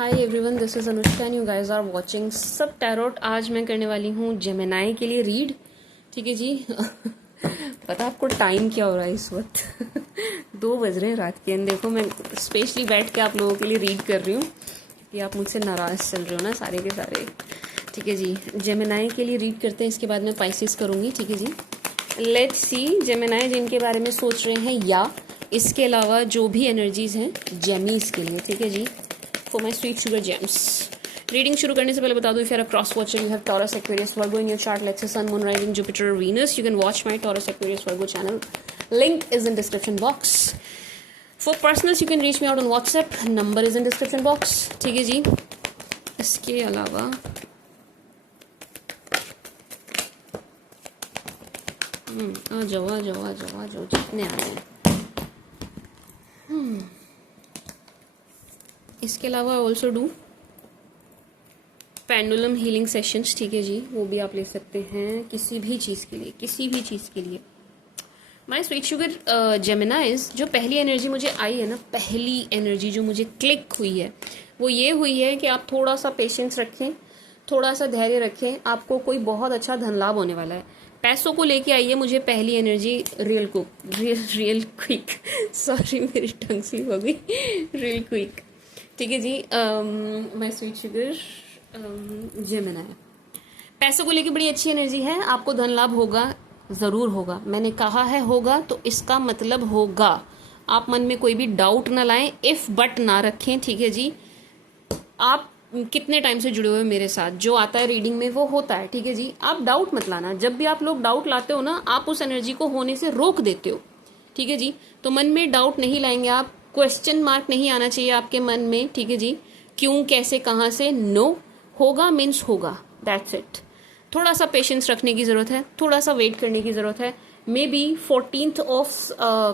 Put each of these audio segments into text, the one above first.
Hi everyone, this is Anushka and you guys are watching सब tarot. आज मैं करने वाली हूँ जेमिनाई के लिए रीड। ठीक है जी। पता आपको टाइम क्या हो रहा है इस वक्त? 2 बज रहे हैं रात के। देखो मैं स्पेशली बैठ के आप लोगों के लिए रीड कर रही हूँ कि आप मुझसे नाराज चल रहे हो ना सारे के सारे। ठीक है जी, जेमिनाई के लिए रीड करते हैं, इसके बाद मैं पाइसेस करूँगी। ठीक है जी, लेट्स सी जेमिनाई जिनके बारे में सोच रहे हैं या इसके अलावा जो भी एनर्जीज हैं जेमीज के लिए। ठीक है जी, for my sweet sugar gems. Reading शुरू करने से पहले बता दूं, if you are a cross watcher, you have Taurus Aquarius Virgo in your chart, let's say sun moon rising Jupiter Venus, you can watch my Taurus Aquarius Virgo channel, link is in description box. For personals you can reach me out on WhatsApp, number is in description box. ठीक है जी, इसके अलावा आ जाओ जितने आ रहे हैं। इसके अलावा also do pendulum healing sessions. ठीक है जी, वो भी आप ले सकते हैं किसी भी चीज़ के लिए। माय स्वीट शुगर जेमिनाइज, जो पहली एनर्जी मुझे आई है ना, पहली एनर्जी जो मुझे क्लिक हुई है वो ये हुई है कि आप थोड़ा सा पेशेंस रखें, थोड़ा सा धैर्य रखें, आपको कोई बहुत अच्छा धन लाभ होने वाला है। पैसों को लेके आई है मुझे पहली एनर्जी, रियल क्विक। सॉरी मेरी टंग स्लिप हो गई। Real quick. ठीक है जी, माय स्वीट शुगर जेमिनाई, पैसों को लेके बड़ी अच्छी एनर्जी है। आपको धन लाभ होगा, ज़रूर होगा। मैंने कहा है होगा तो इसका मतलब होगा। आप मन में कोई भी डाउट ना लाएं, इफ बट ना रखें। ठीक है जी, आप कितने टाइम से जुड़े हुए मेरे साथ, जो आता है रीडिंग में वो होता है। ठीक है जी, आप डाउट मत लाना। जब भी आप लोग डाउट लाते हो ना, आप उस एनर्जी को होने से रोक देते हो। ठीक है जी, तो मन में डाउट नहीं लाएंगे आप, क्वेश्चन मार्क नहीं आना चाहिए आपके मन में। ठीक है जी, क्यों, कैसे, कहाँ से, नो, होगा मीन्स होगा, दैट्स इट। थोड़ा सा पेशेंस रखने की जरूरत है, थोड़ा सा वेट करने की जरूरत है। May be 14th of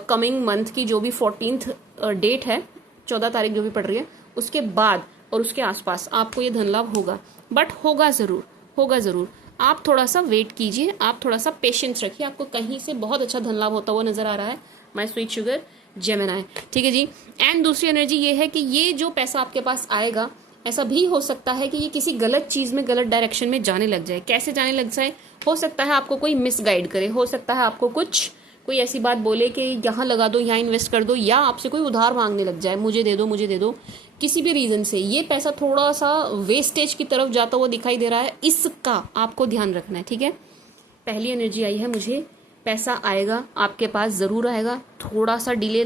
coming month की जो भी 14th डेट है, 14 तारीख जो भी पड़ रही है, उसके बाद और उसके आसपास आपको ये धन लाभ होगा। बट होगा जरूर। आप थोड़ा सा वेट कीजिए, आप थोड़ा सा पेशेंस रखिए, आपको कहीं से बहुत अच्छा धन लाभ होता हुआ नजर आ रहा है। My sweet sugar Gemini. ठीक है जी, एंड दूसरी एनर्जी ये है कि ये जो पैसा आपके पास आएगा, ऐसा भी हो सकता है कि ये किसी गलत चीज में, गलत डायरेक्शन में जाने लग जाए। कैसे जाने लग जाए? हो सकता है आपको कोई मिसगाइड करे, हो सकता है आपको कोई ऐसी बात बोले कि यहाँ लगा दो, यहाँ इन्वेस्ट कर दो, या आपसे कोई उधार मांगने लग जाए, मुझे दे दो। किसी भी रीजन से ये पैसा थोड़ा सा वेस्टेज की तरफ जाता हुआ दिखाई दे रहा है, इसका आपको ध्यान रखना है। ठीक है, पहली एनर्जी आई है मुझे, पैसा आएगा, आपके पास जरूर आएगा। थोड़ा सा डिले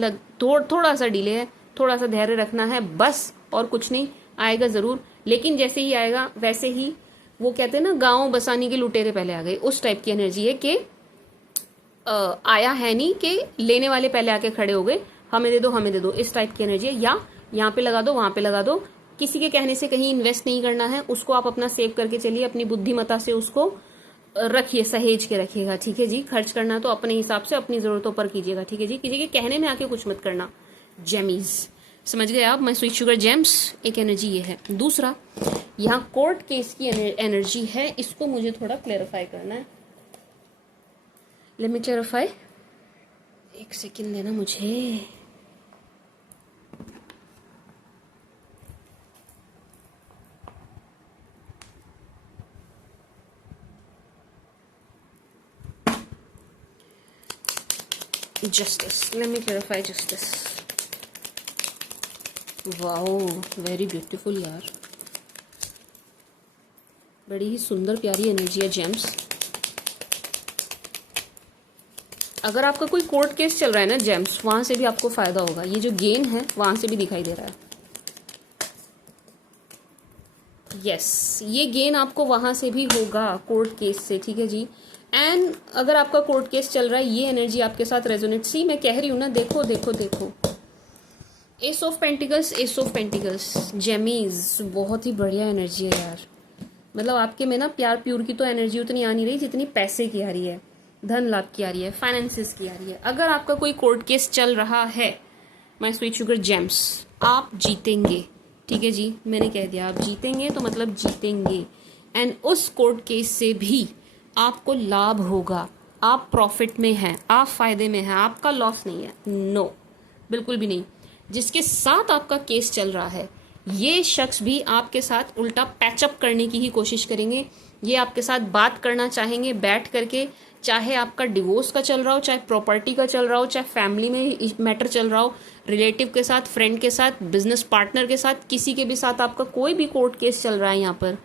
है, थोड़ा सा धैर्य रखना है बस, और कुछ नहीं, आएगा जरूर। लेकिन जैसे ही आएगा वैसे ही, वो कहते हैं ना, गांव बसाने के लुटेरे पहले आ गए, उस टाइप की एनर्जी है कि आया है नहीं, कि लेने वाले पहले आके खड़े हो गए, हमें दे दो, इस टाइप की एनर्जी है। या यहाँ पे लगा दो, वहां पे लगा दो, किसी के कहने से कहीं इन्वेस्ट नहीं करना है, उसको आप अपना सेव करके चलिए, अपनी बुद्धिमत्ता से उसको रखिए, सहेज के रखिएगा। ठीक है जी, खर्च करना तो अपने हिसाब से, अपनी जरूरतों पर कीजिएगा। ठीक है जी, किसी के कहने में आके कुछ मत करना। जेमीज, समझ गए आप? माय स्वीट शुगर जेम्स, एक एनर्जी ये है। दूसरा, यहाँ कोर्ट केस की एनर्जी है, इसको मुझे थोड़ा क्लेरिफाई करना है। लेट मी क्लेरिफाई, एक सेकेंड देना मुझे। Justice, let me clarify justice. Wow, very beautiful यार, बड़ी ही सुंदर प्यारी एनर्जी है जेम्स। अगर आपका कोई कोर्ट केस चल रहा है ना जेम्स, वहां से भी आपको फायदा होगा। ये जो गेन है वहां से भी दिखाई दे रहा है। यस, ये गेन आपको वहां से भी होगा, कोर्ट केस से। ठीक है जी, एंड अगर आपका कोर्ट केस चल रहा है, ये एनर्जी आपके साथ रेजोनेट, सी मैं कह रही हूँ ना, देखो, एस ऑफ पेंटिकल्स जेमीज, बहुत ही बढ़िया एनर्जी है यार। मतलब आपके में ना प्यार प्यूर की तो एनर्जी उतनी आ नहीं रही जितनी पैसे की आ रही है, धन लाभ की आ रही है, फाइनेंसिस की आ रही है। अगर आपका कोई कोर्ट केस चल रहा है, माय स्वीट शुगर जेम्स, आप जीतेंगे। ठीक है जी, मैंने कह दिया, आप जीतेंगे तो मतलब जीतेंगे। एंड उस कोर्ट केस से भी आपको लाभ होगा, आप प्रॉफिट में हैं, आप फायदे में हैं, आपका लॉस नहीं है। नो, बिल्कुल भी नहीं। जिसके साथ आपका केस चल रहा है, ये शख्स भी आपके साथ उल्टा पैचअप करने की ही कोशिश करेंगे। ये आपके साथ बात करना चाहेंगे बैठ करके, चाहे आपका डिवोर्स का चल रहा हो, चाहे प्रॉपर्टी का चल रहा हो, चाहे फैमिली में मैटर चल रहा हो, रिलेटिव के साथ, फ्रेंड के साथ, बिजनेस पार्टनर के साथ, किसी के भी साथ आपका कोई भी कोर्ट केस चल रहा है, यहाँ पर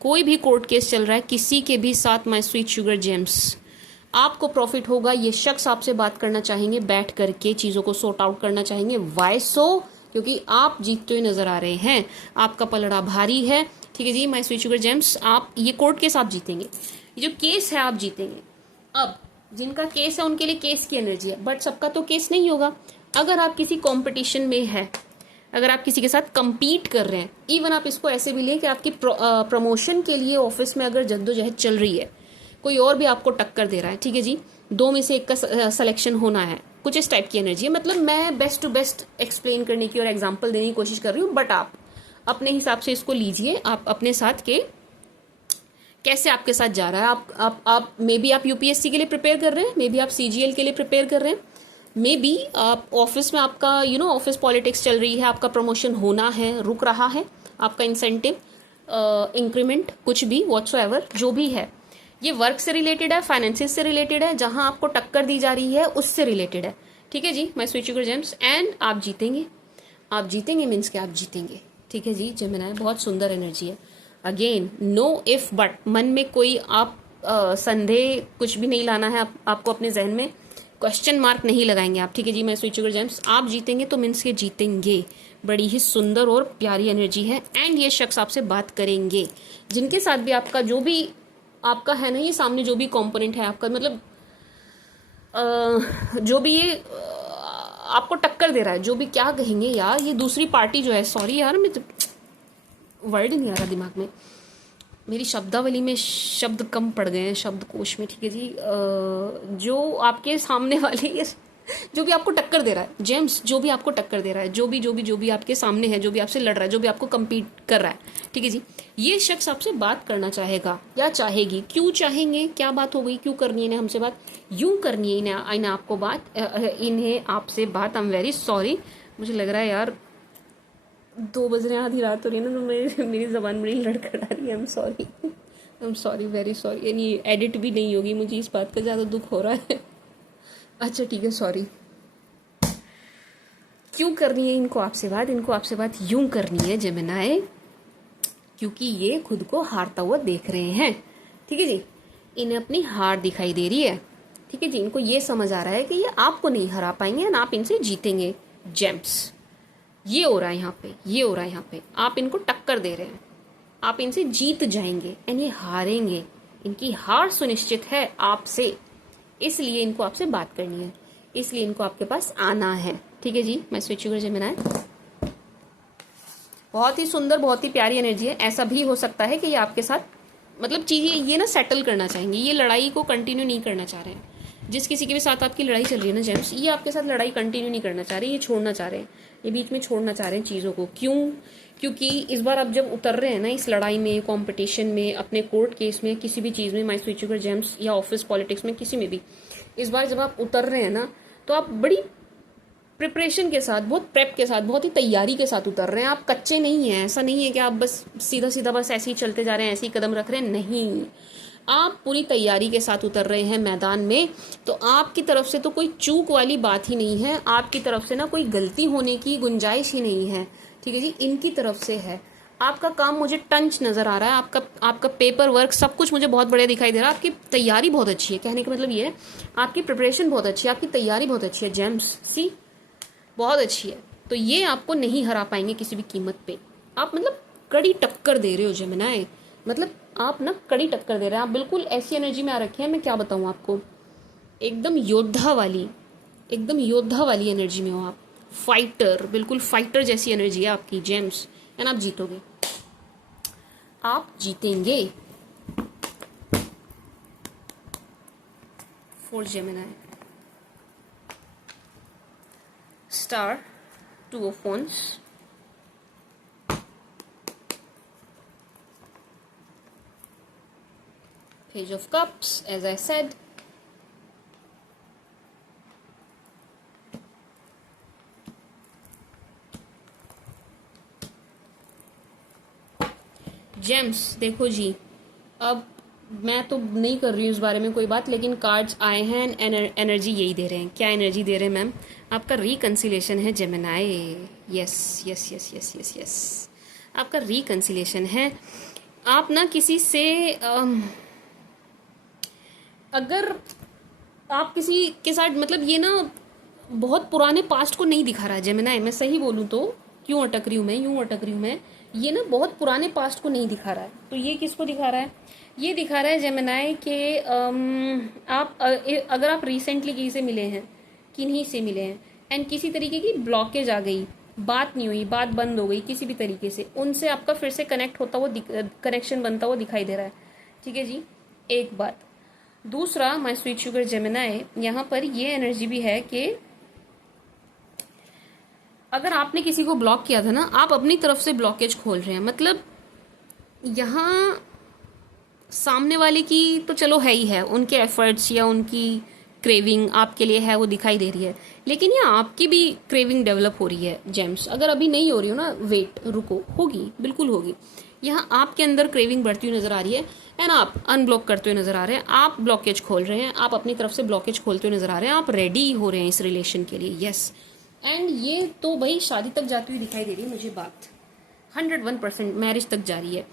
कोई भी कोर्ट केस चल रहा है, किसी के भी साथ माय स्वीट शुगर जेम्स, आपको प्रॉफिट होगा। ये शख्स आपसे बात करना चाहेंगे बैठ करके, चीज़ों को सॉर्ट आउट करना चाहेंगे। वाई सो? क्योंकि आप जीतते हुए नजर आ रहे हैं, आपका पलड़ा भारी है। ठीक है जी माय स्वीट शुगर जेम्स, आप ये कोर्ट केस आप जीतेंगे, ये जो केस है आप जीतेंगे। अब जिनका केस है उनके लिए केस की एनर्जी है, बट सबका तो केस नहीं होगा। अगर आप किसी कंपटीशन में है, अगर आप किसी के साथ compete कर रहे हैं, इवन आप इसको ऐसे भी लें कि आपकी प्रमोशन के लिए ऑफिस में अगर जद्दोजहद चल रही है, कोई और भी आपको टक्कर दे रहा है, ठीक है जी, दो में से एक का सिलेक्शन होना है, कुछ इस टाइप की एनर्जी है। मतलब मैं बेस्ट टू बेस्ट एक्सप्लेन करने की और एग्जांपल देने की कोशिश कर रही हूँ, बट आप अपने हिसाब से इसको लीजिए, आप अपने साथ के कैसे आपके साथ जा रहा है। आप मे बी आप यूपीएससी के लिए प्रिपेयर कर रहे हैं, मे बी आप सीजीएल के लिए प्रिपेयर कर रहे हैं, मे बी आप ऑफिस में आपका ऑफिस पॉलिटिक्स चल रही है, आपका प्रमोशन होना है, रुक रहा है, आपका इंसेंटिव, इंक्रीमेंट, कुछ भी व्हाट्सोएवर जो भी है, ये वर्क से रिलेटेड है, फाइनेंसिस से रिलेटेड है, जहां आपको टक्कर दी जा रही है उससे रिलेटेड है। ठीक है जी my sweet sugar gems, and आप जीतेंगे। आप जीतेंगे मीन्स कि आप जीतेंगे। ठीक है जी जेमिनी, बहुत सुंदर एनर्जी है। अगेन नो इफ बट, मन में कोई आप संदेह कुछ भी नहीं लाना है, आपको अपने जहन में क्वेश्चन मार्क नहीं लगाएंगे आप। ठीक है जी मैं स्वीट शुगर जेम्स, आप जीतेंगे तो मीन्स के जीतेंगे। बड़ी ही सुंदर और प्यारी एनर्जी है। एंड ये शख्स आपसे बात करेंगे, जिनके साथ भी आपका जो भी आपका है ना, ये सामने जो भी कंपोनेंट है आपका, मतलब जो भी ये आपको टक्कर दे रहा है, जो भी क्या कहेंगे यार, ये दूसरी पार्टी जो है, सॉरी यार मैं वर्ड नहीं आ रहा दिमाग में, मेरी शब्दावली में शब्द कम पड़ गए हैं शब्दकोश में। ठीक है जी, जो आपके सामने वाले जो भी आपको टक्कर दे रहा है जेम्स, जो भी आपको टक्कर दे रहा है, जो भी आपके सामने है, जो भी आपसे लड़ रहा है, जो भी आपको कम्पीट कर रहा है, ठीक है जी, ये शख्स आपसे बात करना चाहेगा या चाहेगी। क्यों चाहेंगे, क्या बात हो गई, क्यों करनी है इन्हें हमसे बात, यूं करनी है इन्हें आपको बात, इन्हें आपसे बात। आई एम वेरी सॉरी, मुझे लग रहा है यार 2 बज रहे हैं, आधी रात हो रही है ना, तो मेरी जबान बड़ी लड़खड़ा रही है। I am sorry very sorry, यानी एडिट भी नहीं होगी, मुझे इस बात का ज़्यादा दुख हो रहा है। अच्छा ठीक है, सॉरी। क्यों करनी है इनको आपसे बात, इनको आपसे बात यूं करनी है जेमिनी, क्योंकि ये खुद को हारता हुआ देख रहे हैं। ठीक है जी, इन्हें अपनी हार दिखाई दे रही है। ठीक है जी, इनको ये समझ आ रहा है कि ये आपको नहीं हरा पाएंगे और आप इनसे जीतेंगे। जेम्स, ये हो रहा है यहाँ पे, ये हो रहा है यहाँ पे, आप इनको टक्कर दे रहे हैं, आप इनसे जीत जाएंगे एंड ये हारेंगे। इनकी हार सुनिश्चित है आपसे, इसलिए इनको आपसे बात करनी है, इसलिए इनको आपके पास आना है। ठीक है जी मैं स्विच शुगर जेमिनी, बहुत ही सुंदर, बहुत ही प्यारी एनर्जी है। ऐसा भी हो सकता है कि ये आपके साथ मतलब चीजें ये ना सेटल करना चाहेंगे, ये लड़ाई को कंटिन्यू नहीं करना चाह रहे हैं। जिस किसी के भी साथ आपकी लड़ाई चल रही है ना जेम्स, ये आपके साथ लड़ाई कंटिन्यू नहीं करना चाह रहे, ये छोड़ना चाह रहे हैं, ये बीच में छोड़ना चाह रहे हैं चीज़ों को। क्यों? क्योंकि इस बार आप जब उतर रहे हैं ना इस लड़ाई में, कंपटीशन में, अपने कोर्ट केस में, किसी भी चीज़ में, माय स्वीट शुगर जेम्स, या ऑफिस पॉलिटिक्स में, किसी में भी, इस बार जब आप उतर रहे हैं ना, तो आप बड़ी प्रिपरेशन के साथ, बहुत प्रेप के साथ, बहुत ही तैयारी के साथ उतर रहे हैं। आप कच्चे नहीं हैं, ऐसा नहीं है कि आप बस सीधा सीधा बस ऐसे ही चलते जा रहे हैं, ऐसे ही कदम रख रहे हैं, नहीं, आप पूरी तैयारी के साथ उतर रहे हैं मैदान में। तो आपकी तरफ से तो कोई चूक वाली बात ही नहीं है, आपकी तरफ से ना कोई गलती होने की गुंजाइश ही नहीं है। ठीक है जी, इनकी तरफ से है। आपका काम मुझे टंच नजर आ रहा है, आपका पेपर वर्क सब कुछ मुझे बहुत बढ़िया दिखाई दे रहा है। आपकी तैयारी बहुत अच्छी है, कहने का मतलब ये है आपकी प्रिपरेशन बहुत अच्छी है, आपकी तैयारी बहुत अच्छी है जेम्स, सी बहुत अच्छी है। तो ये आपको नहीं हरा पाएंगे किसी भी कीमत पे। आप मतलब कड़ी टक्कर दे रहे हो जेमिनी, मतलब आप ना कड़ी टक्कर दे रहे हैं। आप बिल्कुल ऐसी एनर्जी में आ रखे हैं, मैं क्या बताऊं आपको, एकदम योद्धा वाली, एकदम योद्धा वाली एनर्जी में हो आप, फाइटर, बिल्कुल फाइटर जैसी एनर्जी है आपकी जेम्स, एंड आप जीतोगे, आप जीतेंगे। For Gemini, star, 2 of wands, Page of Cups, as I said, James देखो जी, अब मैं तो नहीं कर रही हूँ इस बारे में कोई बात, लेकिन कार्ड्स आए हैं, एनर्जी यही दे रहे हैं। क्या एनर्जी दे रहे हैं मैम? आपका रिकंसिलेशन है Gemini. Yes yes yes yes yes yes, आपका रिकंसिलेशन है। आप ना किसी से अगर आप किसी के साथ मतलब ये ना बहुत पुराने पास्ट को नहीं दिखा रहा है जेमिनाई, मैं सही बोलूँ तो। क्यों अटक रही हूँ मैं, यूं अटक रही हूँ मैं, ये ना बहुत पुराने पास्ट को नहीं दिखा रहा है। तो ये किसको दिखा रहा है? ये दिखा रहा है जेमिनाई के आप अगर आप रिसेंटली किसी से मिले हैं, किन्हीं से मिले हैं, एंड किसी तरीके की ब्लॉकेज आ गई, बात नहीं हुई, बात बंद हो गई किसी भी तरीके से, उनसे आपका फिर से कनेक्ट होता हुआ कनेक्शन बनता हुआ दिखाई दे रहा है। ठीक है जी, एक बात। दूसरा, माय स्वीट शुगर जेमिनाई, यहाँ पर ये एनर्जी भी है कि अगर आपने किसी को ब्लॉक किया था ना, आप अपनी तरफ से ब्लॉकेज खोल रहे हैं। मतलब यहाँ सामने वाले की तो चलो है ही है, उनके एफर्ट्स या उनकी क्रेविंग आपके लिए है, वो दिखाई दे रही है, लेकिन ये आपकी भी क्रेविंग डेवलप हो रही है जेम्स। अगर अभी नहीं हो रही हो ना, वेट, रुको, होगी, बिल्कुल होगी। यहाँ आपके अंदर क्रेविंग बढ़ती हुई नजर आ रही है, एंड आप अनब्लॉक करते हुए नजर आ रहे हैं, आप ब्लॉकेज खोल रहे हैं, आप अपनी तरफ से ब्लॉकेज खोलते हुए नजर आ रहे हैं, आप रेडी हो रहे हैं इस रिलेशन के लिए। यस, एंड ये तो भाई शादी तक जाती हुई दिखाई दे रही है मुझे बात, 101% मैरिज तक जा रही है।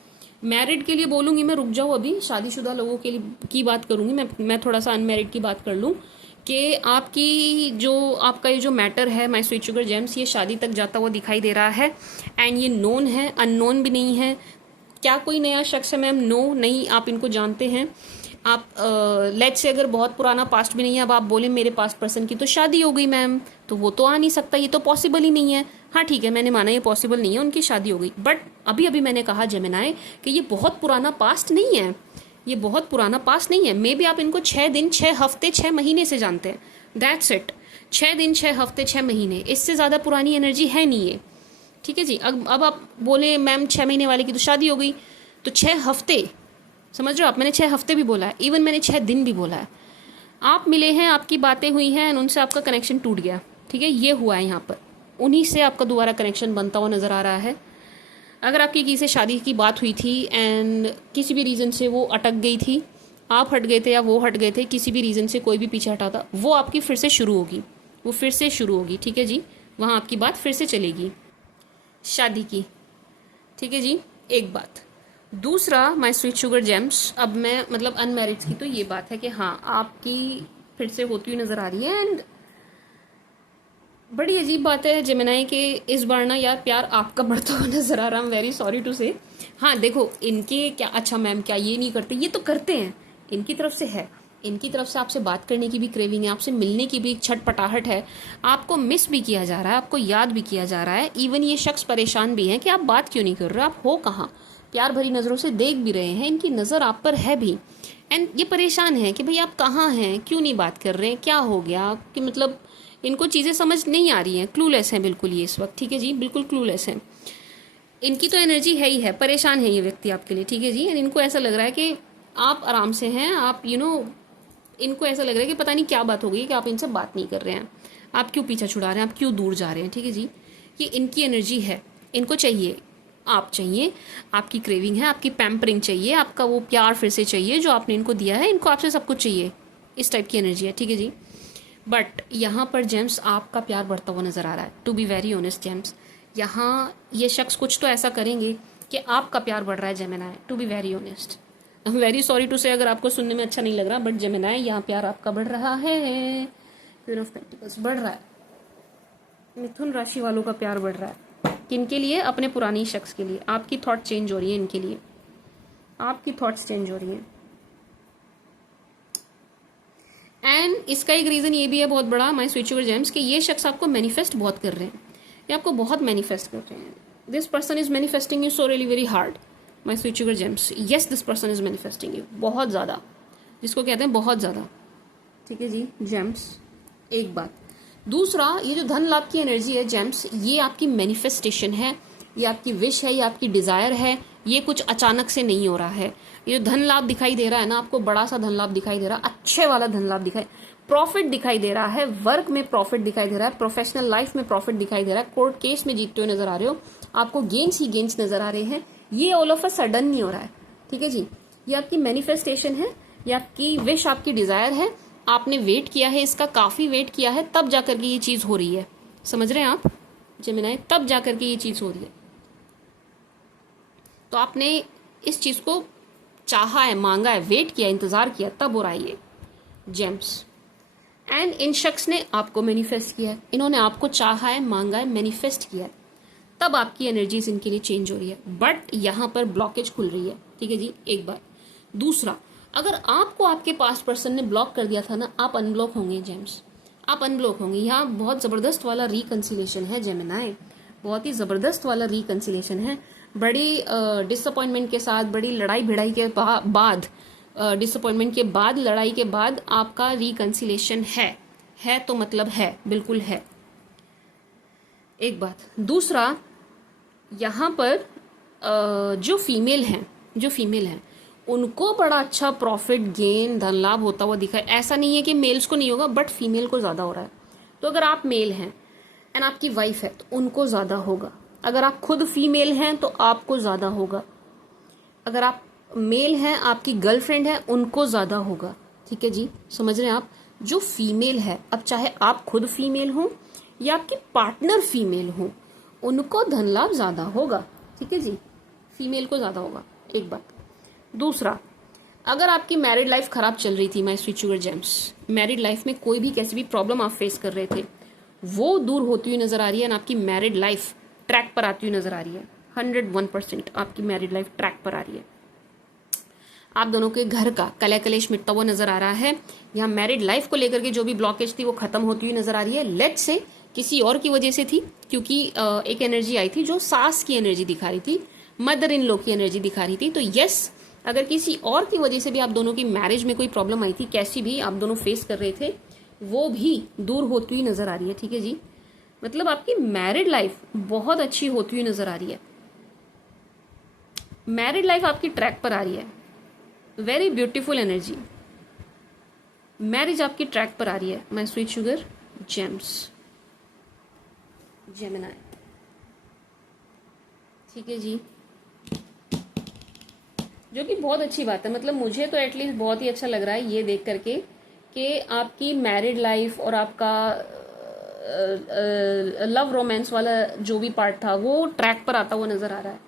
मैरिड के लिए बोलूंगी मैं, रुक जाओ, अभी शादीशुदा लोगों के लिए की बात करूंगी मैं थोड़ा सा अनमैरिड की बात कर लूं कि आपकी जो आपका ये जो मैटर है माय स्वीट शुगर जेम्स, ये शादी तक जाता हुआ दिखाई दे रहा है, एंड ये नोन है, अननोन भी नहीं है। क्या कोई नया शख्स है मैम? नो, नहीं, आप इनको जानते हैं। आप लेट से अगर बहुत पुराना पास्ट भी नहीं है, अब आप बोले मेरे पास्ट पर्सन की तो शादी हो गई मैम, तो वो तो आ नहीं सकता, ये तो पॉसिबल ही नहीं है। हाँ ठीक है, मैंने माना ये पॉसिबल नहीं है, उनकी शादी हो गई, बट अभी अभी मैंने कहा जेमिनाई कि ये बहुत पुराना पास्ट नहीं है, ये बहुत पुराना पास्ट नहीं है। मे बी आप इनको 6 दिन, 6 हफ्ते, 6 महीने से जानते हैं, दैट्स इट। 6 दिन, 6 हफ्ते, 6 महीने, इससे ज़्यादा पुरानी एनर्जी है नहीं ये। ठीक है जी। अब आप बोले मैम 6 महीने वाले की तो शादी हो गई, तो 6 हफ्ते, समझ रहे हो आप? मैंने 6 हफ्ते भी बोला है, इवन मैंने 6 दिन भी बोला है। आप मिले हैं, आपकी बातें हुई हैं, एंड उनसे आपका कनेक्शन टूट गया। ठीक है, ये हुआ है यहाँ पर, उन्हीं से आपका दोबारा कनेक्शन बनता हुआ नजर आ रहा है। अगर आपकी किसी से शादी की बात हुई थी एंड किसी भी रीज़न से वो अटक गई थी, आप हट गए थे या वो हट गए थे, किसी भी रीज़न से कोई भी पीछे हटा था, वो आपकी फिर से शुरू होगी, वो फिर से शुरू होगी। ठीक है जी, वहाँ आपकी बात फिर से चलेगी शादी की। ठीक है जी, एक बात। दूसरा, माय स्वीट शुगर जेम्स, अब मैं मतलब अनमैरिड की तो ये बात है कि हाँ आपकी फिर से होती हुई नजर आ रही है, एंड बड़ी अजीब बात है जेमिनाई के इस बार ना यार प्यार आपका बढ़ता हुआ नजर आ रहा है। वेरी सॉरी टू से। हाँ देखो, इनके क्या, अच्छा मैम क्या ये नहीं करते? ये तो करते हैं, इनकी तरफ से है, इनकी तरफ से आपसे बात करने की भी क्रेविंग है, आपसे मिलने की भी एक छटपटाहट है, आपको मिस भी किया जा रहा है, आपको याद भी किया जा रहा है। इवन ये शख्स परेशान भी है कि आप बात क्यों नहीं कर रहे, आप हो कहाँ, प्यार भरी नज़रों से देख भी रहे हैं, इनकी नज़र आप पर है भी, एंड ये परेशान है कि भाई आप कहाँ हैं, क्यों नहीं बात कर रहे हैं, क्या हो गया, कि मतलब इनको चीज़ें समझ नहीं आ रही हैं, क्लूलेस हैं बिल्कुल ये इस वक्त। ठीक है जी, बिल्कुल क्लूलेस हैं। इनकी तो एनर्जी है ही है, परेशान है ये व्यक्ति आपके लिए। ठीक है जी, एंड इनको ऐसा लग रहा है कि आप आराम से हैं, आप इनको ऐसा लग रहा है कि पता नहीं क्या बात हो गई कि आप इनसे बात नहीं कर रहे हैं, आप क्यों पीछा छुड़ा रहे हैं, आप क्यों दूर जा रहे हैं। ठीक है जी, ये इनकी एनर्जी है, इनको चाहिए, आप चाहिए, आपकी क्रेविंग है, आपकी पैम्परिंग चाहिए, आपका वो प्यार फिर से चाहिए जो आपने इनको दिया है, इनको आपसे सब कुछ चाहिए, इस टाइप की एनर्जी है। ठीक है जी, बट यहाँ पर जेम्स आपका प्यार बढ़ता हुआ नजर आ रहा है। To be very honest gems, यहाँ ये शख्स कुछ तो ऐसा करेंगे कि आपका प्यार बढ़ रहा है Gemini. To be very honest, I am very sorry to say अगर आपको सुनने में अच्छा नहीं लग रहा, बट जेमिनाई यहाँ प्यार आपका बढ़ रहा है, क्वीन ऑफ पेंटिकल्स बढ़ रहा है, मिथुन राशि वालों का प्यार बढ़ रहा है। किनके लिए? अपने पुरानी शख्स के लिए। आपकी थॉट चेंज हो रही है इनके लिए, आपकी थॉट्स चेंज हो रही हैं, एंड इसका एक रीजन ये भी है बहुत बड़ा माय स्वीट शुगर जेम्स कि ये शख्स आपको मैनिफेस्ट बहुत कर रहे हैं, ये आपको बहुत मैनिफेस्ट कर रहे हैं। This person is manifesting you so really very hard my sweet sugar James. Yes, this person is manifesting you बहुत ज़्यादा, जिसको कहते हैं बहुत ज़्यादा। ठीक है जी जेम्स, एक बात। दूसरा, ये जो धन लाभ की एनर्जी है जेम्स, ये आपकी मैनिफेस्टेशन है, ये आपकी विश है, ये आपकी डिजायर है, ये कुछ अचानक से नहीं हो रहा है। ये जो धन लाभ दिखाई दे रहा है ना आपको, बड़ा सा धन लाभ दिखाई दे रहा है, अच्छे वाला धन लाभ दिखाई, प्रॉफिट दिखाई दे रहा है, वर्क में प्रॉफिट दिखाई दे रहा है, प्रोफेशनल लाइफ में प्रॉफिट दिखाई दे रहा है, कोर्ट केस में जीतते हुए नजर आ रहे हो, आपको गेन्स ही गेन्स नजर आ रहे हैं। ये ऑल ऑफ अ सडन नहीं हो रहा है, ठीक है जी। ये आपकी मैनिफेस्टेशन है, ये आपकी विश, आपकी डिजायर है, आपने वेट किया है, इसका काफी वेट किया है, तब जाकर के ये चीज हो रही है। समझ रहे हैं आप जेमिनाई, तब जाकर के ये चीज हो रही है। तो आपने इस चीज को चाहा है, मांगा है, वेट किया, इंतजार किया, तब हो रहा है ये जेम्स। एंड इन शख्स ने आपको मैनिफेस्ट किया है, इन्होंने आपको चाहा है, मांगा है, मैनिफेस्ट किया है, तब आपकी एनर्जीज इनके लिए चेंज हो रही है। बट यहां पर ब्लॉकेज खुल रही है, ठीक है जी, एक बार। दूसरा, अगर आपको आपके पास्ट पर्सन ने ब्लॉक कर दिया था ना, आप अनब्लॉक होंगे जेम्स, आप अनब्लॉक होंगे। यहाँ बहुत जबरदस्त वाला रिकंसिलेशन है जेमिनाई, बहुत ही जबरदस्त वाला रिकंसिलेशन है। बड़ी डिसअपॉइंटमेंट के साथ, बड़ी लड़ाई भिड़ाई के बाद, डिसअपॉइंटमेंट के बाद, लड़ाई के बाद आपका रिकंसिलेशन है तो मतलब है, बिल्कुल है, एक बात। दूसरा, यहाँ पर जो फीमेल हैं उनको बड़ा अच्छा प्रॉफिट गेन, धन लाभ होता हुआ दिखा है। ऐसा नहीं है कि मेल्स को नहीं होगा, बट फीमेल को ज्यादा हो रहा है। तो अगर आप मेल हैं एंड आपकी वाइफ है तो उनको ज्यादा होगा। अगर आप खुद फीमेल हैं तो आपको ज्यादा होगा। अगर आप मेल हैं, आपकी गर्लफ्रेंड है, उनको ज्यादा होगा, ठीक है जी। समझ रहे हैं आप, जो फीमेल है, अब चाहे आप खुद फीमेल हो या आपकी पार्टनर फीमेल हो, उनको धन लाभ ज्यादा होगा, ठीक है जी, फीमेल को ज्यादा होगा, एक बात। दूसरा, अगर आपकी मैरिड लाइफ खराब चल रही थी, my sweet sugar James, married life में कोई भी कैसी भी प्रॉब्लम आप फेस कर रहे थे, वो दूर होती हुई नजर आ रही है, और आपकी मैरिड लाइफ ट्रैक पर आती हुई नजर आ रही है। 101% आपकी मैरिड लाइफ ट्रैक पर आ रही है। आप दोनों के घर का कलह कलेश मिटता हुआ नजर आ रहा है। यहाँ मैरिड लाइफ को लेकर के जो भी ब्लॉकेज थी वो खत्म होती हुई नजर आ रही है। लेट्स से किसी और की वजह से थी, क्योंकि एक एनर्जी आई थी जो सास की एनर्जी दिखा रही थी, मदर इन लॉ की एनर्जी दिखा रही थी। तो यस, अगर किसी और की वजह से भी आप दोनों की मैरिज में कोई प्रॉब्लम आई थी, कैसी भी आप दोनों फेस कर रहे थे, वो भी दूर होती हुई नजर आ रही है, ठीक है जी। मतलब आपकी मैरिड लाइफ बहुत अच्छी होती हुई नजर आ रही है। मैरिड लाइफ आपकी ट्रैक पर आ रही है, वेरी ब्यूटीफुल एनर्जी। मैरिज आपकी ट्रैक पर आ रही है, my sweet sugar James Gemini, ठीक है जी, जो कि बहुत अच्छी बात है। मतलब मुझे तो एटलीस्ट बहुत ही अच्छा लग रहा है ये देख करके कि आपकी मैरिड लाइफ और आपका लव रोमांस वाला जो भी पार्ट था वो ट्रैक पर आता हुआ नजर आ रहा है।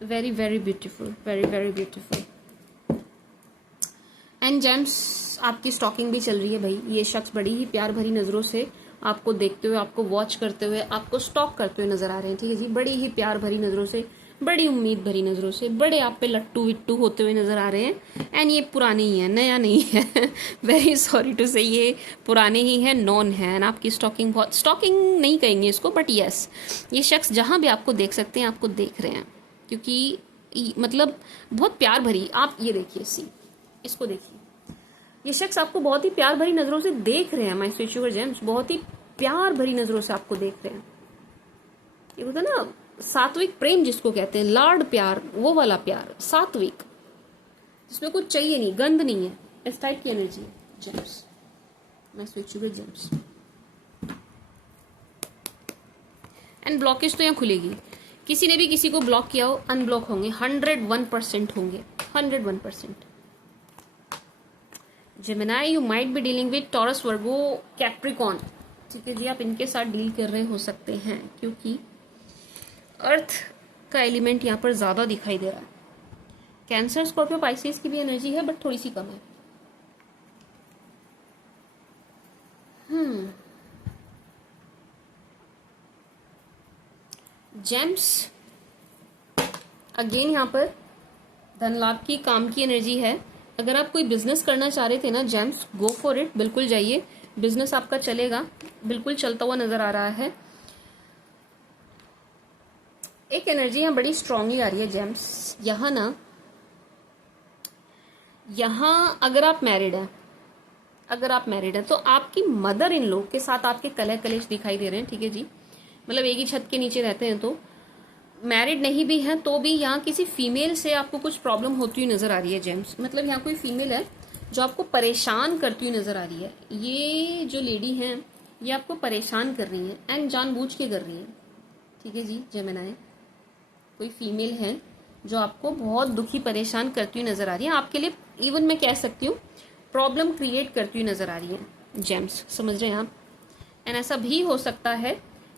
Very very beautiful, very very beautiful. And James, आपकी स्टॉकिंग भी चल रही है भाई। ये शख्स बड़ी ही प्यार भरी नजरों से आपको देखते हुए, आपको वॉच करते हुए, आपको स्टॉक करते हुए नजर आ रहे हैं, ठीक है जी। बड़ी ही प्यार भरी नजरों से, बड़ी उम्मीद भरी नजरों से, बड़े आप पे लट्टू विट्टू होते हुए नजर आ रहे हैं। एंड ये पुराने ही है, नया नहीं है। वेरी सॉरी टू से, ये पुराने ही है, नॉन है। एंड आपकी स्टॉकिंग बहुत, स्टॉकिंग नहीं कहेंगे इसको, बट यस, ये शख्स जहां भी आपको देख सकते हैं, आपको देख रहे हैं, क्योंकि मतलब बहुत प्यार भरी। आप ये देखिए, सी इसको देखिए, ये शख्स आपको बहुत ही प्यार भरी नजरों से देख रहे हैं, माय स्वीट शुगर जेम्स, बहुत ही प्यार भरी नजरों से आपको देख रहे हैं। ये होता है ना सात्विक प्रेम जिसको कहते हैं, लाड प्यार, वो वाला प्यार, सात्विक, जिसमें कुछ चाहिए नहीं, गंध नहीं है, इस टाइप की एनर्जी है James, my sweet sugar gems. And blockage तो यहाँ खुलेगी। किसी ने भी किसी को ब्लॉक किया हो, अनब्लॉक होंगे, 101% होंगे, 101%। Gemini, you might be dealing with taurus, Virgo, Capricorn, ठीक है जी। आप इनके साथ डील कर रहे हो सकते हैं, क्योंकि अर्थ का एलिमेंट यहाँ पर ज्यादा दिखाई दे रहा है। कैंसर, स्कॉर्पियो, पाइसेस की भी एनर्जी है, बट थोड़ी सी कम है। जेम्स, अगेन यहाँ पर धन लाभ की, काम की एनर्जी है। अगर आप कोई बिजनेस करना चाह रहे थे ना जेम्स, गो फॉर इट, बिल्कुल जाइए, बिजनेस आपका चलेगा, बिल्कुल चलता हुआ नजर आ रहा है। एक एनर्जी यहाँ बड़ी स्ट्रांगली आ रही है जेम्स। यहाँ ना, यहाँ अगर आप मैरिड हैं, अगर आप मैरिड हैं तो आपकी मदर इन लॉ के साथ आपके कलह कलेश दिखाई दे रहे हैं, ठीक है जी। मतलब एक ही छत के नीचे रहते हैं, तो मैरिड नहीं भी हैं तो भी यहाँ किसी फीमेल से आपको कुछ प्रॉब्लम होती हुई नजर आ रही है जेम्स। मतलब यहाँ कोई फीमेल है जो आपको परेशान करती हुई नजर आ रही है। ये जो लेडी हैं ये आपको परेशान कर रही हैं, एंड जानबूझ के कर रही हैं, ठीक है जी जेमिनाई। कोई फीमेल है जो आपको बहुत दुखी परेशान करती हुई नजर आ रही है, आपके लिए इवन मैं कह सकती हूँ प्रॉब्लम क्रिएट करती हुई नजर आ रही है। जेम्स, समझ रहे हैं आप? एंड ऐसा भी हो सकता है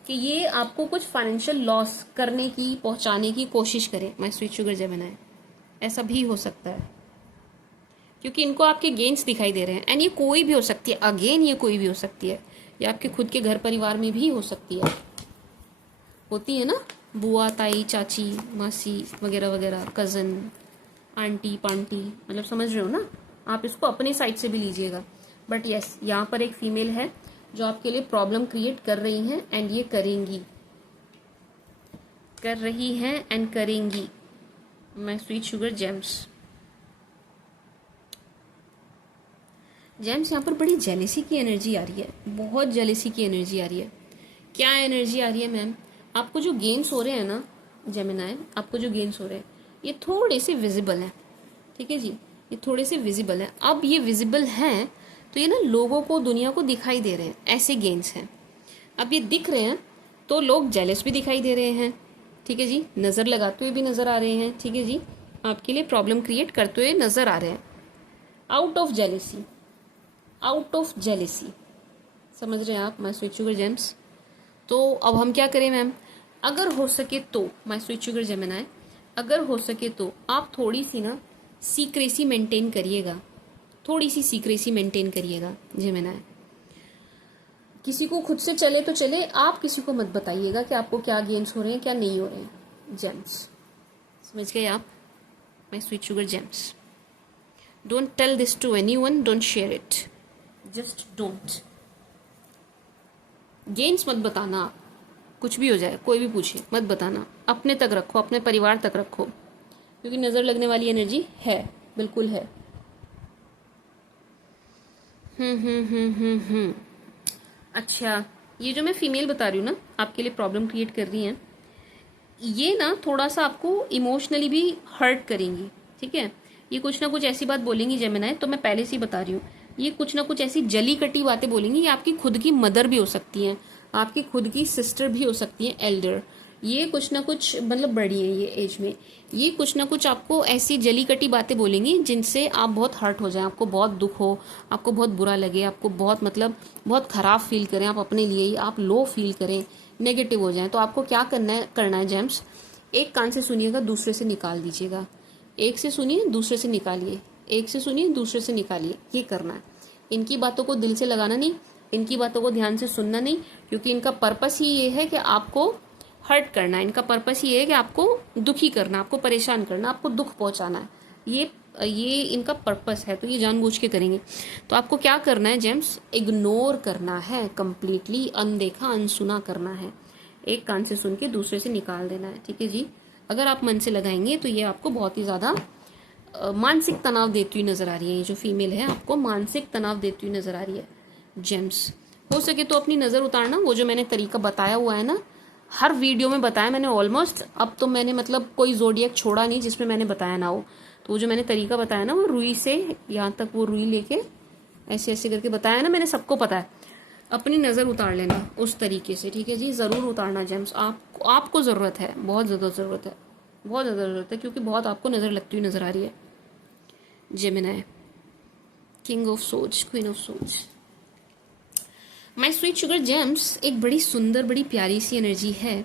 कि ये आपको कुछ फाइनेंशियल लॉस करने की, पहुंचाने की कोशिश करे। माय स्वीट शुगर जेमिनी, ऐसा भी हो सकता है क्योंकि इनको आपके गेन्स दिखाई दे रहे हैं। एंड ये कोई भी हो सकती है, अगेन ये कोई भी हो सकती है, ये आपके खुद के घर परिवार में भी हो सकती है। होती है ना, बुआ, ताई, चाची, मासी वगैरह वगैरह, कज़न, आंटी, पांटी, मतलब समझ रहे हो ना? आप इसको अपने साइड से भी लीजिएगा। बट यस, यहाँ पर एक फीमेल है जो आपके लिए प्रॉब्लम क्रिएट कर रही हैं एंड ये करेंगी, कर रही हैं एंड करेंगी। My sweet sugar James, James यहाँ पर बड़ी जेलेसी की एनर्जी आ रही है, बहुत जेलेसी की एनर्जी आ रही है। क्या एनर्जी आ रही है मैम? आपको जो गेम्स हो रहे हैं ना जेमिनी, आपको जो गेम्स हो रहे हैं ये थोड़े से विजिबल हैं, ठीक है जी, ये थोड़े से विजिबल हैं। अब ये विजिबल हैं तो ये ना लोगों को, दुनिया को दिखाई दे रहे हैं, ऐसे गेम्स हैं। अब ये दिख रहे हैं तो लोग जेलस भी दिखाई दे रहे हैं, ठीक है जी, नज़र लगाते हुए भी नज़र आ रहे हैं, ठीक है जी, आपके लिए प्रॉब्लम क्रिएट करते हुए नज़र आ रहे हैं। Out of jealousy, out of jealousy, समझ रहे हैं आप माय स्वीट शुगर जेम्स? तो अब हम क्या करें मैम? अगर हो सके तो माय स्वीट शुगर जेमिनी, अगर हो सके तो आप थोड़ी सी ना सीक्रेसी मेंटेन करिएगा, थोड़ी सी सीक्रेसी मेंटेन करिएगा जेमिनी। किसी को खुद से चले तो चले, आप किसी को मत बताइएगा कि आपको क्या गेम्स हो रहे हैं, क्या नहीं हो रहे हैं। जेम्स, समझ गए आप my sweet sugar gems? Don't tell this to anyone, don't share it, just don't. Games मत बताना आप, कुछ भी हो जाए, कोई भी पूछे मत बताना, अपने तक रखो, अपने परिवार तक रखो, क्योंकि नज़र लगने वाली एनर्जी है, बिल्कुल है। अच्छा, ये जो मैं फीमेल बता रही हूँ ना आपके लिए प्रॉब्लम क्रिएट कर रही हैं, ये ना थोड़ा सा आपको इमोशनली भी हर्ट करेंगी, ठीक है? ये कुछ ना कुछ ऐसी बात बोलेंगी जेमिनी, तो मैं पहले से ही बता रही हूँ, ये कुछ ना कुछ ऐसी जली कटी बातें बोलेंगी। ये आपकी खुद की मदर भी हो सकती हैं, आपकी खुद की सिस्टर भी हो सकती हैं, एल्डर। ये कुछ ना कुछ मतलब बड़ी है ये एज में, ये कुछ ना कुछ आपको ऐसी जली कटी बातें बोलेंगी जिनसे आप बहुत हर्ट हो जाएं, आपको बहुत दुख हो, आपको बहुत बुरा लगे, आपको बहुत मतलब बहुत ख़राब फील करें, आप अपने लिए ही आप लो फील करें, नेगेटिव हो जाएं। तो आपको क्या करना है जेम्स? एक कान से सुनिएगा, दूसरे से निकाल दीजिएगा। एक से सुनिए, दूसरे से निकालिए, एक से सुनिए, दूसरे से निकालिए, ये करना है। इनकी बातों को दिल से लगाना नहीं, इनकी बातों को ध्यान से सुनना नहीं, क्योंकि इनका पर्पस ही ये है कि आपको हर्ट करना है, इनका पर्पस ही ये है कि आपको दुखी करना, आपको परेशान करना, आपको दुख पहुंचाना है। ये इनका पर्पस है, तो ये जानबूझ के करेंगे। तो आपको क्या करना है जेम्स? इग्नोर करना है, कंप्लीटली अनदेखा अनसुना करना है। एक कान से सुन के दूसरे से निकाल देना है, ठीक है जी? अगर आप मन से लगाएंगे तो ये आपको बहुत ही ज़्यादा मानसिक तनाव देती हुई नजर आ रही है। ये जो फीमेल है आपको मानसिक तनाव देती हुई नजर आ रही है जेम्स। हो सके तो अपनी नज़र उतारना, वो जो मैंने तरीका बताया हुआ है ना, हर वीडियो में बताया मैंने ऑलमोस्ट। अब तो मैंने मतलब कोई जोडियक छोड़ा नहीं जिसमें मैंने बताया ना हो। तो वो जो मैंने तरीका बताया ना, वो रुई से यहाँ तक वो रुई लेके ऐसे ऐसे करके बताया ना मैंने, सबको पता है। अपनी नज़र उतार लेना उस तरीके से, ठीक है जी? ज़रूर उतारना जेम्स, आपको ज़रूरत है, बहुत ज़्यादा ज़रूरत है, बहुत ज़्यादा ज़रूरत है, क्योंकि बहुत आपको नज़र लगती हुई नज़र आ रही है जेमिनी, किंग ऑफ सोच, क्वीन ऑफ सोच। माय स्वीट शुगर जेम्स, एक बड़ी सुंदर, बड़ी प्यारी सी एनर्जी है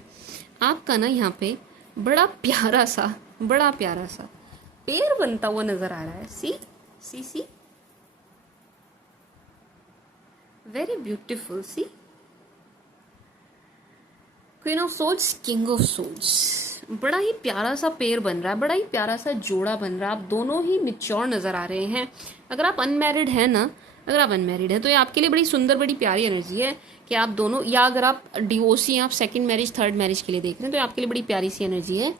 आपका ना। यहाँ पे बड़ा प्यारा सा पेड़ बनता हुआ नजर आ रहा है। See very beautiful. See, queen of सोच, किंग ऑफ सोच, बड़ा ही प्यारा सा पेड़ बन रहा है, बड़ा ही प्यारा सा जोड़ा बन रहा है। आप दोनों ही मिच्योर नजर आ रहे हैं। अगर आप अनमैरिड है ना, अगर आप अनमैरिड है तो ये आपके लिए बड़ी सुंदर, बड़ी प्यारी एनर्जी है कि आप दोनों, या अगर आप डिवोर्सी हैं, आप सेकंड मैरिज, थर्ड मैरिज के लिए देख रहे हैं, तो आपके लिए बड़ी प्यारी सी एनर्जी है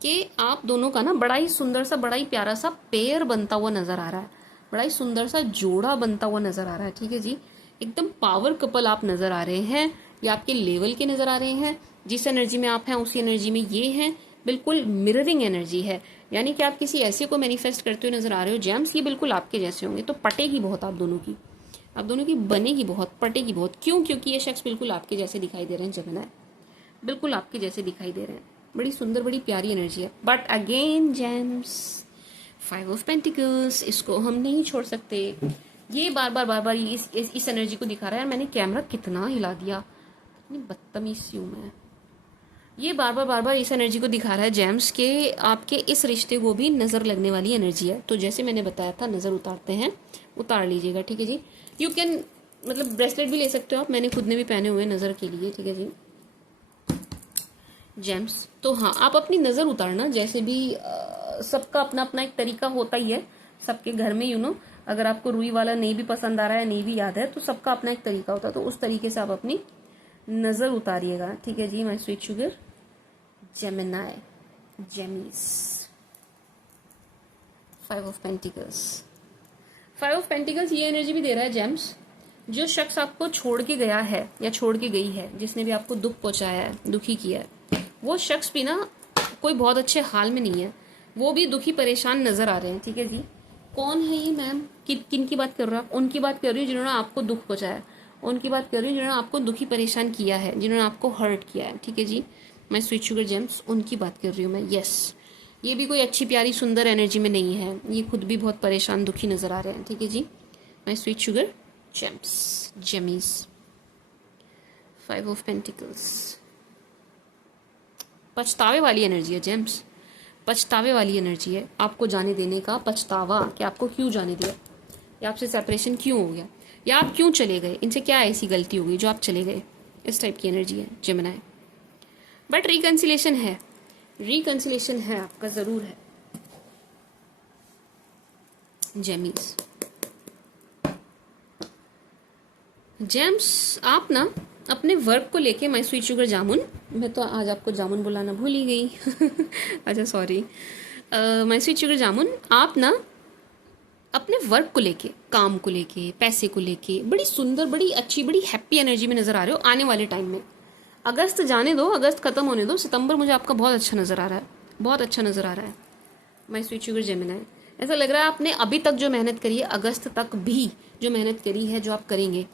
कि आप दोनों का ना बड़ा ही सुंदर सा, बड़ा ही प्यारा सा पेयर बनता हुआ नजर आ रहा है, बड़ा ही सुंदर सा जोड़ा बनता हुआ नजर आ रहा है, ठीक है जी? एकदम पावर कपल आप नजर आ रहे हैं, ये आपके लेवल के नजर आ रहे हैं। जिस एनर्जी में आप हैं उसी एनर्जी में ये हैं, बिल्कुल मिररिंग एनर्जी है। यानी कि आप किसी ऐसे को मैनिफेस्ट करते हुए नजर आ रहे हो जेम्स, ये बिल्कुल आपके जैसे होंगे, तो पटेगी बहुत आप दोनों की बनेगी बहुत, पटेगी बहुत। क्यों? क्योंकि ये शख्स बिल्कुल आपके जैसे दिखाई दे रहे हैं जेमिनी, बिल्कुल आपके जैसे दिखाई दे रहे हैं। बड़ी सुंदर, बड़ी प्यारी एनर्जी है। But again James, 5 of pentacles, इसको हम नहीं छोड़ सकते। ये बार बार इस एनर्जी को दिखा रहा है। मैंने कैमरा कितना हिला दिया, इतनी बदतमीज सी हूँ मैं। ये बार बार इस एनर्जी को दिखा रहा है जेम्स के आपके इस रिश्ते को भी नज़र लगने वाली एनर्जी है। तो जैसे मैंने बताया था, नज़र उतारते हैं, उतार लीजिएगा, ठीक है जी। यू कैन, मतलब ब्रेसलेट भी ले सकते हो आप, मैंने खुद ने भी पहने हुए नज़र के लिए, ठीक है जी जेम्स। तो हाँ, आप अपनी नज़र उतारना, जैसे भी सबका अपना अपना एक तरीका होता ही है सबके घर में, अगर आपको रुई वाला नहीं भी पसंद आ रहा है, नहीं भी याद है, तो सबका अपना एक तरीका होता है। तो उस तरीके से आप अपनी नज़र उतारिएगा, ठीक है जी। My sweet sugar Gemini, gemmies, 5 of pentacles. 5 of pentacles ये एनर्जी भी दे रहा है जेम्स, जो शख्स आपको छोड़ के गया है या छोड़ के गई है, जिसने भी आपको दुख पहुंचाया है, दुखी किया है, वो शख्स भी ना कोई बहुत अच्छे हाल में नहीं है, वो भी दुखी परेशान नजर आ रहे हैं, ठीक है जी। कौन है ये मैम, किन की बात कर रहे हो आप? उनकी बात कर रही हूँ जिन्होंने आपको दुख पहुंचाया, उनकी बात कर रही हूँ जिन्होंने आपको दुखी परेशान किया है, जिन्होंने आपको हर्ट किया है, ठीक है जी। मैं स्वीट शुगर जेम्स, उनकी बात कर रही हूँ मैं, यस। ये भी कोई अच्छी प्यारी सुंदर एनर्जी में नहीं है, ये खुद भी बहुत परेशान दुखी नजर आ रहे हैं, ठीक है जी। My sweet sugar gems, gemmies, 5 of pentacles. पछतावे वाली एनर्जी है जेम्स, पछतावे वाली एनर्जी है, आपको जाने देने का पछतावा कि आपको क्यों जाने दिया, या आपसे सेपरेशन क्यों हो गया, या आप क्यों चले गए, इनसे क्या ऐसी गलती हो गई जो आप चले गए, इस टाइप की एनर्जी है जेमिनाई। बट रिकंसिलेशन है, रिकंसिलेशन है आपका, जरूर है जेमीज। जेम्स, आप ना अपने वर्क को लेके, माय स्वीट शुगर जामुन, मैं तो आज आपको जामुन बुलाना भूल ही गई अच्छा सॉरी, माय स्वीट शुगर जामुन, आप ना अपने वर्क को लेके, काम को लेके, पैसे को लेके बड़ी सुंदर, बड़ी अच्छी, बड़ी हैप्पी एनर्जी में नजर आ रहे हो आने वाले टाइम में। अगस्त जाने दो, अगस्त खत्म होने दो, सितंबर मुझे आपका बहुत अच्छा नजर आ रहा है, बहुत अच्छा नजर आ रहा है माय स्वीट शुगर जेमिनाई। ऐसा लग रहा है आपने अभी तक जो मेहनत करी है, अगस्त तक भी जो मेहनत करी है, जो आप करेंगे,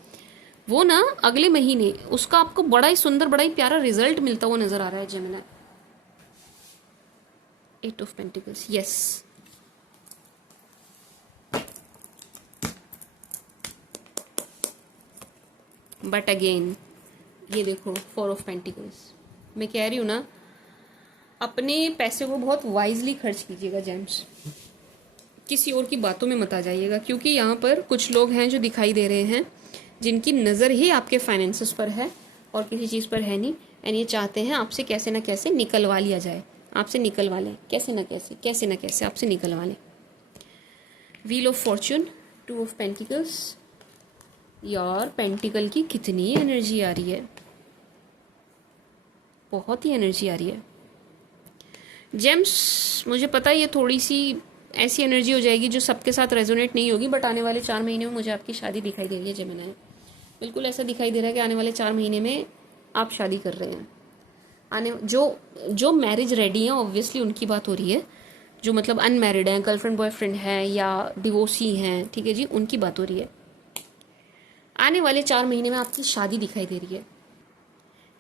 वो ना अगले महीने उसका आपको बड़ा ही सुंदर, बड़ा ही प्यारा रिजल्ट मिलता हुआ नजर आ रहा है Gemini. 8 of pentacles, yes. But again ये देखो 4 ऑफ पेंटिकल्स। मैं कह रही हूँ ना, अपने पैसे को बहुत वाइजली खर्च कीजिएगा जेम्स, किसी और की बातों में मत आ जाइएगा, क्योंकि यहाँ पर कुछ लोग हैं जो दिखाई दे रहे हैं जिनकी नज़र ही आपके फाइनेंसेस पर है और किसी चीज़ पर है नहीं, एंड ये चाहते हैं आपसे कैसे ना कैसे निकलवा लिया जाए, आपसे निकलवा लें, कैसे ना कैसे, कैसे ना कैसे आपसे निकलवा लें। Wheel of Fortune, 2 of pentacles. यार पेंटिकल की कितनी एनर्जी आ रही है, बहुत ही एनर्जी आ रही है जेम्स। मुझे पता है ये थोड़ी सी ऐसी एनर्जी हो जाएगी जो सबके साथ रेजोनेट नहीं होगी, बट आने वाले 4 महीने में मुझे आपकी शादी दिखाई दे रही है जेमिनाई। बिल्कुल ऐसा दिखाई दे रहा है कि आने वाले 4 महीने में आप शादी कर रहे हैं। आने जो मैरिज रेडी हैं, ऑब्वियसली उनकी बात हो रही है, जो मतलब अनमैरिड हैं, गर्लफ्रेंड बॉयफ्रेंड हैं या डिवोर्सी हैं, ठीक है जी, उनकी बात हो रही है। आने वाले 4 महीने में आपकी शादी दिखाई दे रही है,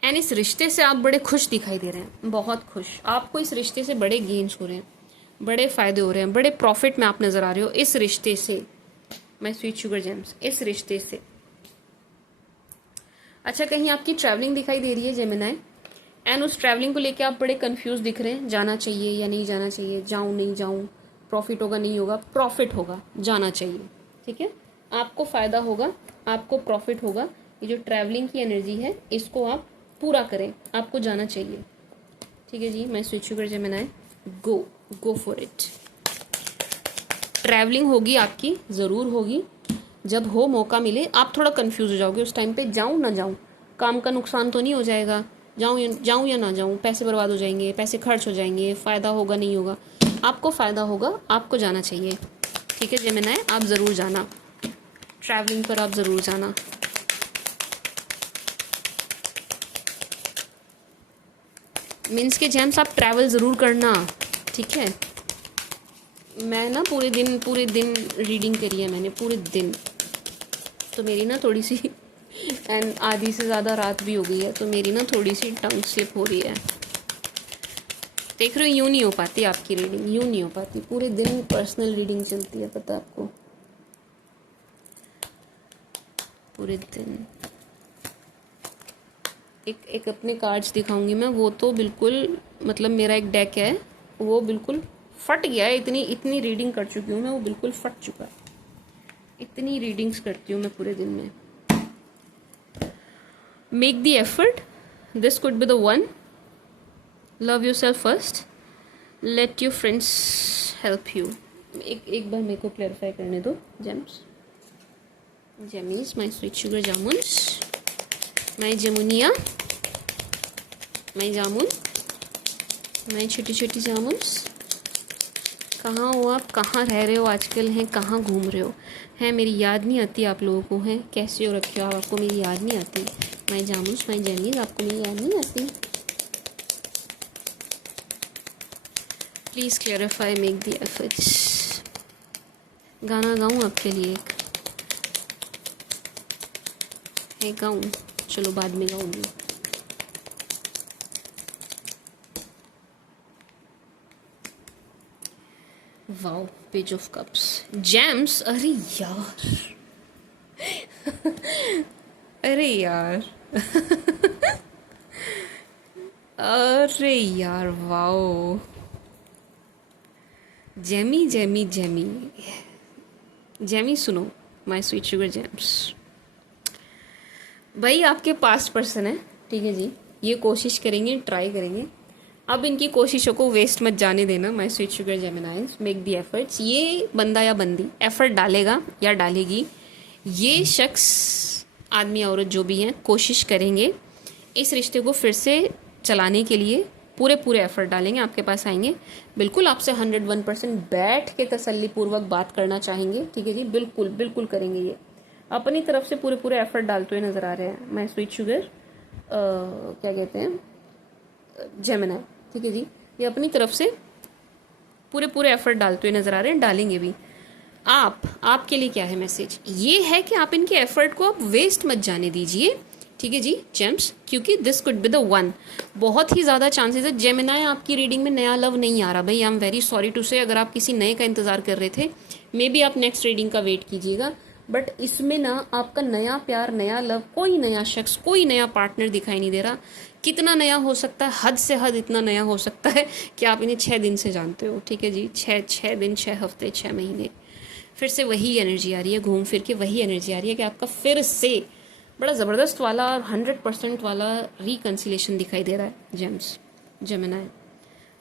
एंड इस रिश्ते से आप बड़े खुश दिखाई दे रहे हैं, बहुत खुश। आपको इस रिश्ते से बड़े गेन्स हो रहे हैं, बड़े फायदे हो रहे हैं, बड़े प्रॉफिट में आप नजर आ रहे हो इस रिश्ते से, माय स्वीट शुगर जेम्स, इस रिश्ते से। अच्छा, कहीं आपकी ट्रैवलिंग दिखाई दे रही है जेमिनाई, एंड उस ट्रैवलिंग को लेके आप बड़े कंफ्यूज दिख रहे हैं, जाना चाहिए या नहीं जाना चाहिए, जाऊं नहीं जाऊं, प्रॉफिट होगा नहीं होगा, प्रॉफिट होगा, जाना चाहिए, ठीक है, आपको फायदा होगा, आपको प्रॉफिट होगा। ये जो ट्रैवलिंग की एनर्जी है इसको आप पूरा करें, आपको जाना चाहिए, ठीक है जी। My sweet sugar Gemini, go for it. Travelling होगी आपकी, ज़रूर होगी, जब हो मौका मिले आप थोड़ा कंफ्यूज हो जाओगे उस टाइम पे, जाऊं ना जाऊं, काम का नुकसान तो नहीं हो जाएगा, जाऊं या ना जाऊं, पैसे बर्बाद हो जाएंगे, पैसे खर्च हो जाएंगे, फ़ायदा होगा नहीं होगा, आपको फ़ायदा होगा, आपको जाना चाहिए, ठीक है जेमिनाई, आप ज़रूर जाना ट्रैवलिंग पर, आप ज़रूर जाना। मीन्स के जेम्स आप ट्रैवल ज़रूर करना, ठीक है। मैं ना पूरे दिन रीडिंग करी है मैंने, पूरे दिन, तो मेरी ना थोड़ी सी एंड आधी से ज़्यादा रात भी हो गई है, तो मेरी ना थोड़ी सी टंग स्लिप हो रही है, देख रहे हो, यूँ नहीं हो पाती आपकी रीडिंग, यूँ नहीं हो पाती। पूरे दिन पर्सनल रीडिंग चलती है, पता है आपको, पूरे दिन। एक अपने कार्ड्स दिखाऊंगी मैं, वो तो बिल्कुल मतलब मेरा एक डेक है वो बिल्कुल फट गया है। इतनी इतनी रीडिंग कर चुकी हूँ मैं, वो बिल्कुल फट चुका है। इतनी रीडिंग्स करती हूँ मैं पूरे दिन में। Make the effort, this could be the one. Love your self first, let your friends help you. एक बार मेरे को क्लैरिफाई करने दो। जेम्स, जेमीज, माई स्वीट शुगर जामुन्स, माई जमुनिया, माई जामुन, माई छोटी छोटी जामुन्स। कहाँ हो आप, कहाँ रह रहे हो आजकल, हैं कहाँ घूम रहे हो, हैं मेरी याद नहीं आती आप लोगों को, हैं कैसे हो रखे हो आप, आपको मेरी याद नहीं आती। माई जामुन्स, माई जेमीज, आपको मेरी याद नहीं आती। Please clarify, make the efforts. गाना गाऊँ आपके लिए है, गाऊँ? चलो बाद में गाऊंगी। Wow, page of cups, gems. अरे यार अरे यार अरे यार, wow. Gemmy gemmy gemmy gemmy, सुनो माय स्वीट शुगर जेम्स। भाई आपके पास्ट पर्सन है, ठीक है जी, ये कोशिश करेंगे, ट्राई करेंगे। अब इनकी कोशिशों को वेस्ट मत जाने देना। My sweet sugar जेमिनाइज, make the efforts. ये बंदा या बंदी एफर्ट डालेगा या डालेगी, ये शख्स, आदमी औरत जो भी हैं, कोशिश करेंगे इस रिश्ते को फिर से चलाने के लिए, पूरे पूरे एफर्ट डालेंगे, आपके पास आएंगे, बिल्कुल आपसे 101% बैठ के तसल्लीपूर्वक बात करना चाहेंगे, ठीक है जी, बिल्कुल बिल्कुल करेंगे। ये अपनी तरफ से पूरे पूरे एफर्ट डालते हुए नज़र आ रहे हैं। माय स्वीट शुगर क्या कहते हैं, जेमिनाई, ठीक है जी, ये अपनी तरफ से पूरे पूरे एफर्ट डालते हुए नज़र आ रहे हैं, डालेंगे भी। आपके लिए क्या है मैसेज, ये है कि आप इनके एफर्ट को आप वेस्ट मत जाने दीजिए, ठीक है जी जेम्स, क्योंकि this could be the one. बहुत ही ज़्यादा चांसेस है जेमिनाई आपकी रीडिंग में नया लव नहीं आ रहा। भाई I am very sorry to say, अगर आप किसी नए का इंतज़ार कर रहे थे, मे बी आप नेक्स्ट रीडिंग का वेट कीजिएगा, बट इसमें ना आपका नया प्यार, नया लव, कोई नया शख्स, कोई नया पार्टनर दिखाई नहीं दे रहा। कितना नया हो सकता है, हद से हद इतना नया हो सकता है कि आप इन्हें 6 दिन से जानते हो, ठीक है जी, 6 दिन, 6 हफ्ते, 6 महीने। फिर से वही एनर्जी आ रही है, घूम फिर के वही एनर्जी आ रही है कि आपका फिर से बड़ा ज़बरदस्त वाला 100% वाला रिकन्सिलेशन दिखाई दे रहा है जेम्स, जेमिनाई।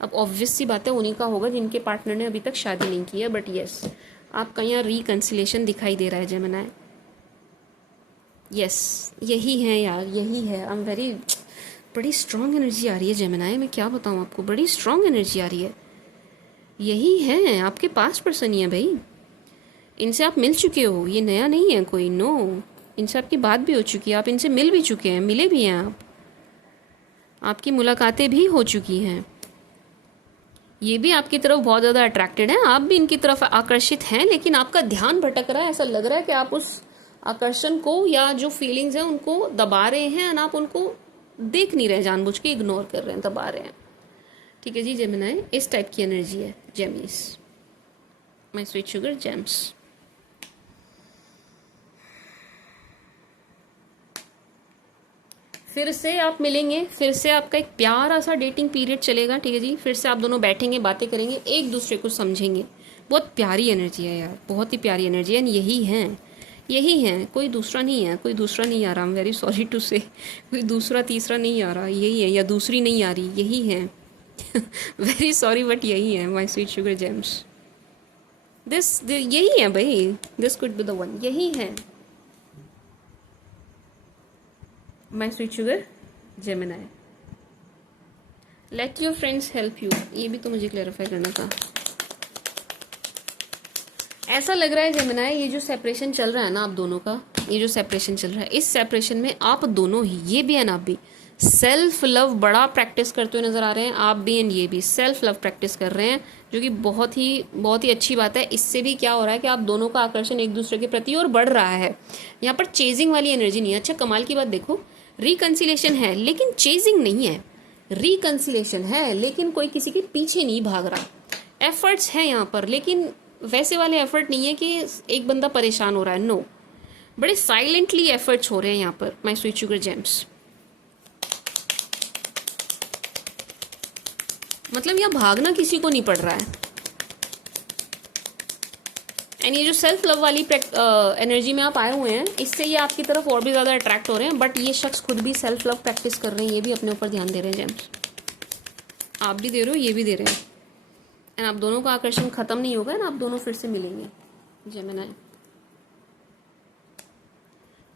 अब ऑब्वियस सी बात है उन्हीं का होगा जिनके पार्टनर ने अभी तक शादी नहीं की है, बट येस आपका यहाँ रिकन्सिलेशन दिखाई दे रहा है जेमिनाई। यस यही है यार, यही है। आई एम वेरी, बड़ी स्ट्रॉन्ग एनर्जी आ रही है जेमिनाई, मैं क्या बताऊँ आपको, बड़ी स्ट्रॉन्ग एनर्जी आ रही है। यही है, आपके पास पर्सन ही है भाई, इनसे आप मिल चुके हो, ये नया नहीं है कोई, नो, इनसे आपकी बात भी हो चुकी है, आप इनसे मिल भी चुके हैं, मिले भी हैं आप, आपकी मुलाकातें भी हो चुकी हैं। ये भी आपकी तरफ बहुत ज़्यादा अट्रैक्टेड हैं, आप भी इनकी तरफ आकर्षित हैं, लेकिन आपका ध्यान भटक रहा है। ऐसा लग रहा है कि आप उस आकर्षण को या जो फीलिंग्स हैं उनको दबा रहे हैं, और आप उनको देख नहीं रहे, जानबूझ के इग्नोर कर रहे हैं, दबा रहे हैं, ठीक है जी जेमिनाई। इस टाइप की एनर्जी है जेमीज, माय स्वीट शुगर जेम्स। फिर से आप मिलेंगे, फिर से आपका एक प्यारा सा डेटिंग पीरियड चलेगा, ठीक है जी, फिर से आप दोनों बैठेंगे, बातें करेंगे, एक दूसरे को समझेंगे। बहुत प्यारी एनर्जी है यार, बहुत ही प्यारी एनर्जी है। यही है, यही है, कोई दूसरा नहीं है, कोई दूसरा नहीं आ रहा। I am very sorry to say, कोई दूसरा तीसरा नहीं आ रहा, यही है, या दूसरी नहीं आ रही, यही है वेरी सॉरी बट यही है माय स्वीट शुगर जेम्स। यही है भाई, this could be the one, यही है my sweet sugar Gemini. Let your friends help you, ये भी तो मुझे क्लैरिफाई करना था। ऐसा लग रहा है जेमिनाई, ये जो सेपरेशन चल रहा है ना आप दोनों का, ये जो सेपरेशन चल रहा है, इस सेपरेशन में आप दोनों ही, ये भी एंड आप भी, सेल्फ लव बड़ा प्रैक्टिस करते हुए नजर आ रहे हैं। आप भी एंड ये भी सेल्फ लव प्रैक्टिस कर रहे हैं, जो कि बहुत ही अच्छी बात है। इससे भी क्या हो रहा है कि आप दोनों का आकर्षण एक दूसरे के प्रति और बढ़ रहा है। यहाँ पर चेजिंग वाली एनर्जी नहीं है। अच्छा कमाल की बात देखो, रिकन्सिलेशन है लेकिन चेजिंग नहीं है। रिकंसिलेशन है, लेकिन कोई किसी के पीछे नहीं भाग रहा। एफर्ट्स हैं यहाँ पर, लेकिन वैसे वाले एफर्ट नहीं है कि एक बंदा परेशान हो रहा है, नो। बड़े साइलेंटली एफर्ट्स हो रहे हैं यहाँ पर माय स्वीट शुगर जेम्स। मतलब यहाँ भागना किसी को नहीं पड़ रहा है। एंड ये जो सेल्फ लव वाली एनर्जी में आप आए हुए हैं, इससे ये आपकी तरफ और भी ज़्यादा अट्रैक्ट हो रहे हैं। बट ये शख्स खुद भी सेल्फ लव प्रैक्टिस कर रहे हैं, ये भी अपने ऊपर ध्यान दे रहे हैं जेम्स। आप भी दे रहे हो, ये भी दे रहे हैं। एंड आप दोनों का आकर्षण खत्म नहीं होगा, एंड आप दोनों फिर से मिलेंगे। Gemini,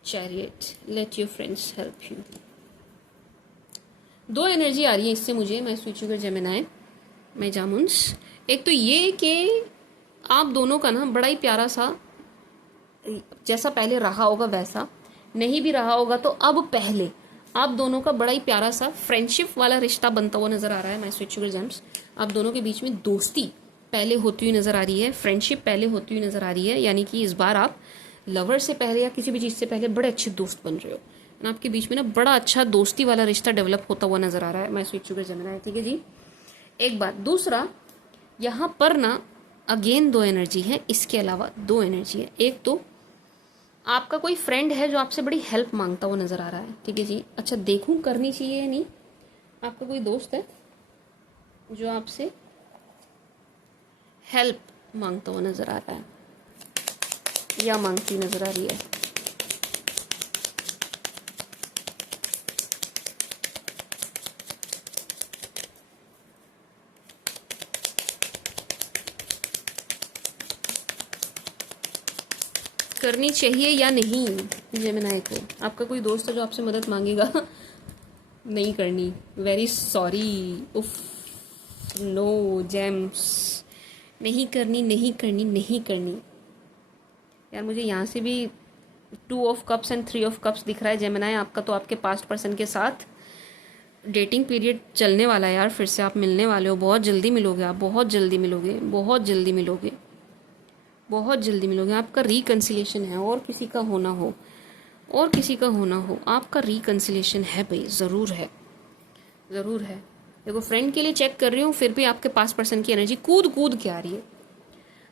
chariot, let your friends help you. दो एनर्जी आ रही है इससे मुझे, मैं स्वीट शुगर जेमिनी, मैं जामुन्स। एक तो ये कि आप दोनों का ना बड़ा ही प्यारा सा, जैसा पहले रहा होगा वैसा, नहीं भी रहा होगा तो अब पहले आप दोनों का बड़ा ही प्यारा सा फ्रेंडशिप वाला रिश्ता बनता हुआ नजर आ रहा है माय स्वीट शुगर जेम्स। आप दोनों के बीच में दोस्ती पहले होती हुई नजर आ रही है, फ्रेंडशिप पहले होती हुई नजर आ रही है। यानी कि इस बार आप लवर से पहले या किसी भी चीज से पहले बड़े अच्छे दोस्त बन रहे हो, और आपके बीच में ना बड़ा अच्छा दोस्ती वाला रिश्ता डेवलप होता हुआ नजर आ रहा है माय स्वीट शुगर जेमिनी। ठीक है जी, एक बात। दूसरा, यहाँ पर ना अगेन दो एनर्जी है, इसके अलावा दो एनर्जी है। एक तो आपका कोई फ्रेंड है जो आपसे बड़ी हेल्प मांगता हुआ नजर आ रहा है। ठीक है जी, अच्छा देखूं करनी चाहिए या नहीं। आपका कोई दोस्त है जो आपसे हेल्प मांगता हुआ नजर आ रहा है या मांगती नजर आ रही है। करनी चाहिए या नहीं जेमिनी को। आपका कोई दोस्त है जो आपसे मदद मांगेगा, नहीं करनी, वेरी सॉरी, उफ, नो जेम्स, नहीं करनी, नहीं करनी, नहीं करनी। यार मुझे यहाँ से भी 2 of cups and 3 of cups दिख रहा है जेमिनी। आपका तो आपके पास्ट पर्सन के साथ डेटिंग पीरियड चलने वाला है यार। फिर से आप मिलने वाले हो, बहुत जल्दी मिलोगे आप, बहुत जल्दी मिलोगे, बहुत जल्दी मिलोगे, बहुत जल्दी मिलोगे। आपका रिकंसिलेशन है, और किसी का होना हो, और किसी का होना हो, आपका रिकंसिलेशन है भाई, ज़रूर है, ज़रूर है। देखो फ्रेंड के लिए चेक कर रही हूँ, फिर भी आपके पास पर्सन की एनर्जी कूद कूद के आ रही है।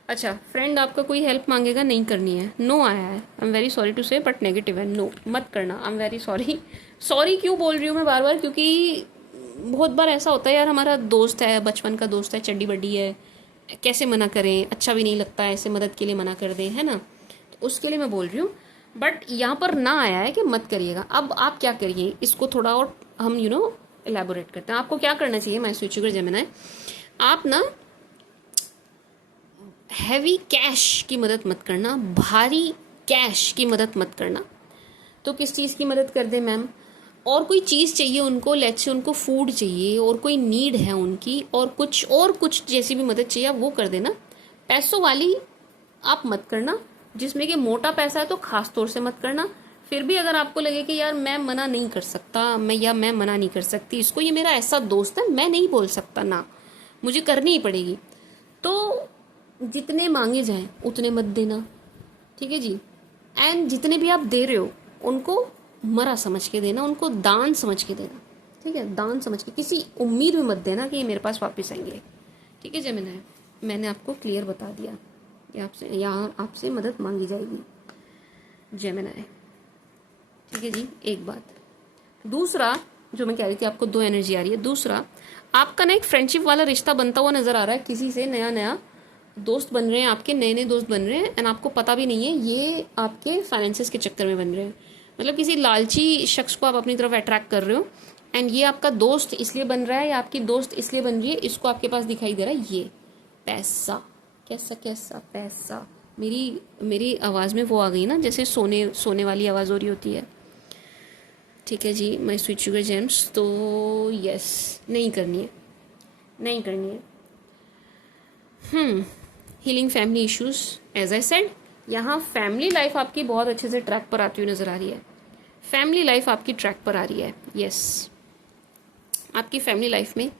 अच्छा, फ्रेंड आपका कोई हेल्प मांगेगा, नहीं करनी है, नो आया है। I am very sorry to say, but negative है, नो मत करना। I am very sorry. Sorry क्यों बोल रही हूँ मैं बार बार, क्योंकि बहुत बार ऐसा होता है यार, हमारा दोस्त है, बचपन का दोस्त है, चड्डी बड्डी है, कैसे मना करें, अच्छा भी नहीं लगता है ऐसे मदद के लिए मना कर दें, है ना। तो उसके लिए मैं बोल रही हूँ। बट यहाँ पर ना आया है कि मत करिएगा। अब आप क्या करिए, इसको थोड़ा और हम एलैबोरेट करते हैं। आपको क्या करना चाहिए माय स्वीट शुगर जेमिनी, आप ना हैवी कैश की मदद मत करना, भारी कैश की मदद मत करना। तो किस चीज़ की मदद कर दे मैम, और कोई चीज़ चाहिए उनको, लेट से उनको फूड चाहिए, और कोई नीड है उनकी, और कुछ जैसी भी मदद चाहिए आप वो कर देना। पैसों वाली आप मत करना, जिसमें कि मोटा पैसा है तो खास तौर से मत करना। फिर भी अगर आपको लगे कि यार मैं मना नहीं कर सकता, मैं मना नहीं कर सकती इसको, ये मेरा ऐसा दोस्त है, मैं नहीं बोल सकता ना, मुझे करनी ही पड़ेगी, तो जितने मांगे जाएं उतने मत देना। ठीक है जी। एंड जितने भी आप दे रहे हो उनको मरा समझ के देना, उनको दान समझ के देना। ठीक है, दान समझ के, किसी उम्मीद में मत देना कि ये मेरे पास वापस आएंगे। ठीक है जेमिनी, मैंने आपको क्लियर बता दिया, ये आपसे, यहाँ आपसे मदद मांगी जाएगी जेमिनी। ठीक है जी, एक बात। दूसरा जो मैं कह रही थी, आपको दो एनर्जी आ रही है। दूसरा, आपका ना एक फ्रेंडशिप वाला रिश्ता बनता हुआ नजर आ रहा है, किसी से नया नया दोस्त बन रहे हैं, आपके नए नए दोस्त बन रहे हैं, एंड आपको पता भी नहीं है ये आपके फाइनेंसेस के चक्कर में बन रहे हैं। मतलब किसी लालची शख्स को आप अपनी तरफ अट्रैक्ट कर रहे हो, एंड ये आपका दोस्त इसलिए बन रहा है या आपकी दोस्त इसलिए बन रही है, इसको आपके पास दिखाई दे रहा है ये पैसा। कैसा कैसा पैसा, मेरी आवाज़ में वो आ गई ना, जैसे सोने वाली आवाज़ हो रही होती है। ठीक है जी माय स्वीट शुगर जेम्स, तो यस, नहीं करनी है, नहीं करनी है। Healing family issues, as I said, यहाँ फैमिली लाइफ आपकी बहुत अच्छे से ट्रैक पर आती हुई नजर आ रही है। फैमिली लाइफ आपकी ट्रैक पर आ रही है, यस। आपकी फैमिली लाइफ में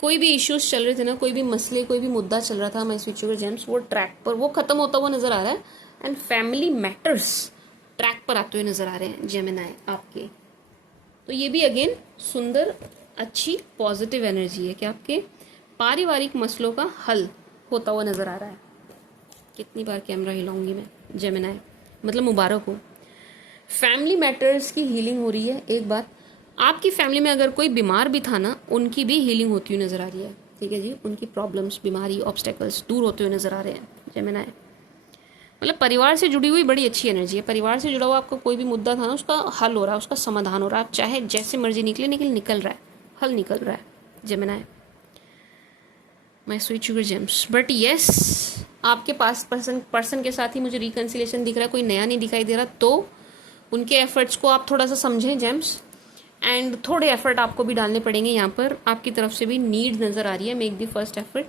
कोई भी इश्यूज चल रहे थे ना, कोई भी मसले, कोई भी मुद्दा चल रहा था माय स्वीट शुगर जेम्स, वो ट्रैक पर, वो खत्म होता हुआ नजर आ रहा है, एंड फैमिली मैटर्स ट्रैक पर आते हुए नजर आ रहे हैं जेमिनी आपके। तो ये भी अगेन सुंदर अच्छी पॉजिटिव एनर्जी है कि आपके पारिवारिक मसलों का हल होता हुआ नज़र आ रहा है। कितनी बार कैमरा हिलाऊंगी मैं, जेमिनाई, मतलब मुबारक हो। फैमिली मैटर्स की हीलिंग हो रही है। एक बात, आपकी फैमिली में अगर कोई बीमार भी था ना, उनकी भी हीलिंग होती हुई नज़र आ रही है। ठीक है जी, उनकी प्रॉब्लम्स, बीमारी, ऑब्स्टेकल्स दूर होते हुए नज़र आ रहे हैं जेमिनाई। मतलब परिवार से जुड़ी हुई बड़ी अच्छी एनर्जी है। परिवार से जुड़ा हुआ आपका कोई भी मुद्दा था ना, उसका हल हो रहा है, उसका समाधान हो रहा है। आप चाहे जैसे मर्जी निकले, निकल रहा है, हल निकल रहा है Gemini. My sweet sugar James. But yes, आपके पास पर्सन के साथ ही मुझे रिकन्सिलेशन दिख रहा है, कोई नया नहीं दिखाई दे रहा। तो उनके एफर्ट्स को आप थोड़ा सा समझें जेम्स, एंड थोड़े एफर्ट आपको भी डालने पड़ेंगे। यहाँ पर आपकी तरफ से भी नीड नज़र आ रही है, मेक द फर्स्ट एफर्ट।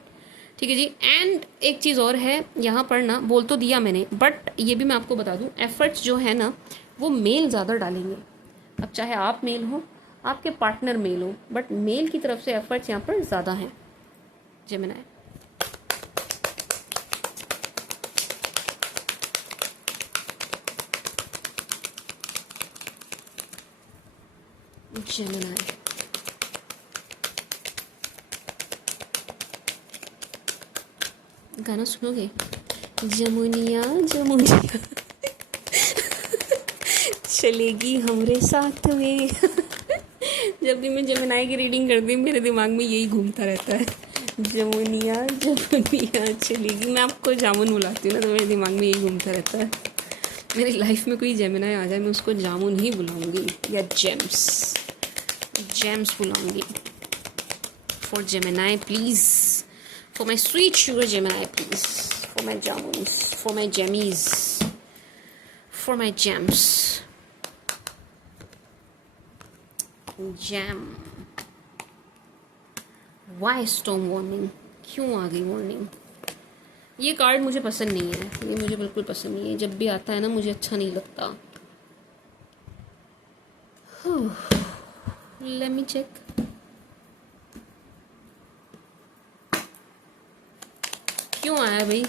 ठीक है जी। एंड एक चीज़ और है यहाँ पर ना, बोल तो दिया मैंने, बट ये भी मैं आपको बता दूँ, एफर्ट्स जो है ना वो मेल ज़्यादा डालेंगे। अब चाहे आप मेल हो, आपके पार्टनर मेल हो, बट मेल की तरफ से एफर्ट्स यहाँ पर ज़्यादा हैं जेमिनाई। जेमिनाई, गाना सुनोगे? जमुनिया जमुनिया चलेगी हमरे साथ में जब भी मैं जेमिनाई की रीडिंग करती हूँ, मेरे दिमाग में यही घूमता रहता है, जमुनिया जमुनिया चलेगी। मैं आपको जामुन बुलाती हूँ ना, तो मेरे दिमाग में यही घूमता रहता है। मेरी लाइफ में कोई जेमिनाई आ जाए, मैं उसको जामुन ही बुलाऊंगी, या जेम्स बुलाऊंगी। For Gemini please, for my sweet sugar Gemini, please, for my jamuns, for my jammies, for my jams. Jam. Why storm warning? क्यों आ गई वार्निंग? ये कार्ड मुझे पसंद नहीं है, ये मुझे बिल्कुल पसंद नहीं है। जब भी आता है ना, मुझे अच्छा नहीं लगता। Let me check. क्यों आया भाई?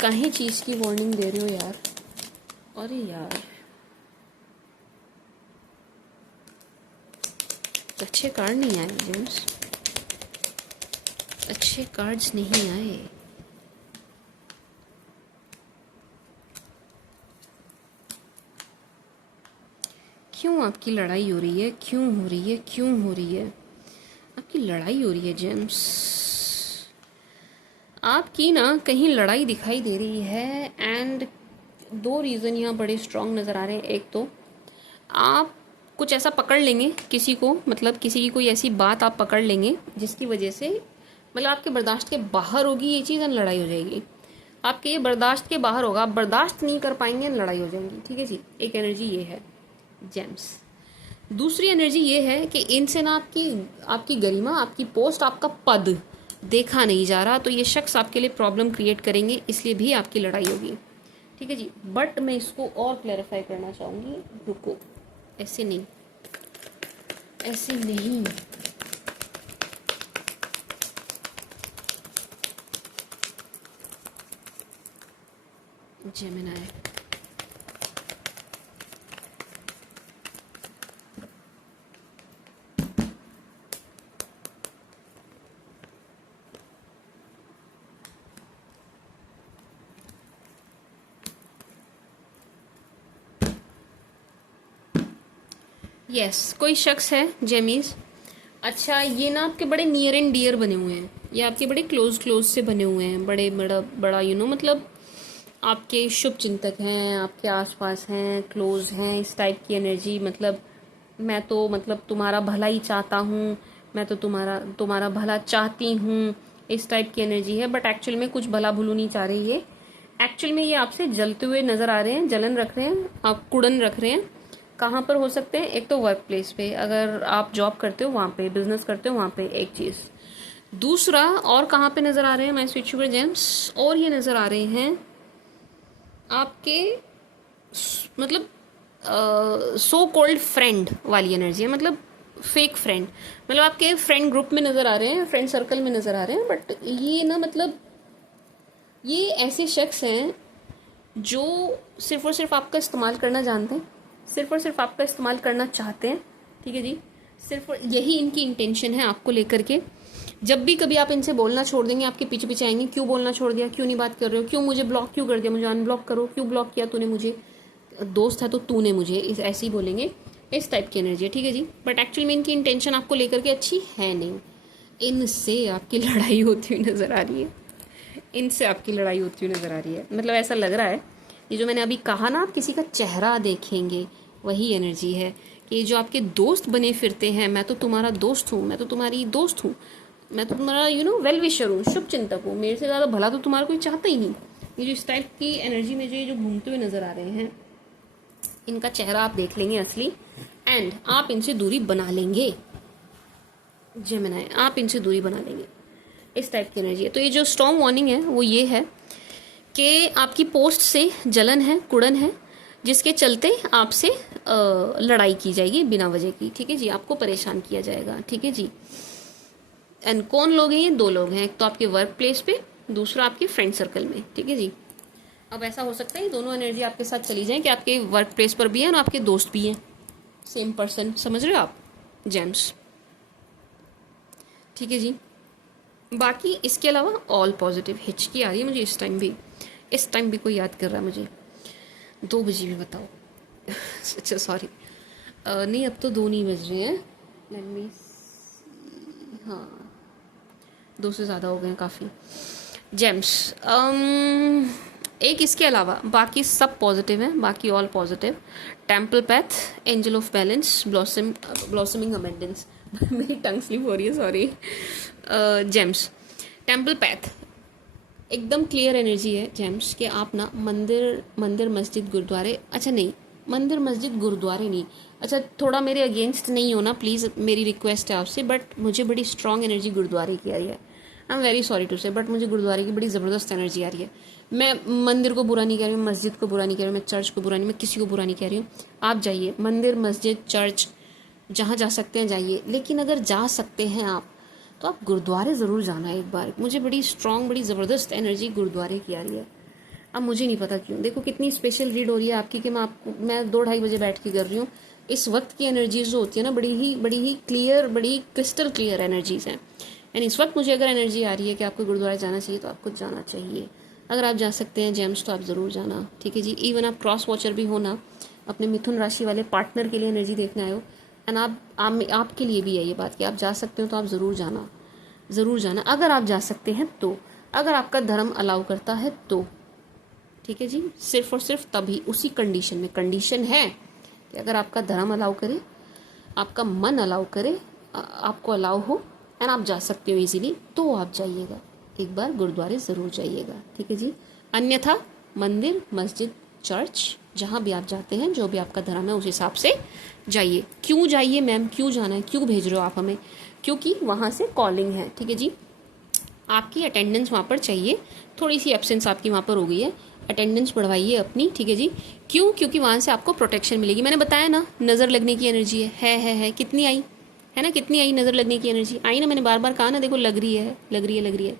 कहीं चीज़ की वार्निंग दे रहे हो यार? अरे यार, अच्छे कार्ड नहीं आए जेम्स, अच्छे कार्ड्स नहीं आए। क्यों आपकी लड़ाई हो रही है? क्यों हो रही है? क्यों हो रही है? आपकी लड़ाई हो रही है जेम्स, आपकी ना कहीं लड़ाई दिखाई दे रही है। एंड दो रीज़न यहाँ बड़े स्ट्रॉन्ग नज़र आ रहे हैं। एक तो आप कुछ ऐसा पकड़ लेंगे किसी को, मतलब किसी की कोई ऐसी बात आप पकड़ लेंगे जिसकी वजह से, मतलब आपके बर्दाश्त के बाहर होगी ये चीज़, एंड लड़ाई हो जाएगी। आपके ये बर्दाश्त के बाहर होगा, आप बर्दाश्त नहीं कर पाएंगे, लड़ाई हो जाएगी। ठीक है जी, एक एनर्जी ये है जेम्स। दूसरी एनर्जी ये है कि इनसे ना आपकी गरिमा, आपकी पोस्ट, आपका पद देखा नहीं जा रहा, तो ये शख्स आपके लिए प्रॉब्लम क्रिएट करेंगे, इसलिए भी आपकी लड़ाई होगी। ठीक है जी। बट मैं इसको और क्लैरिफाई करना चाहूँगी, रुको, ऐसे नहीं, ऐसे नहीं। जेमिनाई, यस, कोई शख्स है जेमीज। अच्छा, ये ना आपके बड़े नियर एंड डियर बने हुए हैं, ये आपके बड़े क्लोज से बने हुए हैं, बड़े बड़ा मतलब आपके शुभ चिंतक हैं, आपके आसपास हैं, क्लोज हैं, इस टाइप की एनर्जी। मतलब मैं तो मतलब तुम्हारा भला ही चाहता हूँ, मैं तो तुम्हारा भला चाहती हूँ, इस टाइप की एनर्जी है। बट एक्चुअल में कुछ भला भुलू नहीं चाह रही है। एक्चुअल में ये आपसे जलते हुए नज़र आ रहे हैं, जलन रख रहे हैं, आप कुड़न रख रहे हैं। कहाँ पर हो सकते हैं? एक तो वर्क प्लेस पे, अगर आप जॉब करते हो वहाँ पे, बिजनेस करते हो वहाँ पे, एक चीज़। दूसरा, और कहाँ पे नज़र आ रहे हैं माय स्वीट शुगर जेम्स? और ये नज़र आ रहे हैं आपके मतलब सो कॉल्ड फ्रेंड वाली एनर्जी है, मतलब फेक फ्रेंड, मतलब आपके फ्रेंड ग्रुप में नज़र आ रहे हैं, फ्रेंड सर्कल में नज़र आ रहे हैं। बट ये ना, मतलब ये ऐसे शख्स हैं जो सिर्फ और सिर्फ आपका इस्तेमाल करना जानते हैं, सिर्फ और सिर्फ आपका इस्तेमाल करना चाहते हैं। ठीक है जी। सिर्फ यही इनकी इंटेंशन है आपको लेकर के। जब भी कभी आप इनसे बोलना छोड़ देंगे, आपके पीछे पीछे आएंगे, क्यों बोलना छोड़ दिया, क्यों नहीं बात कर रहे हो, क्यों मुझे ब्लॉक क्यों कर दिया, मुझे अनब्लॉक करो, क्यों ब्लॉक किया तूने मुझे, दोस्त है तो तूने मुझे, इस ऐसे ही बोलेंगे। इस टाइप की एनर्जी है, ठीक है जी। बट एक्चुअल में इनकी इंटेंशन आपको लेकर के अच्छी है नहीं। इनसे आपकी लड़ाई होती हुई नज़र आ रही है, इनसे आपकी लड़ाई होती हुई नज़र आ रही है। मतलब ऐसा लग रहा है, ये जो मैंने अभी कहा ना, आप किसी का चेहरा देखेंगे, वही एनर्जी है कि जो आपके दोस्त बने फिरते हैं, मैं तो तुम्हारा दोस्त हूँ, मैं तो तुम्हारी दोस्त हूँ, मैं तो तुम्हारा वेल विशर हूँ, शुभ चिंतक हूँ, मेरे से ज़्यादा भला तो तुम्हारा कोई चाहता ही नहीं। ये जो इस टाइप की एनर्जी में जो घूमते हुए नज़र आ रहे हैं, इनका चेहरा आप देख लेंगे असली, एंड आप इनसे दूरी बना लेंगे। जेमिनी, आप इनसे दूरी बना लेंगे। इस टाइप की एनर्जी है। तो ये जो स्ट्रॉन्ग वार्निंग है वो ये है कि आपकी पोस्ट से जलन है, कुड़न है, जिसके चलते आपसे लड़ाई की जाएगी बिना वजह की, ठीक है जी। आपको परेशान किया जाएगा, ठीक है जी। एंड कौन लोग हैं ये? 2 लोग हैं, एक तो आपके वर्क प्लेस पे, दूसरा आपके फ्रेंड सर्कल में, ठीक है जी। अब ऐसा हो सकता है ये दोनों एनर्जी आपके साथ चली जाए कि आपके वर्क प्लेस पर भी है और आपके दोस्त भी हैं, सेम पर्सन, समझ रहे हो आप जेम्स, ठीक है जी। बाकी इसके अलावा ऑल पॉजिटिव। हिचकी आ रही है मुझे इस टाइम भी कोई याद कर रहा है मुझे, 2 बजे भी बताओ। अच्छा सॉरी, नहीं अब तो 2 नहीं बज रहे हैं, लेट मी, हाँ 2 से ज़्यादा हो गए हैं काफ़ी। जेम्स, एक इसके अलावा बाकी सब पॉजिटिव हैं, बाकी all positive. Temple path, angel of balance, blossoming abundance मेरी टंग स्लिप हो रही है, सॉरी। जेम्स, टेम्पल पैथ एकदम क्लियर एनर्जी है जेम्स, कि आप ना मंदिर मस्जिद गुरुद्वारे, अच्छा नहीं, मंदिर मस्जिद गुरुद्वारे नहीं, अच्छा थोड़ा मेरे अगेंस्ट नहीं होना प्लीज़, मेरी रिक्वेस्ट है आपसे, बट मुझे बड़ी स्ट्रॉन्ग एनर्जी गुरुद्वारे की आ रही है। I am very sorry to say, but मुझे गुरुद्वारे की बड़ी ज़बरदस्त एनर्जी आ रही है। मैं मंदिर को बुरा नहीं कह रही हूँ, मस्जिद को बुरा नहीं कह रही हूँ, मैं चर्च को बुरा नहीं, मैं किसी को बुरा नहीं कह रही हूँ। आप जाइए, मंदिर मस्जिद चर्च जहाँ जा सकते हैं जाइए, लेकिन अगर जा सकते हैं आप तो आप गुरुद्वारे ज़रूर जाना है एक बार। मुझे बड़ी स्ट्रॉन्ग, बड़ी ज़बरदस्त एनर्जी गुरुद्वारे की आ रही है। अब मुझे नहीं पता क्यों, देखो कितनी स्पेशल रीड हो रही है आपकी, कि मैं 2-2:30 बजे बैठ के कर रही हूँ। इस वक्त की एनर्जीज जो होती है ना, बड़ी ही क्लियर, बड़ी क्रिस्टल क्लियर एनर्जीज हैं। एंड इस वक्त मुझे अगर एनर्जी आ रही है कि आपको गुरुद्वारे जाना चाहिए, तो आपको जाना चाहिए। अगर आप जा सकते हैं जेम्स, तो आप ज़रूर जाना, ठीक है जी। इवन आप क्रॉस वॉचर भी हो ना, अपने मिथुन राशि वाले पार्टनर के लिए एनर्जी देखने आए हो, एंड आपके लिए भी है ये बात कि आप जा सकते हो, तो आप ज़रूर जाना, अगर आप जा सकते हैं तो, अगर आपका धर्म अलाउ करता है तो, ठीक है जी। सिर्फ और सिर्फ तभी, उसी कंडीशन है कि अगर आपका धर्म अलाउ करे, आपका मन अलाउ करे, आपको अलाउ हो, एंड आप जा सकते हो इजीली, तो आप जाइएगा, एक बार गुरुद्वारे ज़रूर जाइएगा, ठीक है जी। अन्यथा मंदिर मस्जिद चर्च जहाँ भी आप जाते हैं, जो भी आपका धर्म है उस हिसाब से जाइए। क्यों जाइए मैम, क्यों जाना है, क्यों भेज रहे हो आप हमें? क्योंकि वहाँ से कॉलिंग है, ठीक है जी। आपकी अटेंडेंस वहाँ पर चाहिए, थोड़ी सी एब्सेंस आपकी वहाँ पर हो गई है, अटेंडेंस बढ़वाइए अपनी, ठीक है जी। क्यों? क्योंकि वहाँ से आपको प्रोटेक्शन मिलेगी। मैंने बताया ना, नज़र लगने की एनर्जी है। कितनी आई है ना, कितनी आई नज़र लगने की एनर्जी आई ना, मैंने बार बार कहा ना, देखो लग रही है।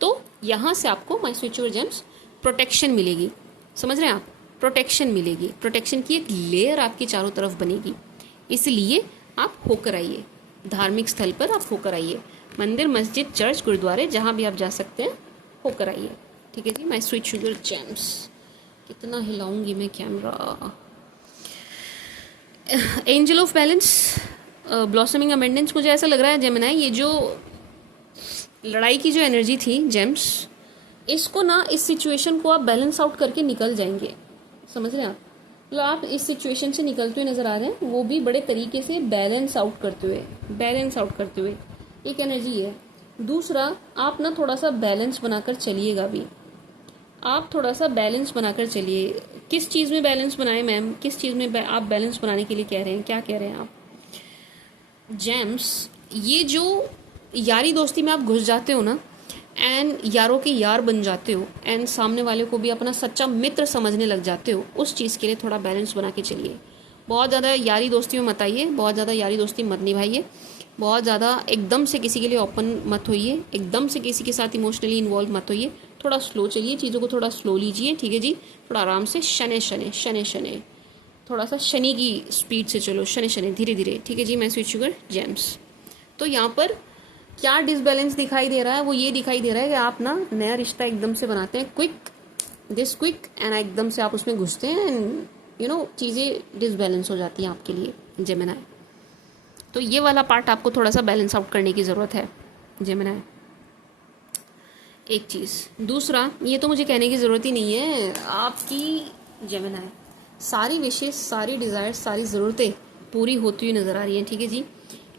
तो यहाँ से आपको माय स्पिरिचुअल जेम्स प्रोटेक्शन मिलेगी, समझ रहे हैं आप? प्रोटेक्शन मिलेगी, प्रोटेक्शन की एक लेयर आपकी चारों तरफ बनेगी। इसलिए आप होकर आइए, धार्मिक स्थल पर आप होकर आइए, मंदिर मस्जिद चर्च गुरुद्वारे जहाँ भी आप जा सकते हैं होकर आइए, ठीक है जी। माय स्वीट शुगर जेम्स, कितना हिलाऊंगी मैं camera. Angel of balance, blossoming abundance, मुझे ऐसा लग रहा है जेमिनी, ये जो लड़ाई की जो एनर्जी थी जेम्स, इसको ना, इस सिचुएशन को आप बैलेंस आउट करके निकल जाएंगे, समझ रहे हैं आप? मतलब आप इस सिचुएशन से निकलते हुए नजर आ रहे हैं, वो भी बड़े तरीके से बैलेंस आउट करते हुए एक एनर्जी है। दूसरा, आप ना थोड़ा सा बैलेंस बनाकर चलिएगा भी, आप थोड़ा सा बैलेंस बनाकर चलिए। किस चीज़ में बैलेंस बनाए मैम, किस चीज़ में आप बैलेंस बनाने के लिए कह रहे हैं, क्या कह रहे हैं आप जेम्स? ये जो यारी दोस्ती में आप घुस जाते हो ना, एंड यारों के यार बन जाते हो, एंड सामने वाले को भी अपना सच्चा मित्र समझने लग जाते हो, उस चीज़ के लिए थोड़ा बैलेंस बना के चलिए। बहुत ज़्यादा यारी दोस्ती में मत आइए, बहुत ज़्यादा यारी दोस्ती मत निभाइए, बहुत ज़्यादा एकदम से किसी के लिए ओपन मत होइए, एकदम से किसी के साथ इमोशनली इन्वॉल्व मत होइए, थोड़ा स्लो चलिए, चीज़ों को थोड़ा स्लो लीजिए, ठीक है जी। थोड़ा आराम से, शने, थोड़ा सा शनि की स्पीड से चलो, शनि शनि धीरे धीरे, ठीक है जी। मैं स्वीट शुगर जेम्स, तो यहाँ पर क्या डिसबैलेंस दिखाई दे रहा है, वो ये दिखाई दे रहा है कि आप ना नया रिश्ता एकदम से बनाते हैं, क्विक एंड एकदम से आप उसमें घुसते हैं एंड चीज़ें डिसबैलेंस हो जाती हैं आपके लिए जेमिनी। तो ये वाला पार्ट आपको थोड़ा सा बैलेंस आउट करने की ज़रूरत है जेमिनी। एक चीज़, दूसरा, ये तो मुझे कहने की ज़रूरत ही नहीं है, आपकी जेमिनी सारी विशेष, सारी डिज़ायर, सारी ज़रूरतें पूरी होती हुई नज़र आ रही हैं, ठीक है जी।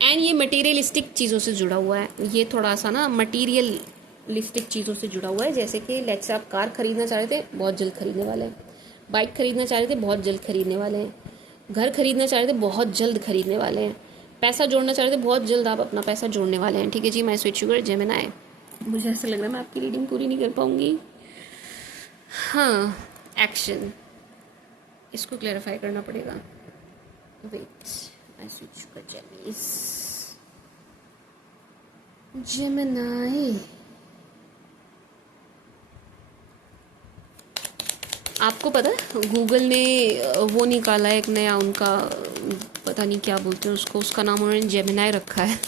एंड ये मटेरियलिस्टिक चीज़ों से जुड़ा हुआ है, ये थोड़ा सा ना मटीरियलिस्टिक चीज़ों से जुड़ा हुआ है। जैसे कि लेट्स से आप कार खरीदना चाह रहे थे, बहुत जल्द खरीदने वाले हैं। बाइक खरीदना चाह रहे थे, बहुत जल्द खरीदने वाले हैं। घर खरीदना चाह रहे थे, बहुत जल्द खरीदने वाले हैं। पैसा जोड़ना चाह रहे थे, बहुत जल्द आप अपना पैसा जोड़ने वाले हैं, ठीक है जी। My sweet sugar Gemini. मुझे ऐसा लग रहा है मैं आपकी रीडिंग पूरी नहीं कर पाऊंगी। हाँ, एक्शन, इसको क्लैरिफाई करना पड़ेगा। वेट, मैं स्विच शुगर जेमिनी। आपको पता है गूगल ने वो निकाला है एक नया, उनका पता नहीं क्या बोलते हैं उसको, उसका नाम उन्होंने जेमिनी रखा है।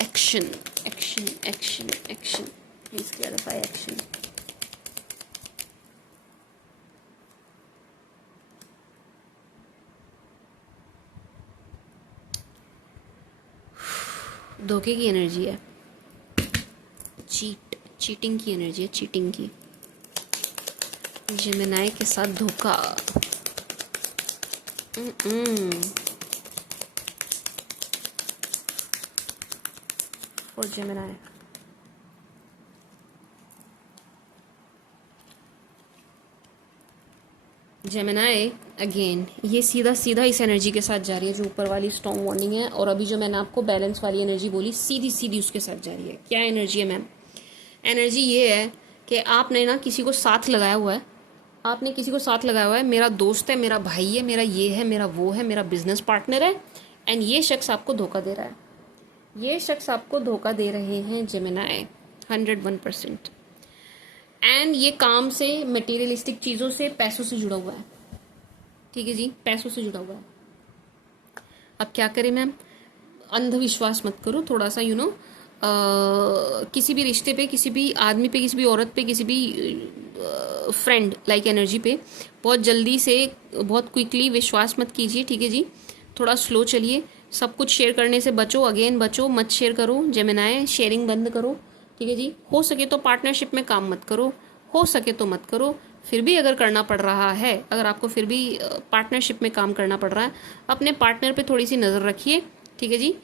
Action action action action, please clarify action. धोखे की एनर्जी है, चीटिंग की एनर्जी है, चीटिंग की। जेमिनी के साथ धोखा। फॉर जेमिनी, जेमिनी अगेन ये सीधा सीधा इस एनर्जी के साथ जा रही है जो ऊपर वाली स्टॉर्म वार्निंग है, और अभी जो मैंने आपको बैलेंस वाली एनर्जी बोली, सीधी सीधी उसके साथ जा रही है। क्या एनर्जी है मैम? एनर्जी ये है कि आपने ना किसी को साथ लगाया हुआ है, आपने किसी को साथ लगाया हुआ है, मेरा दोस्त है, मेरा भाई है, मेरा ये है, मेरा वो है, मेरा बिजनेस पार्टनर है, एंड ये शख्स आपको धोखा दे रहा है। ये शख्स आपको धोखा दे रहे हैं जेमिनी, 101%। एंड ये काम से, मटेरियलिस्टिक चीज़ों से, पैसों से जुड़ा हुआ है, ठीक है जी, पैसों से जुड़ा हुआ है। अब क्या करें मैम? अंधविश्वास मत करो, थोड़ा सा किसी भी रिश्ते पे, किसी भी आदमी पे, किसी भी औरत पे, किसी भी फ्रेंड लाइक एनर्जी पे बहुत जल्दी से, बहुत क्विकली विश्वास मत कीजिए, ठीक है जी। थोड़ा स्लो चलिए, सब कुछ शेयर करने से बचो, अगेन बचो, मत शेयर करो जेमिनी, शेयरिंग बंद करो, ठीक है जी। हो सके तो पार्टनरशिप में काम मत करो, हो सके तो मत करो। फिर भी अगर करना पड़ रहा है, अगर आपको फिर भी पार्टनरशिप में काम करना पड़ रहा है, अपने पार्टनर पे थोड़ी सी नज़र रखिए, ठीक है जी।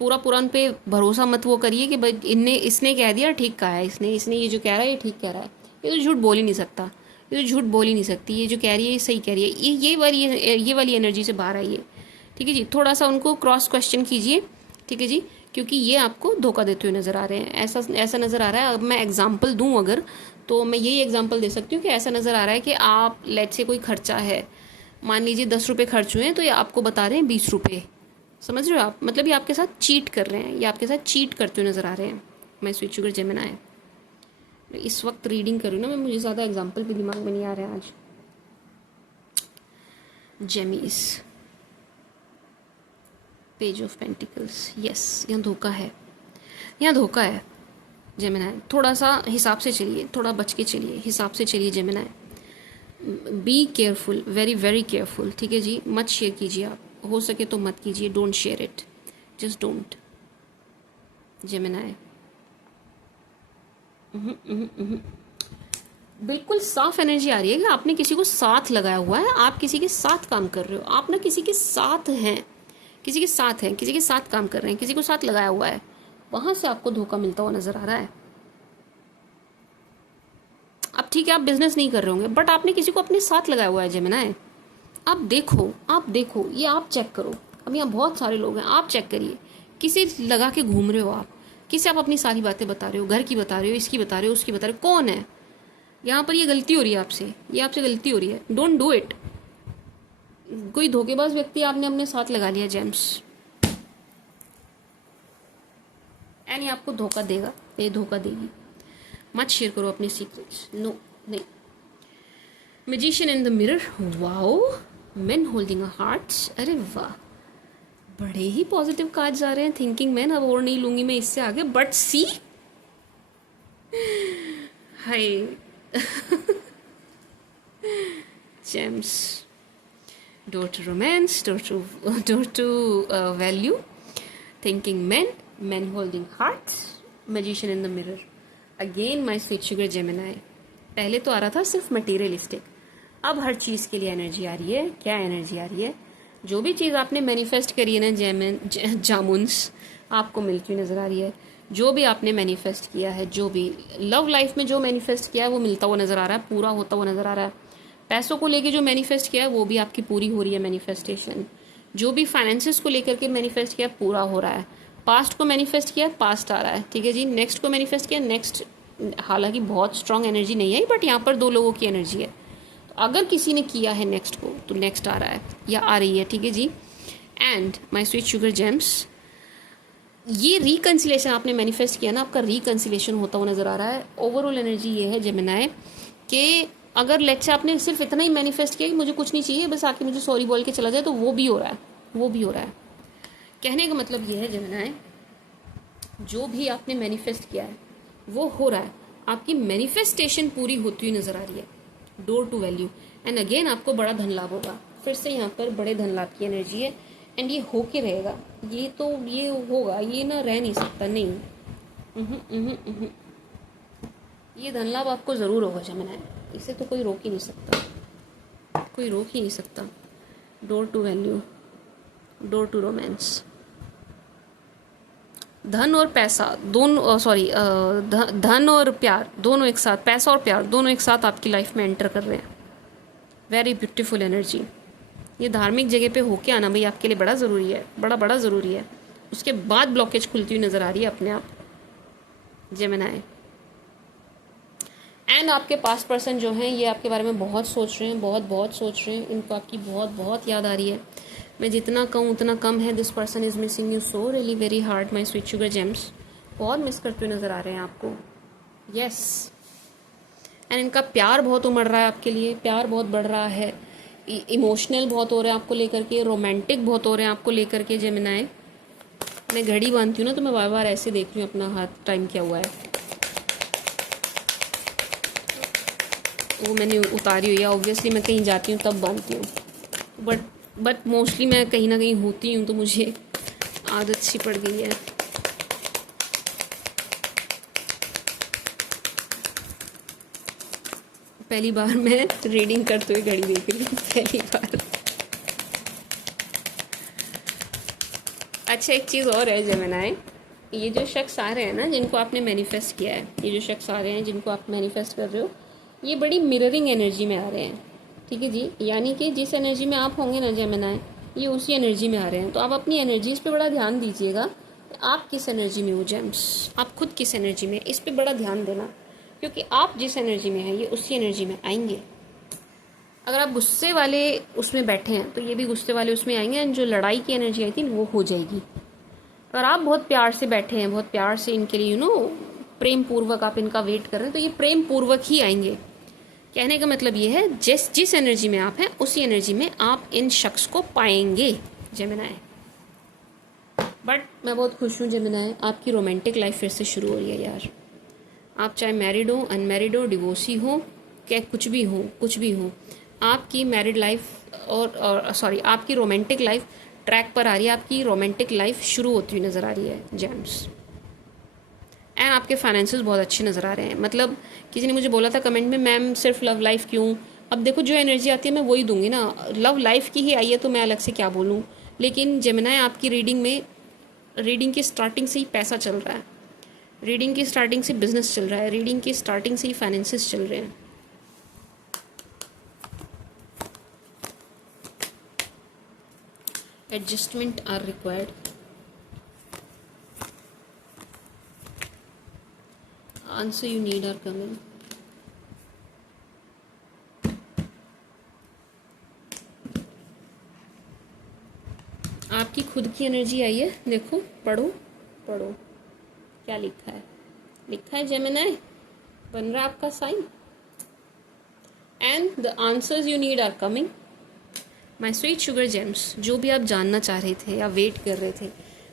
पूरा उन पे भरोसा मत वो करिए कि भाई इसने कह दिया ठीक कहा है, इसने ये जो कह रहा है ये ठीक कह रहा है, ये तो झूठ बोल ही नहीं सकता, ये तो झूठ बोल ही नहीं सकती, ये जो कह रही है ये सही कह रही है, ये वाली एनर्जी से बाहर आइए, ठीक है जी। थोड़ा सा उनको क्रॉस क्वेश्चन कीजिए, ठीक है जी, क्योंकि ये आपको धोखा देते हुए नज़र आ रहे हैं। ऐसा नज़र आ रहा है, अब मैं एग्जाम्पल दूँ अगर, तो मैं यही एग्जाम्पल दे सकती हूँ कि ऐसा नज़र आ रहा है कि आप लेट से कोई खर्चा है, मान लीजिए 10 रुपये खर्च हुए हैं, तो ये आपको बता रहे हैं 20 रुपये, समझ रहे हो आप? मतलब ये आपके साथ चीट कर रहे हैं, ये आपके साथ चीट करते हुए नज़र आ रहे हैं। मैं स्वीट शुगर जेमिनी है, इस वक्त रीडिंग कर रही हूँ ना मैं, मुझे ज़्यादा एग्जाम्पल भी दिमाग में नहीं आ रहे हैं आज। जेमीज, पेज ऑफ पेंटिकल्स, यस, यहाँ धोखा है, यहाँ धोखा है जेमिनी। थोड़ा सा हिसाब से चलिए, थोड़ा बच के चलिए, हिसाब से चलिए Gemini. Be careful, very very careful, ठीक है जी। मत शेयर कीजिए, आप हो सके तो मत कीजिए, don't share it, just don't Gemini. बिल्कुल साफ एनर्जी आ रही है कि आपने किसी को साथ लगाया हुआ है, आप किसी के साथ काम कर रहे हो, आप ना किसी के साथ हैं, किसी के साथ हैं, किसी के साथ काम कर रहे हैं, किसी को साथ लगाया हुआ है, वहां से आपको धोखा मिलता हुआ नजर आ रहा है। अब ठीक है, आप बिजनेस नहीं कर रहे होंगे, बट आपने किसी को अपने साथ लगाया हुआ है जेमिनी। आप देखो, ये आप चेक करो, अब यहाँ बहुत सारे लोग हैं, आप चेक करिए, किसे लगा के घूम रहे हो आप, किसे आप अपनी सारी बातें बता रहे हो, घर की बता रहे हो, इसकी बता रहे हो, उसकी बता रहे हो, कौन है यहाँ पर? ये गलती हो रही है आपसे, ये आपसे गलती हो रही है, डोंट डू इट। कोई धोखेबाज व्यक्ति आपने अपने साथ लगा लिया जेम्स, एंड ये आपको धोखा देगा, ये धोखा देगी। मत शेयर करो अपने सीक्रेट्स, नो नहीं। Magician in the mirror, wow. Man holding a heart, अरे वाह, बड़े ही पॉजिटिव कार्ड्स आ रहे हैं। थिंकिंग मैन, अब और नहीं लूंगी मैं इससे आगे, but see hi gems, door to romance, door to value, thinking man, man holding heart, magician in the mirror, again my sweet sugar Gemini. पहले तो आ रहा था सिर्फ मटेरियलिस्टिक, अब हर चीज़ के लिए एनर्जी आ रही है। क्या एनर्जी आ रही है? जो भी चीज़ आपने मैनिफेस्ट करी है ना जामुन्स, आपको मिलती हुई नज़र आ रही है। जो भी आपने मैनिफेस्ट किया है, जो भी लव लाइफ में जो मैनिफेस्ट किया है वो मिलता हुआ नज़र आ रहा है, पूरा होता हुआ नज़र आ रहा है। पैसों को लेके जो मैनिफेस्ट किया है वो भी आपकी पूरी हो रही है मैनिफेस्टेशन। जो भी फाइनेंसेस को लेकर के मैनिफेस्ट किया पूरा हो रहा है। पास्ट को मैनिफेस्ट किया, पास्ट आ रहा है, ठीक है जी। नेक्स्ट को मैनिफेस्ट किया, नेक्स्ट, हालांकि बहुत स्ट्रांग एनर्जी नहीं आई, बट यहाँ पर 2 लोगों की एनर्जी है। तो अगर किसी ने किया है नेक्स्ट को, तो नेक्स्ट आ रहा है या आ रही है, ठीक है जी। And my sweet sugar gems, ये रिकन्सिलेशन आपने मैनिफेस्ट किया ना, आपका रिकन्सिलेशन होता हुआ नज़र आ रहा है। ओवरऑल एनर्जी ये है जेमिनाई कि अगर लेट्स से आपने सिर्फ इतना ही मैनिफेस्ट किया कि मुझे कुछ नहीं चाहिए, बस आके मुझे सॉरी बोल के चला जाए, तो वो भी हो रहा है, वो भी हो रहा है। कहने का मतलब ये है जेमिनाई, जो भी आपने मैनिफेस्ट किया है वो हो रहा है। आपकी मैनिफेस्टेशन पूरी होती हुई नज़र आ रही है। Door to value, and again आपको बड़ा धन लाभ होगा। फिर से यहाँ पर बड़े धन लाभ की एनर्जी है, एंड ये होके रहेगा। ये तो ये होगा, ये ना रह नहीं सकता, नहीं। ये धन लाभ आपको ज़रूर होगा जेमिनाई, इसे तो कोई रोक ही नहीं सकता, कोई रोक ही नहीं सकता। Door to value, door to romance, धन और पैसा दोनों, सॉरी, धन और प्यार दोनों एक साथ, पैसा और प्यार दोनों एक साथ आपकी लाइफ में एंटर कर रहे हैं। Very beautiful energy. ये धार्मिक जगह पे होके आना भाई आपके लिए बड़ा ज़रूरी है, बड़ा बड़ा ज़रूरी है। उसके बाद ब्लॉकेज खुलती हुई नज़र आ रही है अपने आप जेमिनाई। एंड आपके पास्ट पर्सन जो हैं ये आपके बारे में बहुत सोच रहे हैं, बहुत बहुत सोच रहे हैं। इनको आपकी बहुत बहुत याद आ रही है। मैं जितना कहूँ उतना कम है। This person is missing you so really very hard my sweet sugar James. बहुत मिस करते हुए नज़र आ रहे हैं आपको, यस। एंड इनका प्यार बहुत उमड़ रहा है आपके लिए, प्यार बहुत बढ़ रहा है, इमोशनल बहुत हो रहे हैं आपको लेकर के, रोमांटिक बहुत हो रहे हैं आपको लेकर के जेमिनाई। मैं घड़ी बांधती हूँ ना तो मैं बार बार ऐसे देख रही हूँ अपना हाथ, टाइम क्या हुआ है, वो मैंने उतारी हुई है। ऑब्वियसली मैं कहीं जाती हूँ तब बांधती हूँ, बट मोस्टली मैं कहीं ना कहीं होती हूँ तो मुझे आदत सी पड़ गई है। पहली बार मैं रीडिंग करते हुए घड़ी देख रही हूँ, पहली बार। अच्छा, एक चीज़ और है जेमिनाई, ये जो शख्स आ रहे हैं ना जिनको आपने मैनिफेस्ट किया है, ये जो शख्स आ रहे हैं जिनको आप मैनिफेस्ट कर रहे हो, ये बड़ी मिररिंग एनर्जी में आ रहे हैं, ठीक है जी। यानी कि जिस एनर्जी में आप होंगे ना जेमिनाई, ये उसी एनर्जी में आ रहे हैं। तो आप अपनी एनर्जीज पे बड़ा ध्यान दीजिएगा, आप किस एनर्जी में हो जेम्स, आप खुद किस एनर्जी में, इस पे बड़ा ध्यान देना, क्योंकि आप जिस एनर्जी में हैं ये उसी एनर्जी में आएंगे। अगर आप गुस्से वाले उसमें बैठे हैं तो ये भी गुस्से वाले उसमें आएंगे, एंड जो लड़ाई की एनर्जी आई थी वो हो जाएगी। अगर आप बहुत प्यार से बैठे हैं, बहुत प्यार से इनके लिए प्रेम पूर्वक आप इनका वेट कर रहे हैं, तो ये प्रेम पूर्वक ही आएंगे। कहने का मतलब ये है जिस एनर्जी में आप हैं उसी एनर्जी में आप इन शख्स को पाएंगे जेमिनाई। बट मैं बहुत खुश हूँ जेमिनाई, आपकी रोमांटिक लाइफ फिर से शुरू हो रही है यार। आप चाहे मैरिड हो, अनमैरिड हो, डिवोर्सी हो, क्या कुछ भी हो, आपकी मैरिड लाइफ और सॉरी आपकी रोमांटिक लाइफ ट्रैक पर आ रही है। आपकी रोमांटिक लाइफ शुरू होती हुई नज़र आ रही है जेम्स। एंड आपके फाइनेंसेस बहुत अच्छे नज़र आ रहे हैं। मतलब किसी ने मुझे बोला था कमेंट में, मैम सिर्फ लव लाइफ क्यों? अब देखो जो एनर्जी आती है मैं वही दूंगी ना, लव लाइफ की ही आई है तो मैं अलग से क्या बोलूँ। लेकिन जेमिनाई आपकी रीडिंग की स्टार्टिंग से ही पैसा चल रहा है, रीडिंग की स्टार्टिंग से बिजनेस चल रहा है, रीडिंग की स्टार्टिंग से ही फाइनेंसेस चल रहे हैं। Adjustment are required. Answer you need are coming. आपकी खुद की एनर्जी आई है, देखो, पढ़ो। क्या लिखा है जेमिनी, बन रहा है आपका sign. And the answers you need are coming. My sweet sugar gems, जो भी आप जानना चाह रहे थे या वेट कर रहे थे,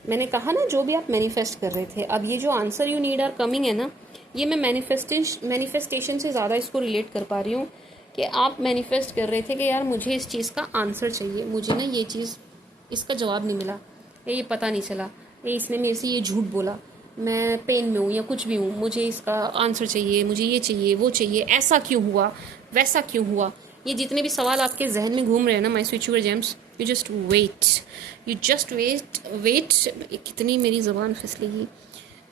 मैंने कहा ना जो भी आप मैनिफेस्ट कर रहे थे, अब ये जो answer you need are coming है ना, ये मैं मैनिफेस्टेशन से ज़्यादा इसको रिलेट कर पा रही हूँ कि आप मैनिफेस्ट कर रहे थे कि यार मुझे इस चीज़ का आंसर चाहिए, मुझे ना ये चीज़, इसका जवाब नहीं मिला, या ये पता नहीं चला, या इसने मेरे से ये झूठ बोला, मैं पेन में हूँ या कुछ भी हूँ, मुझे इसका आंसर चाहिए, मुझे ये चाहिए, वो चाहिए, ऐसा क्यों हुआ, वैसा क्यों हुआ। ये जितने भी सवाल आपके जहन में घूम रहे हैं ना my sweet sugar gems, you just wait. कितनी मेरी ज़बान फिसलेगी,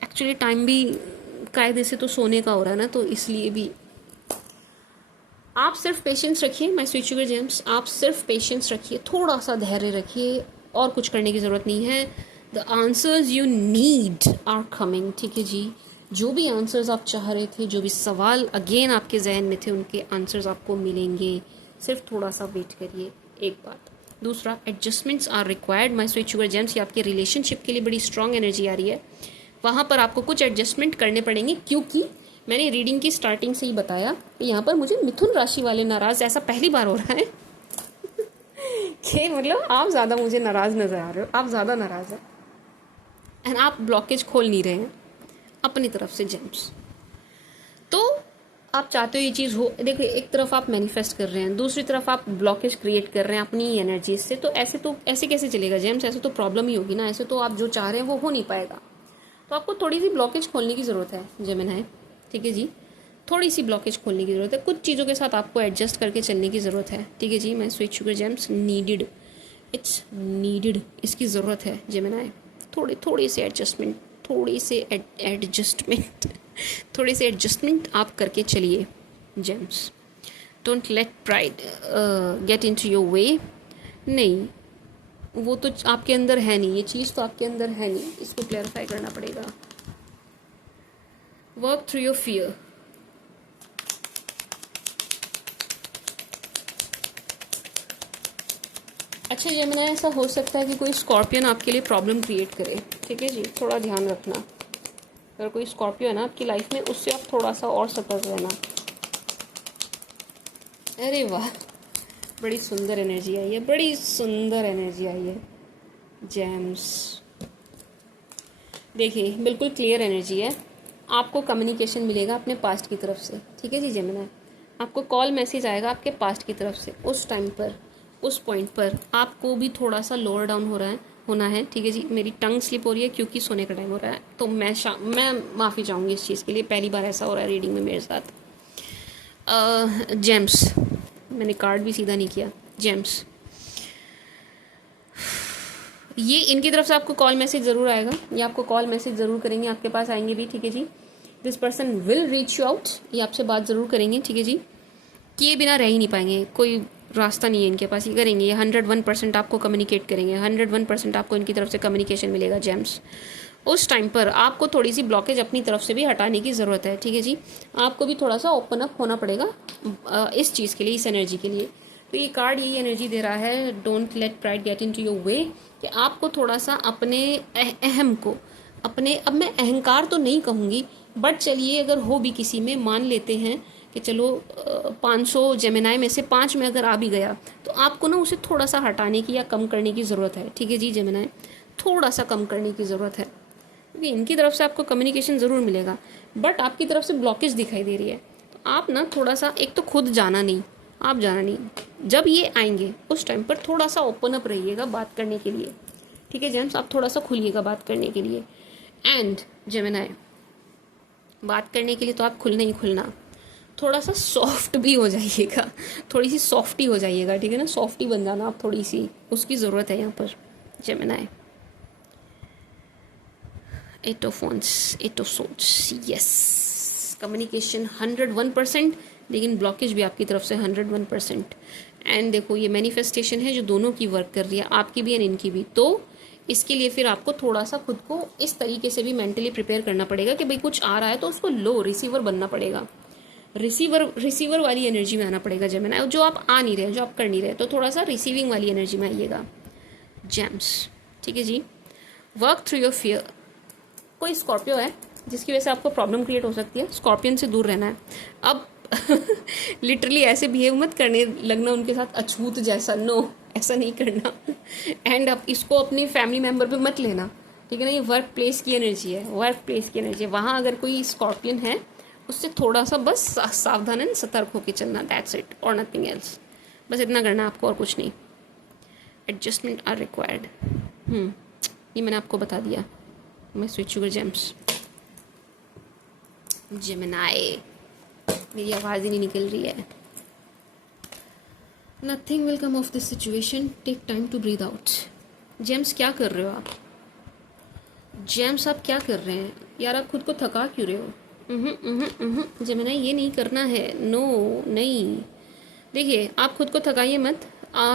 एक्चुअली टाइम भी कायदे से तो सोने का हो रहा है ना, तो इसलिए भी आप सिर्फ पेशेंस रखिए माय स्वीट शुगर जेम्स, आप सिर्फ पेशेंस रखिए, थोड़ा सा धैर्य रखिए, और कुछ करने की ज़रूरत नहीं है। The answers you need are coming, ठीक है जी। जो भी आंसर्स आप चाह रहे थे, जो भी सवाल अगेन आपके जहन में थे, उनके आंसर्स आपको मिलेंगे, सिर्फ थोड़ा सा वेट करिए। एक बात। दूसरा, adjustments are required my sweet sugar gems, ये आपके रिलेशनशिप के लिए बड़ी स्ट्रॉन्ग एनर्जी आ रही है, वहाँ पर आपको कुछ एडजस्टमेंट करने पड़ेंगे, क्योंकि मैंने रीडिंग की स्टार्टिंग से ही बताया कि यहाँ पर मुझे मिथुन राशि वाले नाराज़, ऐसा पहली बार हो रहा है कि मतलब आप ज़्यादा मुझे नाराज़ नज़र आ रहे हो, आप ज़्यादा नाराज़ है एंड आप ब्लॉकेज खोल नहीं रहे हैं अपनी तरफ से जेम्स। तो आप चाहते हो ये चीज़ हो, देखिए एक तरफ आप मैनिफेस्ट कर रहे हैं, दूसरी तरफ आप ब्लॉकेज क्रिएट कर रहे हैं अपनी एनर्जी से, तो ऐसे कैसे चलेगा जेम्स, ऐसे तो प्रॉब्लम ही होगी ना, ऐसे तो आप जो चाह रहे हैं वो हो नहीं पाएगा। तो आपको थोड़ी सी ब्लॉकेज खोलने की ज़रूरत है जेमिनी, ठीक है जी, थोड़ी सी ब्लॉकेज खोलने की ज़रूरत है, कुछ चीज़ों के साथ आपको एडजस्ट करके चलने की ज़रूरत है, ठीक है जी। My sweet sugar James, needed, it's needed, इसकी ज़रूरत है जेमिनी, थोड़े से एडजस्टमेंट, थोड़े से एडजस्टमेंट आप करके चलिए gems. Don't let pride get into your way. नहीं, वो तो आपके अंदर है नहीं, ये चीज़ तो आपके अंदर है नहीं, इसको क्लैरिफाई करना पड़ेगा। Work through your fear. अच्छा जेमिनी, ऐसा हो सकता है कि कोई स्कॉर्पियन आपके लिए प्रॉब्लम क्रिएट करे, ठीक है जी, थोड़ा ध्यान रखना। अगर कोई स्कॉर्पियो है ना आपकी लाइफ में, उससे आप थोड़ा सा और सतर्क रहना। अरे वाह, बड़ी सुंदर एनर्जी आई है, बड़ी सुंदर एनर्जी आई है जेम्स। देखिए बिल्कुल क्लियर एनर्जी है, आपको कम्युनिकेशन मिलेगा अपने पास्ट की तरफ से, ठीक है जी जेमिनी। आपको कॉल मैसेज आएगा आपके पास्ट की तरफ से, उस टाइम पर, उस पॉइंट पर आपको भी थोड़ा सा लोअर डाउन होना है, ठीक है जी। मेरी टंग स्लिप हो रही है क्योंकि सोने का टाइम हो रहा है, तो मैं माफ़ी चाहूँगी इस चीज़ के लिए, पहली बार ऐसा हो रहा है रीडिंग में मेरे साथ। जेम्स, मैंने कार्ड भी सीधा नहीं किया जेम्स, ये इनकी तरफ से आपको कॉल मैसेज ज़रूर आएगा, ये आपको कॉल मैसेज ज़रूर करेंगे, आपके पास आएंगे भी, ठीक है जी। This person will reach you out, ये आपसे बात ज़रूर करेंगे, ठीक है जी। किए बिना रह ही नहीं पाएंगे, कोई रास्ता नहीं है इनके पास, ये करेंगे, ये 101% आपको कम्युनिकेट करेंगे, 101% आपको इनकी तरफ से कम्युनिकेशन मिलेगा जेम्स। उस टाइम पर आपको थोड़ी सी ब्लॉकेज अपनी तरफ से भी हटाने की ज़रूरत है, ठीक है जी। आपको भी थोड़ा सा ओपन अप होना पड़ेगा इस चीज़ के लिए, इस एनर्जी के लिए। तो ये कार्ड यही एनर्जी दे रहा है, don't let pride get into your way, कि आपको थोड़ा सा अपने अहम को, अपने, अब मैं अहंकार तो नहीं कहूँगी, बट चलिए अगर हो भी किसी में, मान लेते हैं कि चलो 500 जेमिनी में से 5 में अगर आ भी गया, तो आपको ना उसे थोड़ा सा हटाने की या कम करने की ज़रूरत है, ठीक है जी जेमिनी, थोड़ा सा कम करने की ज़रूरत है, क्योंकि इनकी तरफ से आपको कम्युनिकेशन ज़रूर मिलेगा, बट आपकी तरफ से ब्लॉकेज दिखाई दे रही है। तो आप ना थोड़ा सा, एक तो खुद जाना नहीं, जब ये आएंगे उस टाइम पर थोड़ा सा ओपन अप रहिएगा बात करने के लिए, ठीक है जेम्स, आप थोड़ा सा खुलिएगा बात करने के लिए। एंड जेमिनी, बात करने के लिए तो आप खुलना ही खुलना, थोड़ा सा सॉफ्ट भी हो जाइएगा, थोड़ी सी सॉफ्टी हो जाइएगा, ठीक है ना, सॉफ्टी बन जाना आप थोड़ी सी, उसकी ज़रूरत है यहाँ पर Gemini. 8 of Wands, 8 of Swords, yes, communication 101%, लेकिन ब्लॉकेज भी आपकी तरफ से 101%। एंड देखो ये मैनिफेस्टेशन है जो दोनों की वर्क कर रही है, आपकी भी एंड इनकी भी, तो इसके लिए फिर आपको थोड़ा सा खुद को इस तरीके से भी मेंटली प्रिपेयर करना पड़ेगा कि भाई कुछ आ रहा है तो उसको लो, रिसीवर बनना पड़ेगा, रिसीवर वाली एनर्जी में आना पड़ेगा जेमिनी, जो आप आ नहीं रहे, जो आप कर नहीं रहे, तो थोड़ा सा रिसीविंग वाली एनर्जी में आइएगा जेम्स, ठीक है जी। Work through your fear. कोई स्कॉर्पियो है जिसकी वजह से आपको प्रॉब्लम क्रिएट हो सकती है, स्कॉर्पियन से दूर रहना है। अब लिटरली ऐसे बिहेव मत करने लगना उनके साथ अछूत जैसा, नो, ऐसा नहीं करना। एंड अब इसको अपनी फैमिली मेम्बर पे मत लेना, ठीक है ना। ये वर्क प्लेस की एनर्जी है, वर्क प्लेस की एनर्जी है। वहाँ अगर कोई स्कॉर्पियन है उससे थोड़ा सा बस सावधान एंड सतर्क होकर चलना, दैट्स इट, और नथिंग एल्स। बस इतना करना है आपको और कुछ नहीं। एडजस्टमेंट आर रिक्वायर्ड, ये मैंने आपको बता दिया। मैं स्वीट शुगर जेम्स जेमिनाई, मेरी आवाज़ ही नहीं निकल रही है। Nothing will come of this situation, take time to breathe out. Gems क्या कर रहे हो आप? जेम्स आप क्या कर रहे हैं यार? आप खुद को थका क्यों रहे हो? जेमिनाई ये नहीं करना है, नो नहीं। देखिए आप खुद को थकाइए मत।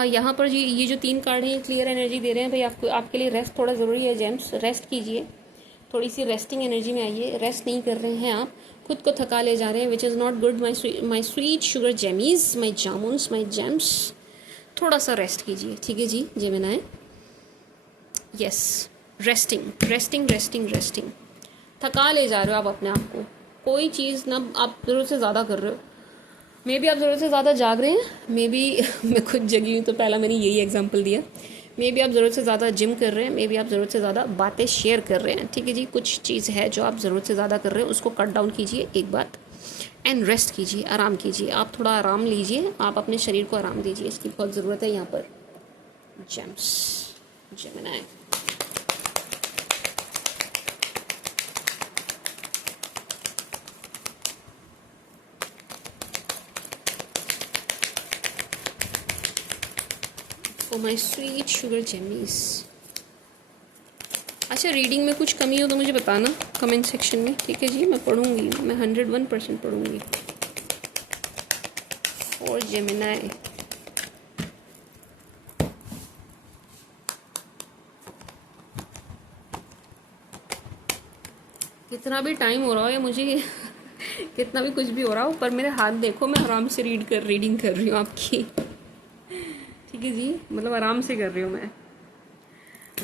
यहाँ पर ये जो 3 कार्ड हैं ये क्लियर एनर्जी दे रहे हैं भाई, आपको आपके लिए रेस्ट थोड़ा ज़रूरी है। जेम्स रेस्ट कीजिए, थोड़ी सी रेस्टिंग एनर्जी में आइए। रेस्ट नहीं कर रहे हैं आप, खुद को थका ले जा रहे हैं, which is not good my sweet sugar gemmies, my jamuns, my gems. थोड़ा सा रेस्ट कीजिए, ठीक है जी Gemini. Yes, resting resting resting resting. थका ले जा रहे हो आप अपने आप को, कोई चीज़ ना आप ज़रूरत से ज़्यादा कर रहे हो। मे बी आप ज़रूरत से ज़्यादा जाग रहे हैं, मे बी मैं खुद जगी हूँ तो पहला मैंने यही एग्जांपल दिया। मे बी आप ज़रूरत से ज़्यादा जिम कर रहे हैं, मे बी आप ज़रूरत से ज़्यादा बातें शेयर कर रहे हैं, ठीक है जी। कुछ चीज़ है जो आप ज़रूरत से ज़्यादा कर रहे हैं, उसको कट डाउन कीजिए एक बात, एंड रेस्ट कीजिए, आराम कीजिए। आप थोड़ा आराम लीजिए, आप अपने शरीर को आराम दीजिए, इसकी बहुत ज़रूरत है यहाँ पर। Gems Gemini. For my sweet sugar gemmies. अच्छा, रीडिंग में कुछ कमी हो तो मुझे बताना कमेंट सेक्शन में, ठीक है जी। मैं पढ़ूंगी, मैं 101% पढ़ूंगी। फॉर जेमिनाई, कितना भी टाइम हो रहा हो या मुझे कितना भी कुछ भी हो रहा हो, पर मेरे हाथ देखो, मैं आराम से रीडिंग कर रही हूँ आपकी, ठीक है जी। मतलब आराम से कर रही हूँ मैं।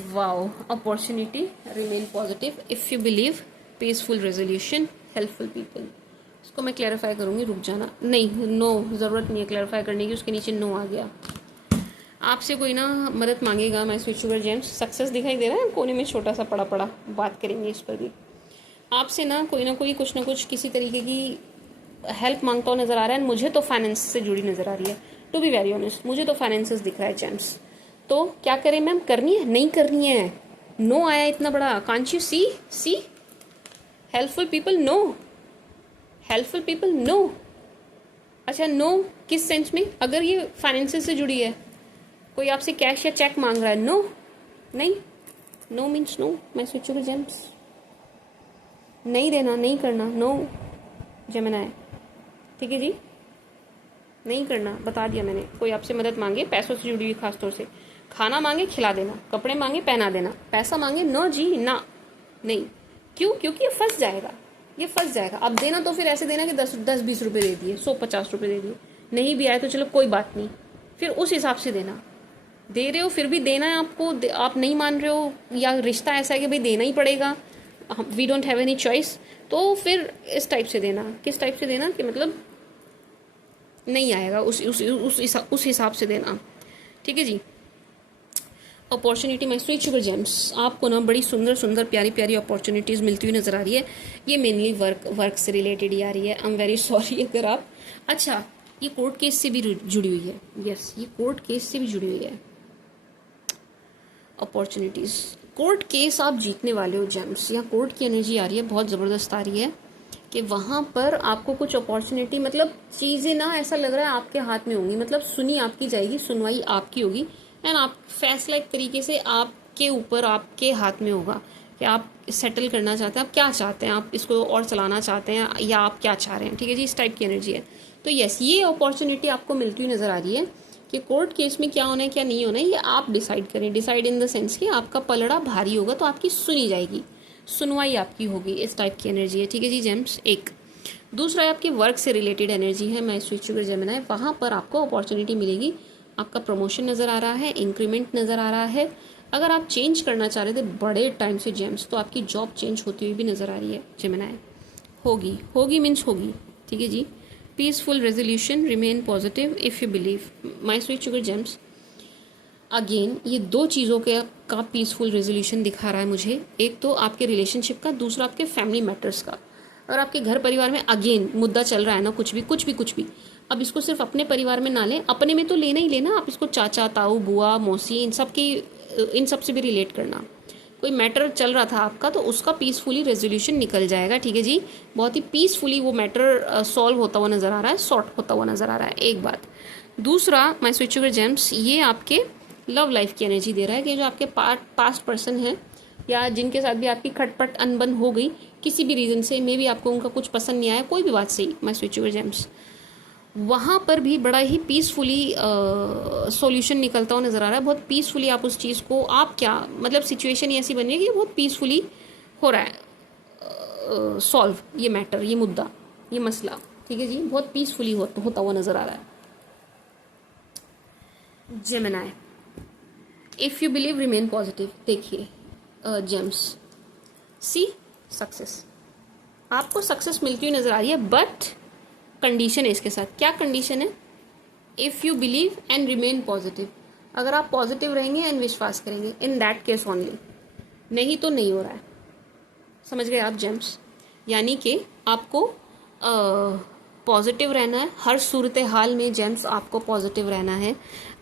Wow, opportunity, remain positive, if you believe, peaceful resolution, helpful people. इसको मैं क्लैरिफाई करूँगी, रुक जाना। नहीं, नो, ज़रूरत नहीं है क्लैरिफाई करने की, उसके नीचे नो आ गया। आपसे कोई ना मदद मांगेगा, my sweet sugar James. Success दिखाई दे रहा है कोने में छोटा सा पड़ा पड़ा, बात करेंगे इस पर भी। आपसे ना कोई कुछ ना कुछ किसी तरीके की हेल्प मांगता हुआ नज़र आ रहा है। मुझे तो फाइनेंस से जुड़ी नज़र आ रही है, टू बी वेरी ऑनेस्ट, मुझे तो फाइनेंसेस दिख रहा है जेम्स। तो क्या करें मैम? करनी है, नहीं करनी है? नो आया इतना बड़ा, can't you see helpful people, no, helpful people, no. अच्छा, नो किस सेंस में? अगर ये फाइनेंसेस से जुड़ी है, कोई आपसे कैश या चेक मांग रहा है, नो, नहीं, नो मीन्स नो। मैं सोचू कि जेम्स नहीं देना, नहीं करना, नो जेमिनाई, ठीक है जी, नहीं करना, बता दिया मैंने। कोई आपसे मदद मांगे पैसों से जुड़ी हुई, खासतौर से खाना मांगे खिला देना, कपड़े मांगे पहना देना, पैसा मांगे, नो जी ना, नहीं। क्यों? क्योंकि ये फंस जाएगा, ये फंस जाएगा। अब देना तो फिर ऐसे देना कि 10-20 रुपये दे दिए, 150 रुपये दे दिए, नहीं भी आए तो चलो कोई बात नहीं, फिर उस हिसाब से देना। दे रहे हो फिर भी देना है आपको, आप नहीं मान रहे हो, या रिश्ता ऐसा है कि भाई देना ही पड़ेगा, we don't have any choice, तो फिर इस टाइप से देना। किस टाइप से देना कि मतलब नहीं आएगा, उस हिसाब से देना, ठीक है जी। Opportunity, my sweet sugar gems, आपको ना बड़ी सुंदर सुंदर प्यारी प्यारी अपॉर्चुनिटीज़ मिलती हुई नज़र आ रही है। ये मेनली वर्क से रिलेटेड ही आ रही है। आई एम वेरी सॉरी अगर आप, अच्छा, ये कोर्ट केस से भी जुड़ी हुई है। यस, ये कोर्ट केस से भी जुड़ी हुई है। अपॉर्चुनिटीज़, कोर्ट केस आप जीतने वाले हो जेम्स, या कोर्ट की एनर्जी आ रही है, बहुत ज़बरदस्त आ रही है कि वहाँ पर आपको कुछ अपॉर्चुनिटी, मतलब चीज़ें ना ऐसा लग रहा है आपके हाथ में होंगी, मतलब सुनी आपकी जाएगी, सुनवाई आपकी होगी, एंड आप फैसला एक तरीके से आपके ऊपर, आपके हाथ में होगा कि आप सेटल करना चाहते हैं, आप क्या चाहते हैं, आप इसको और चलाना चाहते हैं या आप क्या चाह रहे हैं, ठीक है जी। इस टाइप की एनर्जी है। तो यस, ये अपॉर्चुनिटी आपको मिलती हुई नज़र आ रही है कि कोर्ट केस में क्या होना है क्या नहीं होना है, ये आप डिसाइड करें। डिसाइड इन द सेंस कि आपका पलड़ा भारी होगा तो आपकी सुनी जाएगी, सुनवाई आपकी होगी, इस टाइप की एनर्जी है, ठीक है जी जेम्स। एक दूसरा है आपके वर्क से रिलेटेड एनर्जी है, मैं स्वीट शुगर जेमिनाई, वहाँ पर आपको अपॉर्चुनिटी मिलेगी। आपका प्रमोशन नज़र आ रहा है, इंक्रीमेंट नज़र आ रहा है, अगर आप चेंज करना चाह रहे थे बड़े टाइम से जेम्स, तो आपकी जॉब चेंज होती हुई भी नज़र आ रही है जेमिनाई। होगी, होगी मीन्स होगी, ठीक है जी। Peaceful resolution, remain positive if you believe. My sweet sugar gems, again ये दो चीज़ों के का पीसफुल रेजोल्यूशन दिखा रहा है मुझे। एक तो आपके रिलेशनशिप का, दूसरा आपके फैमिली मैटर्स का। और आपके घर परिवार में अगेन मुद्दा चल रहा है ना, कुछ भी कुछ भी कुछ भी, अब इसको सिर्फ अपने परिवार में ना लें, अपने में तो लेना ही लेना, आप इसको चाचा ताऊ बुआ मौसी इन सब से भी रिलेट करना। कोई मैटर चल रहा था आपका, तो उसका पीसफुली रेजोल्यूशन निकल जाएगा, ठीक है जी। बहुत ही पीसफुली वो मैटर सॉल्व होता हुआ नज़र आ रहा है, सॉर्ट होता हुआ नज़र आ रहा है, एक बात। दूसरा, माय स्वीट शुगर जेम्स, ये आपके लव लाइफ की एनर्जी दे रहा है कि जो आपके पास्ट पर्सन है या जिनके साथ भी आपकी खटपट अनबन हो गई किसी भी रीज़न से, मे भी आपको उनका कुछ पसंद नहीं आया, कोई भी बात सही, माय स्वीट शुगर जेम्स, वहाँ पर भी बड़ा ही पीसफुली सॉल्यूशन निकलता हुआ नज़र आ रहा है। बहुत पीसफुली आप उस चीज़ को, आप क्या मतलब सिचुएशन ही ऐसी बनी है कि बहुत पीसफुली हो रहा है सॉल्व, ये मैटर, ये मुद्दा, ये मसला, ठीक है जी, बहुत पीसफुली होता हुआ नज़र आ रहा है। Gemini, if you believe remain positive. देखिए जेम्स, सी सक्सेस, आपको सक्सेस मिलती हुई नज़र आ रही है, बट कंडीशन है इसके साथ। क्या कंडीशन है? If you believe and remain positive, अगर आप पॉजिटिव रहेंगे एंड विश्वास करेंगे, इन दैट केस ओनली, नहीं तो नहीं हो रहा है। समझ गए आप जेम्स? यानी कि आपको पॉजिटिव रहना है हर सूरत हाल में जेम्स, आपको पॉजिटिव रहना है।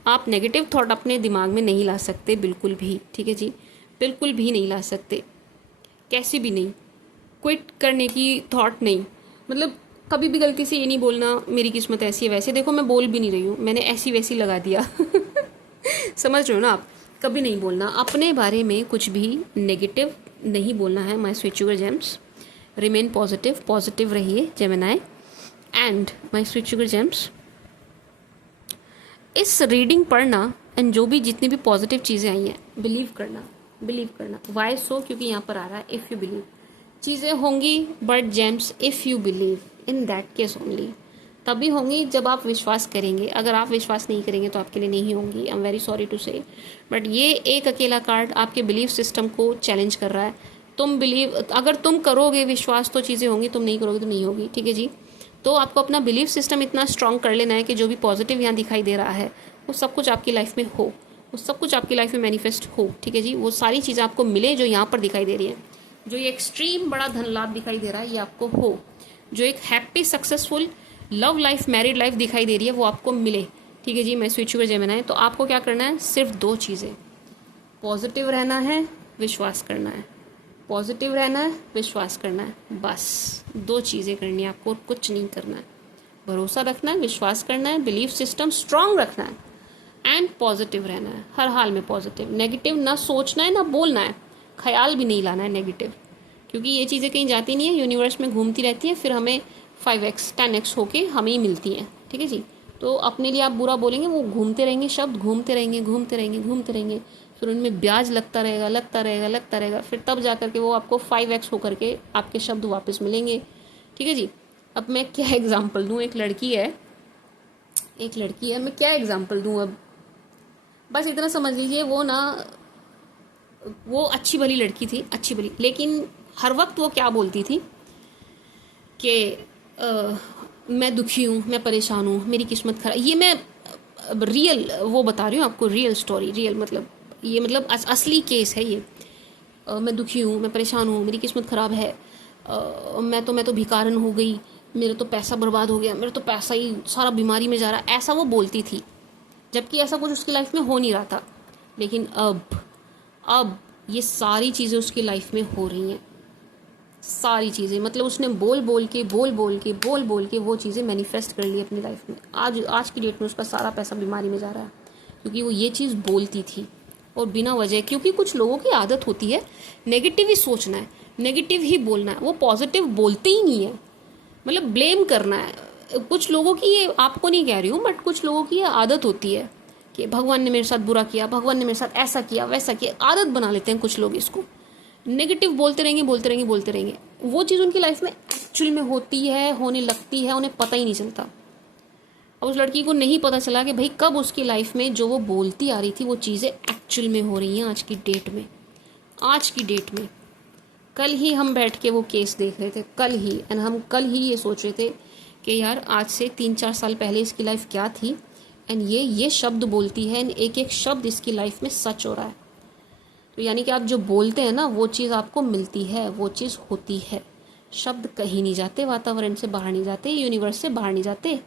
आप नेगेटिव थॉट अपने दिमाग में नहीं ला सकते बिल्कुल भी, ठीक है जी, बिल्कुल भी नहीं ला सकते, कैसे भी नहीं। क्विट करने की थॉट नहीं, मतलब कभी भी गलती से ये नहीं बोलना मेरी किस्मत ऐसी है वैसे, देखो मैं बोल भी नहीं रही हूँ, मैंने ऐसी वैसी लगा दिया समझ रहे हो ना आप? कभी नहीं बोलना अपने बारे में कुछ भी नेगेटिव नहीं बोलना है my sweet sugar gems. Remain positive, positive रहिए Gemini. And my sweet sugar gems, इस रीडिंग पढ़ना एंड जो भी जितनी भी पॉजिटिव चीज़ें आई हैं, बिलीव करना, बिलीव करना। वाई सो? क्योंकि यहाँ पर आ रहा है इफ़ यू बिलीव, चीज़ें होंगी but James if you believe, in that case only, तभी होंगी जब आप विश्वास करेंगे। अगर आप विश्वास नहीं करेंगे तो आपके लिए नहीं होंगी। I am very sorry to say, but ये एक अकेला कार्ड आपके बिलीव सिस्टम को चैलेंज कर रहा है। तुम बिलीव, अगर तुम करोगे विश्वास तो चीज़ें होंगी, तुम नहीं करोगे तो नहीं होगी, ठीक है जी। तो आपको अपना बिलीव सिस्टम इतना स्ट्रांग कर लेना है कि जो भी पॉजिटिव यहाँ दिखाई दे रहा है वो सब कुछ आपकी लाइफ में हो, वो सब कुछ आपकी लाइफ में मैनिफेस्ट हो, ठीक है जी। वो सारी चीज़ें आपको मिले जो यहाँ पर दिखाई दे रही है, जो ये एक्सट्रीम बड़ा धन लाभ दिखाई दे रहा है ये आपको हो, जो एक happy successful love life married life दिखाई दे रही है वो आपको मिले, ठीक है जी। मैं स्वीट शुगर जेमिनाई, तो आपको क्या करना है? सिर्फ दो चीज़ें, पॉजिटिव रहना है, विश्वास करना है, पॉजिटिव रहना है, विश्वास करना है, बस दो चीज़ें करनी है आपको, कुछ नहीं करना है। भरोसा रखना है, विश्वास करना है, बिलीफ सिस्टम स्ट्रांग रखना है एंड पॉजिटिव रहना है, हर हाल में पॉजिटिव। नेगेटिव ना सोचना है ना बोलना है, ख्याल भी नहीं लाना है नेगेटिव, क्योंकि ये चीज़ें कहीं जाती नहीं है, यूनिवर्स में घूमती रहती है, फिर हमें 5x 10x होके हमें ही मिलती हैं, ठीक है जी। तो अपने लिए आप बुरा बोलेंगे, वो घूमते रहेंगे, शब्द घूमते रहेंगे घूमते रहेंगे घूमते रहेंगे, फिर उनमें ब्याज लगता रहेगा लगता रहेगा लगता रहेगा, फिर तब जा करके वो आपको 5x होकर के आपके शब्द वापस मिलेंगे, ठीक है जी। अब मैं क्या एग्जाम्पल दूँ? एक लड़की है, मैं क्या एग्जाम्पल दूँ? अब बस इतना समझ लीजिए, वो अच्छी भली लड़की थी, अच्छी भली, लेकिन हर वक्त वो क्या बोलती थी कि मैं दुखी हूँ, मैं परेशान हूँ, मेरी किस्मत खराब। ये मैं रियल वो बता रही हूँ आपको, रियल स्टोरी, रियल मतलब ये मतलब असली केस है ये। मैं दुखी हूँ, मैं परेशान हूँ, मेरी किस्मत ख़राब है, मैं तो भिखारन हो गई, मेरा तो पैसा बर्बाद हो गया, मेरा तो पैसा ही सारा बीमारी में जा रहा है, ऐसा वो बोलती थी, जबकि ऐसा कुछ उसकी लाइफ में हो नहीं रहा था। लेकिन अब ये सारी चीज़ें उसकी लाइफ में हो रही हैं, सारी चीज़ें, मतलब उसने बोल बोल के वो चीज़ें मैनिफेस्ट कर ली अपनी लाइफ में। आज की डेट में उसका सारा पैसा बीमारी में जा रहा है, क्योंकि वो ये चीज़ बोलती थी और बिना वजह। क्योंकि कुछ लोगों की आदत होती है नेगेटिव ही सोचना है, नेगेटिव ही बोलना है, वो पॉजिटिव बोलते ही नहीं है, मतलब ब्लेम करना है। कुछ लोगों की, ये आपको नहीं कह रही हूँ, बट कुछ लोगों की ये आदत होती है कि भगवान ने मेरे साथ बुरा किया, भगवान ने मेरे साथ ऐसा किया वैसा किया, आदत बना लेते हैं कुछ लोग इसको, नेगेटिव बोलते रहेंगे। वो चीज़ उनकी लाइफ में एक्चुअल में होती है, होने लगती है, उन्हें पता ही नहीं चलता। अब उस लड़की को नहीं पता चला कि भाई कब उसकी लाइफ में जो वो बोलती आ रही थी वो चीज़ें एक्चुअल में हो रही हैं आज की डेट में। आज की डेट में कल ही हम बैठ के वो केस देख रहे थे, कल ही, एंड हम कल ही ये सोच रहे थे कि यार आज से 3-4 साल पहले इसकी लाइफ क्या थी, एंड ये शब्द बोलती है, एंड एक एक शब्द इसकी लाइफ में सच हो रहा है। तो यानी कि आप जो बोलते हैं ना वो चीज़ आपको मिलती है, वो चीज़ होती है। शब्द कहीं नहीं जाते, वातावरण से बाहर नहीं जाते, यूनिवर्स से बाहर नहीं जाते,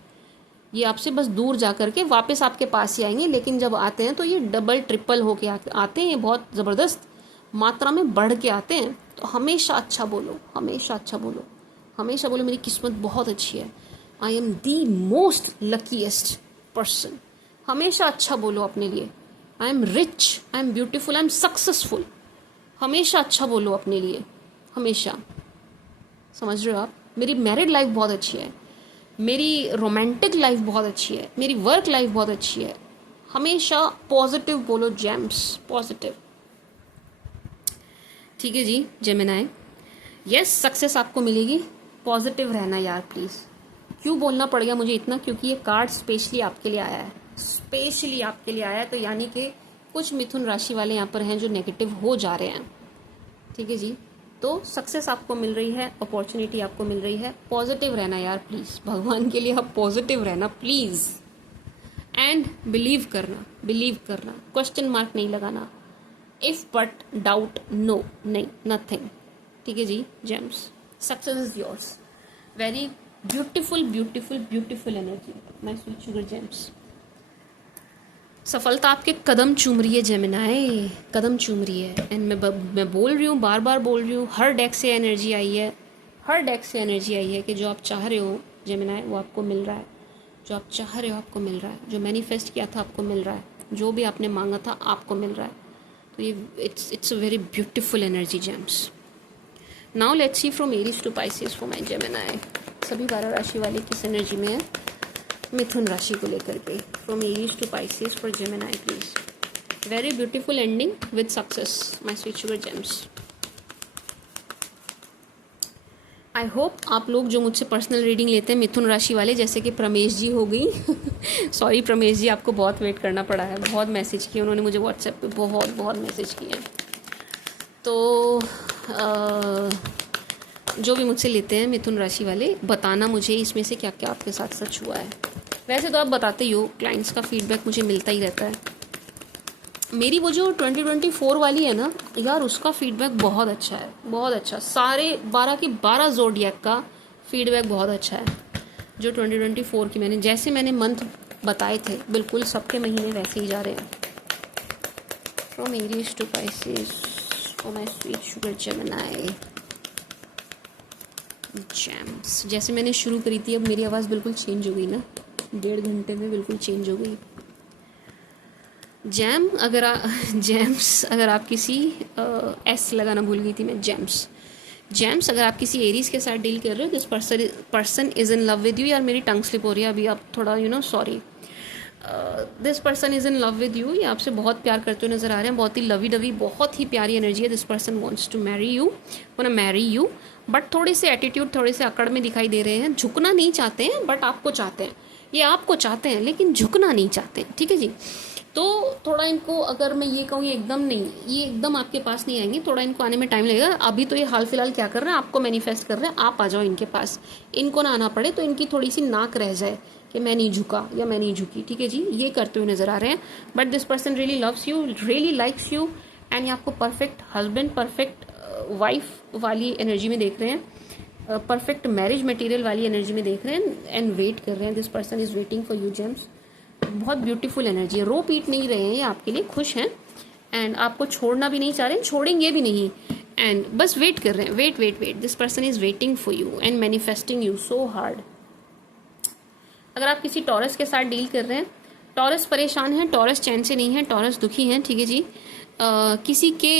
ये आपसे बस दूर जा कर के वापस आपके पास ही आएंगे। लेकिन जब आते हैं तो ये डबल ट्रिपल होके आते हैं, बहुत ज़बरदस्त मात्रा में बढ़ के आते हैं। तो हमेशा अच्छा बोलो, हमेशा अच्छा बोलो, हमेशा बोलो मेरी किस्मत बहुत अच्छी है, I am the most luckiest person. हमेशा अच्छा बोलो अपने लिए, I am rich, I am beautiful, I am successful. हमेशा अच्छा बोलो अपने लिए, हमेशा। समझ रहे हो आप? मेरी मैरिड लाइफ बहुत अच्छी है, मेरी रोमांटिक लाइफ बहुत अच्छी है, मेरी वर्क लाइफ बहुत अच्छी है। हमेशा पॉजिटिव बोलो जेम्स, पॉजिटिव। ठीक है जी जेमिनाई, यस सक्सेस आपको मिलेगी, पॉजिटिव रहना यार प्लीज़। क्यों बोलना पड़ गया मुझे इतना? क्योंकि ये कार्ड स्पेशली आपके लिए आया है, स्पेशली आपके लिए आया है। तो यानी कि कुछ मिथुन राशि वाले यहाँ पर हैं जो नेगेटिव हो जा रहे हैं। ठीक है जी, तो सक्सेस आपको मिल रही है, अपॉर्चुनिटी आपको मिल रही है। पॉजिटिव रहना यार प्लीज़, भगवान के लिए आप पॉजिटिव रहना प्लीज़, एंड बिलीव करना, क्वेश्चन मार्क नहीं लगाना, इफ बट डाउट नो, नहीं, नथिंग। ठीक है जी gems, success is yours. Very beautiful beautiful beautiful energy my sweet sugar gems. सफलता आपके कदम चूम रही है जेमिनाई, कदम चूम रही है। एंड मैं बोल रही हूँ, बार बार बोल रही हूँ, हर डेक से एनर्जी आई है, हर डेक से एनर्जी आई है कि जो आप चाह रहे हो जेमिनाई वो आपको मिल रहा है, जो आप चाह रहे हो आपको मिल रहा है, जो मैनिफेस्ट किया था आपको मिल रहा है, जो भी आपने मांगा था आपको मिल रहा है। तो ये it's a very beautiful energy gems. Now let's see from Aries to Pisces for my Gemini. सभी 12 राशि वाले किस एनर्जी में है मिथुन राशि को लेकर के, from Aries to Pisces for Gemini please. Very beautiful ending with success my sweet sugar gems. I hope आप लोग जो मुझसे पर्सनल रीडिंग लेते हैं मिथुन राशि वाले, जैसे कि प्रमेश जी हो गई सॉरी प्रमेश जी, आपको बहुत वेट करना पड़ा है, बहुत मैसेज किए उन्होंने मुझे व्हाट्सएप पे, बहुत मैसेज किए हैं। तो जो भी मुझसे लेते हैं मिथुन राशि वाले, बताना मुझे इसमें से क्या क्या आपके साथ सच हुआ है। वैसे तो आप बताते ही हो, क्लाइंट्स का फीडबैक मुझे मिलता ही रहता है। मेरी वो जो 2024 वाली है ना यार, उसका फीडबैक बहुत अच्छा है, बहुत अच्छा। सारे 12 के 12 ज़ोडिएक का फीडबैक बहुत अच्छा है। जो 2024 की जैसे मैंने मंथ बताए थे, बिल्कुल सबके महीने वैसे ही जा रहे हैं। From Aries to Pisces for my sweet sugar Gemini gems. जैसे मैंने शुरू करी थी, अब मेरी आवाज़ बिल्कुल चेंज हो गई ना, 1.5 घंटे में बिल्कुल चेंज हो गई। जेम्स अगर आप किसी एस लगाना भूल गई थी मैं, जेम्स अगर आप किसी एरीज के साथ डील कर रहे हो, this person is in love with you. यार मेरी टंग स्लिप हो रही है अभी, आप थोड़ा sorry. This person is in love with you, ये आपसे बहुत प्यार करते हुए नजर आ रहे हैं, बहुत ही लवी डवी, बहुत ही प्यारी एनर्जी है। This person wants to marry you, but थोड़े से एटीट्यूड, थोड़े से अकड़ में दिखाई दे रहे हैं। झुकना नहीं चाहते हैं, बट आपको चाहते हैं, ये आपको चाहते हैं लेकिन झुकना नहीं चाहते। ठीक है जी, तो थोड़ा इनको, अगर मैं ये कहूँ, ये एकदम आपके पास नहीं आएंगे, थोड़ा इनको आने में टाइम लगेगा। अभी तो ये हाल फिलहाल क्या कर रहे हैं, आपको मैनिफेस्ट कर रहे हैं, आप आ जाओ इनके पास, इनको ना आना पड़े, तो इनकी थोड़ी सी नाक रह जाए कि मैं नहीं झुका या मैं नहीं झुकी। ठीक है जी, ये करते हुए नजर आ रहे हैं। But this person really loves you, really likes you, and ये आपको परफेक्ट हस्बैंड, परफेक्ट वाइफ वाली एनर्जी में देख रहे हैं, परफेक्ट मैरिज मटेरियल वाली एनर्जी में देख रहे हैं, एंड वेट कर रहे हैं। This person is waiting for you James. बहुत ब्यूटीफुल एनर्जी है, रो पीट नहीं रहे हैं, ये आपके लिए खुश हैं, एंड आपको छोड़ना भी नहीं चाह रहे हैं, छोड़ेंगे भी नहीं, एंड बस वेट कर रहे हैं। Wait this person is waiting for you and manifesting you so hard. अगर आप किसी टॉरस के साथ डील कर रहे हैं, टॉरस परेशान है, टॉरस चैन से नहीं है, टॉरस दुखी हैं। ठीक है जी, किसी के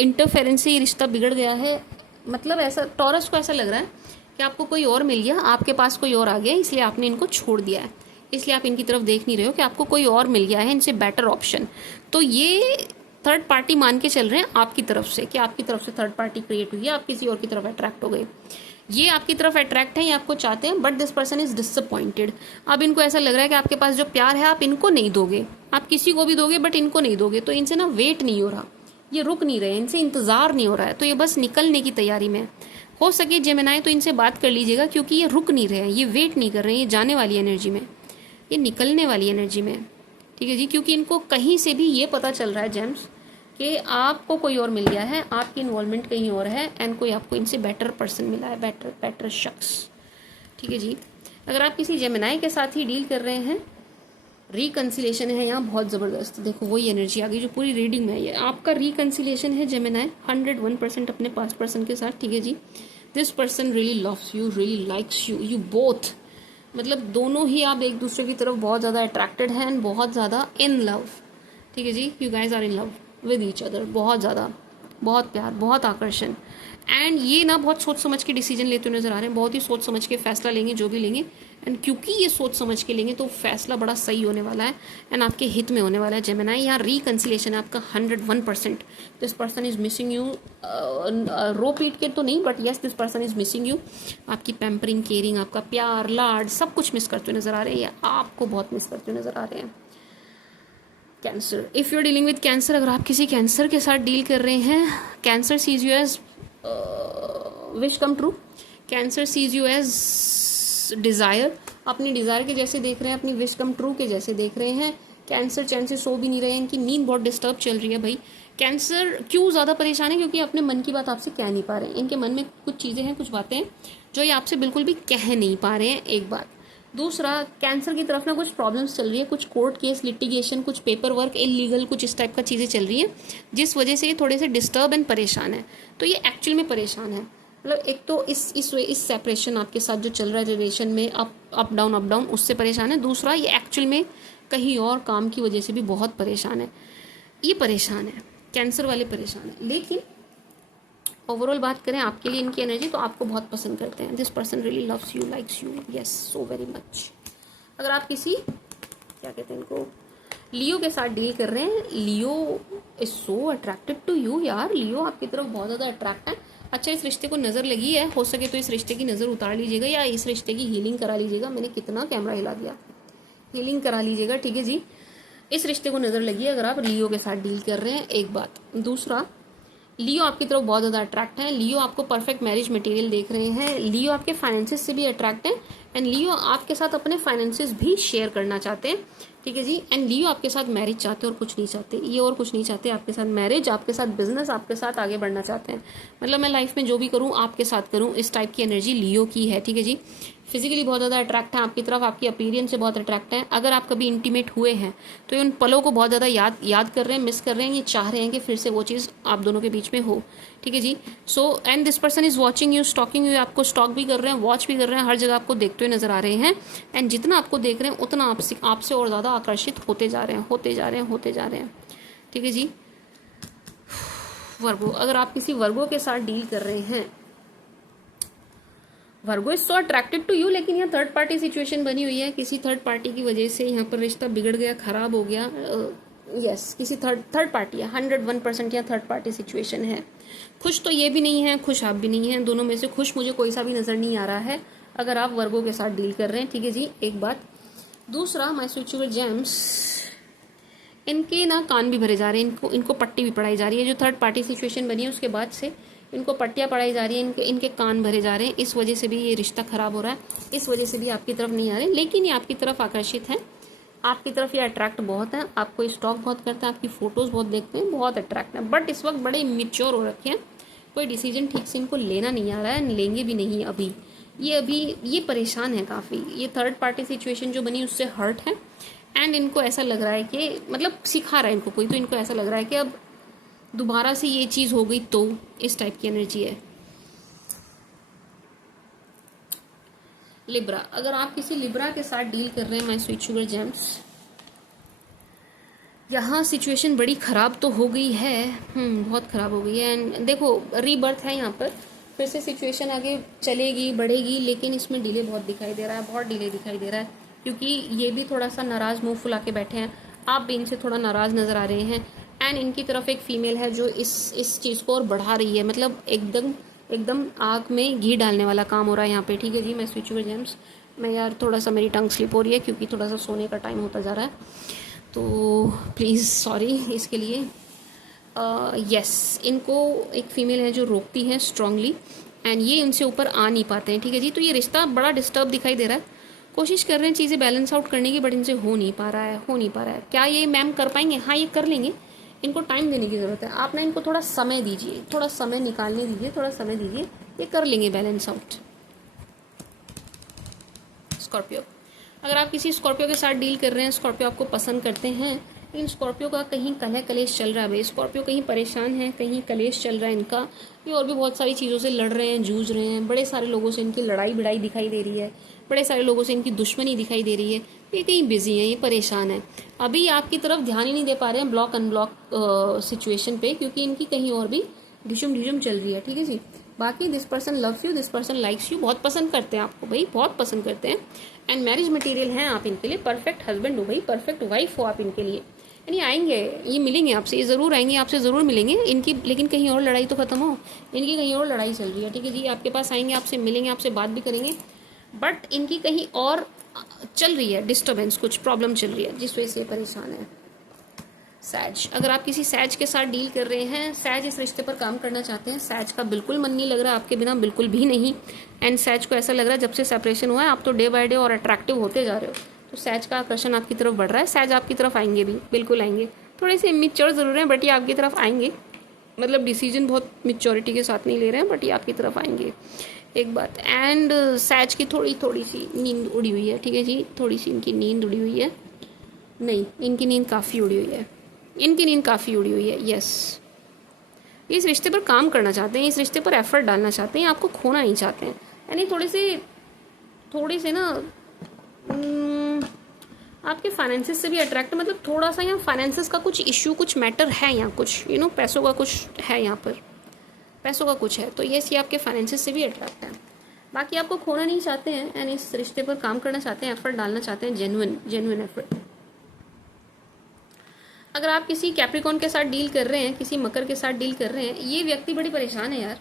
इंटरफेरेंस से ये रिश्ता बिगड़ गया है, मतलब ऐसा टॉरस को ऐसा लग रहा है कि आपको कोई और मिल गया, आपके पास कोई और आ गया, इसलिए आपने इनको छोड़ दिया है, इसलिए आप इनकी तरफ देख नहीं रहे हो कि आपको कोई और मिल गया है, इनसे बेटर ऑप्शन। तो ये थर्ड पार्टी मान के चल रहे हैं आपकी तरफ से, कि आपकी तरफ से थर्ड पार्टी क्रिएट हुई है, आप किसी और की तरफ अट्रैक्ट हो गए। ये आपकी तरफ अट्रैक्ट है, ये आपको चाहते हैं, but this person is disappointed. अब इनको ऐसा लग रहा है कि आपके पास जो प्यार है आप इनको नहीं दोगे, आप किसी को भी दोगे बट इनको नहीं दोगे, तो इनसे ना वेट नहीं हो रहा, ये रुक नहीं रहे, इनसे इंतजार नहीं हो रहा है, तो ये बस निकलने की तैयारी में है। हो सके जेमिनाई तो इनसे बात कर लीजिएगा, क्योंकि ये रुक नहीं रहे हैं, ये वेट नहीं कर रहे हैं, ये जाने वाली एनर्जी में, ये निकलने वाली एनर्जी में, ठीक है जी। क्योंकि इनको कहीं से भी ये पता चल रहा है जेम्स कि आपको कोई और मिल गया है, आपकी इन्वॉल्वमेंट कहीं और है, एंड कोई आपको इनसे बेटर पर्सन मिला है, बेटर शख्स, ठीक है जी। अगर आप किसी जेमिनाई के साथ ही डील कर रहे हैं, रिकन्सिलेशन है यहाँ बहुत ज़बरदस्त। देखो वही एनर्जी आ गई जो पूरी रीडिंग में है, आपका रिकन्सिलेशन है जेमिनाई 101% अपने पास्ट पर्सन के साथ, ठीक है जी। This person really loves you, really likes you, you both, मतलब दोनों ही आप एक दूसरे की तरफ बहुत ज़्यादा अट्रैक्टेड हैं एंड बहुत ज़्यादा इन लव, ठीक है जी। You guys are in love with each other, बहुत ज़्यादा, बहुत प्यार, बहुत आकर्षण, एंड ये ना बहुत सोच समझ के डिसीजन लेते हुए नजर आ रहे हैं, बहुत ही सोच समझ के फैसला लेंगे जो भी लेंगे, एंड क्योंकि ये सोच समझ के लेंगे तो फैसला बड़ा सही होने वाला है एंड आपके हित में होने वाला है जेमिनाई। यहाँ रिकन्सिलेशन है आपका 101%। This person is missing you, रो पीट के तो नहीं, but yes this person is missing you. आपकी पैम्परिंग, केयरिंग, आपका प्यार, लाड, सब कुछ मिस करते हुए नजर आ रहे हैं, या आपको बहुत मिस करते हुए नजर आ रहे हैं। Cancer, if you are dealing with cancer, अगर आप किसी कैंसर के साथ डील कर रहे हैं, cancer sees you as wish come true, cancer sees you as desire, अपनी डिज़ायर के जैसे देख रहे हैं, अपनी विश कम ट्रू के जैसे देख रहे हैं। कैंसर चैन से सो भी नहीं रहे हैं, इनकी नींद बहुत डिस्टर्ब चल रही है भाई। कैंसर क्यों ज़्यादा परेशान है, क्योंकि अपने मन की बात आपसे कह नहीं पा रहे हैं, इनके मन में कुछ चीज़ें हैं, कुछ बातें हैं जो ये आपसे बिल्कुल भी कह नहीं पा रहे हैं, एक बात। दूसरा, कैंसर की तरफ ना कुछ प्रॉब्लम्स चल रही है, कुछ कोर्ट केस, लिटिगेशन, कुछ पेपर वर्क, इलीगल, कुछ इस टाइप का चीज़ें चल रही है, जिस वजह से ये थोड़े से डिस्टर्ब एंड परेशान है। तो ये एक्चुअल में परेशान है, मतलब एक तो इस सेपरेशन आपके साथ जो चल रहा है रिलेशन में, अप डाउन, उससे परेशान है। दूसरा, ये एक्चुअल में कहीं और काम की वजह से भी बहुत परेशान है, ये परेशान है, कैंसर वाले परेशान है। लेकिन ओवरऑल बात करें आपके लिए इनकी एनर्जी, तो आपको बहुत पसंद करते हैं। This person really loves you, likes you, yes so very much. अगर आप किसी, क्या कहते हैं इनको, लियो के साथ डील कर रहे हैं, Leo is so attracted to you, यार लियो आपकी तरफ बहुत ज़्यादा अट्रैक्ट है। अच्छा, इस रिश्ते को नज़र लगी है, हो सके तो इस रिश्ते की नज़र उतार लीजिएगा, या इस रिश्ते की हीलिंग करा लीजिएगा। मैंने कितना कैमरा हिला दिया, हीलिंग करा लीजिएगा, ठीक है जी। इस रिश्ते को नज़र लगी है अगर आप लियो के साथ डील कर रहे हैं, एक बात। दूसरा, लियो आपकी तरफ बहुत ज़्यादा अट्रैक्ट है, लियो आपको परफेक्ट मैरिज मटेरियल देख रहे हैं, लियो आपके फाइनेंसेस से भी अट्रैक्ट है, एंड लियो आपके साथ अपने फाइनेंसेस भी शेयर करना चाहते हैं, ठीक है जी। एंड लियो आपके साथ मैरिज चाहते हैं और कुछ नहीं चाहते, ये और कुछ नहीं चाहते, आपके साथ मैरिज, आपके साथ बिजनेस, आपके साथ आगे बढ़ना चाहते हैं। मतलब मैं लाइफ में जो भी करूँ आपके साथ करूँ, इस टाइप की एनर्जी लियो की है, ठीक है जी। फिजिकली बहुत ज़्यादा अट्रैक्ट है आपकी तरफ, आपकी अपीयरेंस से बहुत अट्रैक्ट है। अगर आप कभी इंटीमेट हुए हैं तो ये उन पलों को बहुत ज़्यादा याद कर रहे हैं, मिस कर रहे हैं, ये चाह रहे हैं कि फिर से वो चीज़ आप दोनों के बीच में हो, ठीक है जी। So and this person is watching you, stalking you, आपको स्टॉक भी कर रहे हैं, वॉच भी कर रहे हैं, हर जगह आपको देखते हुए नजर आ रहे हैं, एंड जितना आपको देख रहे हैं उतना आपसे और ज़्यादा आकर्षित होते जा रहे हैं, ठीक है जी। वर्गो, अगर आप किसी वर्गो के साथ डील कर रहे हैं, Virgo is so attracted to you, लेकिन यहाँ थर्ड पार्टी सिचुएशन बनी हुई है, किसी थर्ड पार्टी की वजह से यहाँ पर रिश्ता बिगड़ गया, खराब हो गया, यस किसी थर्ड पार्टी है, 101% यहाँ थर्ड पार्टी सिचुएशन है। खुश तो ये भी नहीं है, खुश आप भी नहीं हैं, दोनों में से खुश मुझे कोई सा भी नज़र नहीं आ रहा है अगर आप वर्गो के साथ डील कर रहे हैं, ठीक है जी, एक बात। दूसरा, माय स्वीट शुगर जेम्स, इनके ना कान भी भरे जा रहे हैं, इनको पट्टी भी पढ़ाई जा रही है, जो थर्ड पार्टी सिचुएशन बनी है उसके बाद से इनको पट्टियाँ पढ़ाई जा रही है, इनके कान भरे जा रहे हैं, इस वजह से भी ये रिश्ता खराब हो रहा है, इस वजह से भी आपकी तरफ नहीं आ रहे, लेकिन ये आपकी तरफ आकर्षित है, आपकी तरफ ये अट्रैक्ट बहुत है, आपको स्टॉक बहुत करता है, आपकी फोटोज़ बहुत देखते हैं, बहुत अट्रैक्ट है, बट इस वक्त बड़े मिच्योर हो रखे हैं, कोई डिसीजन ठीक से इनको लेना नहीं आ रहा है, लेंगे भी नहीं अभी ये परेशान है काफ़ी, ये थर्ड पार्टी सिचुएशन जो बनी उससे हर्ट है, एंड इनको ऐसा लग रहा है कि मतलब सिखा रहा है इनको कोई, तो इनको ऐसा लग रहा है कि अब दोबारा से ये चीज़ हो गई तो, इस टाइप की एनर्जी है। लिब्रा, अगर आप किसी लिब्रा के साथ डील कर रहे हैं माय स्वीट शुगर जेम्स, यहाँ सिचुएशन बड़ी ख़राब तो हो गई है, बहुत ख़राब हो गई है, एंड देखो रीबर्थ है यहाँ पर, फिर से सिचुएशन आगे चलेगी, बढ़ेगी, लेकिन इसमें डिले बहुत दिखाई दे रहा है, बहुत डिले दिखाई दे रहा है, क्योंकि ये भी थोड़ा सा नाराज़ मुंह फुला के बैठे हैं, आप भी इनसे थोड़ा नाराज़ नज़र आ रहे हैं, एंड इनकी तरफ एक फ़ीमेल है जो इस चीज़ को और बढ़ा रही है, मतलब एकदम एकदम आग में घी डालने वाला काम हो रहा है यहाँ पे, ठीक है जी। मैं स्वीट शुगर जेम्स, मैं यार थोड़ा सा मेरी टंग स्लिप हो रही है क्योंकि थोड़ा सा सोने का टाइम होता जा रहा है, तो प्लीज़ सॉरी इसके लिए। यस, इनको एक फ़ीमेल है जो रोकती है स्ट्रांगली, एंड ये उनसे ऊपर आ नहीं पाते हैं, ठीक है जी। तो ये रिश्ता बड़ा डिस्टर्ब दिखाई दे रहा है, कोशिश कर रहे हैं चीज़ें बैलेंस आउट करने की, बट इनसे हो नहीं पा रहा है, हो नहीं पा रहा है। क्या ये मैम कर पाएंगे? हाँ, ये कर लेंगे, इनको टाइम देने की ज़रूरत है। आप ना इनको थोड़ा समय दीजिए, थोड़ा समय निकालने दीजिए, थोड़ा समय दीजिए, ये कर लेंगे बैलेंस आउट। स्कॉर्पियो, अगर आप किसी स्कॉर्पियो के साथ डील कर रहे हैं, स्कॉर्पियो आपको पसंद करते हैं, लेकिन स्कॉर्पियो का कहीं कलह कलेश चल रहा है भाई, स्कॉर्पियो कहीं परेशान है, कहीं कलेश चल रहा है इनका, ये और भी बहुत सारी चीज़ों से लड़ रहे हैं, जूझ रहे हैं, बड़े सारे लोगों से इनकी लड़ाई भिड़ाई दिखाई दे रही है, बड़े सारे लोगों से इनकी दुश्मनी दिखाई दे रही है, ये कहीं बिजी है, ये परेशान है, अभी आपकी तरफ ध्यान ही नहीं दे पा रहे हैं ब्लॉक अनब्लॉक सिचुएशन पे, क्योंकि इनकी कहीं और भी ढिशुम ढिशुम चल रही है, ठीक है जी। बाकी this person loves you, this person likes you, बहुत पसंद करते हैं आपको भाई, बहुत पसंद करते हैं, एंड मैरिज मटेरियल हैं आप इनके लिए, परफेक्ट हस्बैंड हो भाई, परफेक्ट वाइफ हो आप इनके लिए, यानी आएंगे, ये मिलेंगे आपसे, ये ज़रूर आएंगे, आपसे ज़रूर मिलेंगे इनकी, लेकिन कहीं और लड़ाई तो खत्म हो, इनकी कहीं और लड़ाई चल रही है, ठीक है जी। आपके पास आएंगे, आपसे मिलेंगे, आपसे बात भी करेंगे, बट इनकी कहीं और चल रही है डिस्टर्बेंस, कुछ प्रॉब्लम चल रही है जिस वजह से परेशान है। सैज, अगर आप किसी सैज के साथ डील कर रहे हैं, सैज इस रिश्ते पर काम करना चाहते हैं, सैज का बिल्कुल मन नहीं लग रहा आपके बिना, बिल्कुल भी नहीं, एंड सैज को ऐसा लग रहा है जब से सेपरेशन हुआ है आप तो डे बाय डे और अट्रैक्टिव होते जा रहे हो, तो सैज का आकर्षण आपकी तरफ बढ़ रहा है, सैज आपकी तरफ आएंगे भी, बिल्कुल आएंगे, थोड़े से इमेच्योर ज़रूर हैं बट ये आपकी तरफ आएंगे, मतलब डिसीजन बहुत मेच्योरिटी के साथ नहीं ले रहे हैं बट ये आपकी तरफ आएंगे, एक बात। एंड सैज की थोड़ी सी नींद उड़ी हुई है, ठीक है जी, थोड़ी सी इनकी नींद उड़ी हुई है, नहीं इनकी नींद काफ़ी उड़ी हुई है, इनकी नींद काफ़ी उड़ी हुई है, यस। ये इस रिश्ते पर काम करना चाहते हैं, इस रिश्ते पर एफर्ट डालना चाहते हैं, आपको खोना नहीं चाहते हैं, यानी थोड़े से ना आपके फाइनेंसिस से भी अट्रैक्ट, मतलब थोड़ा सा यहाँ फाइनेंसिस का कुछ इश्यू, कुछ मैटर है यहाँ, कुछ पैसों का कुछ है यहाँ पर, पैसों का कुछ है, तो यस ये आपके फाइनेंसिस से भी अट्रैक्ट है, बाकी आपको खोना नहीं चाहते हैं, एंड इस रिश्ते पर काम करना चाहते हैं, एफर्ट डालना चाहते हैं, जेन्युइन एफर्ट। अगर आप किसी कैप्रिकॉन के साथ डील कर रहे हैं, किसी मकर के साथ डील कर रहे हैं, ये व्यक्ति बड़ी परेशान है यार,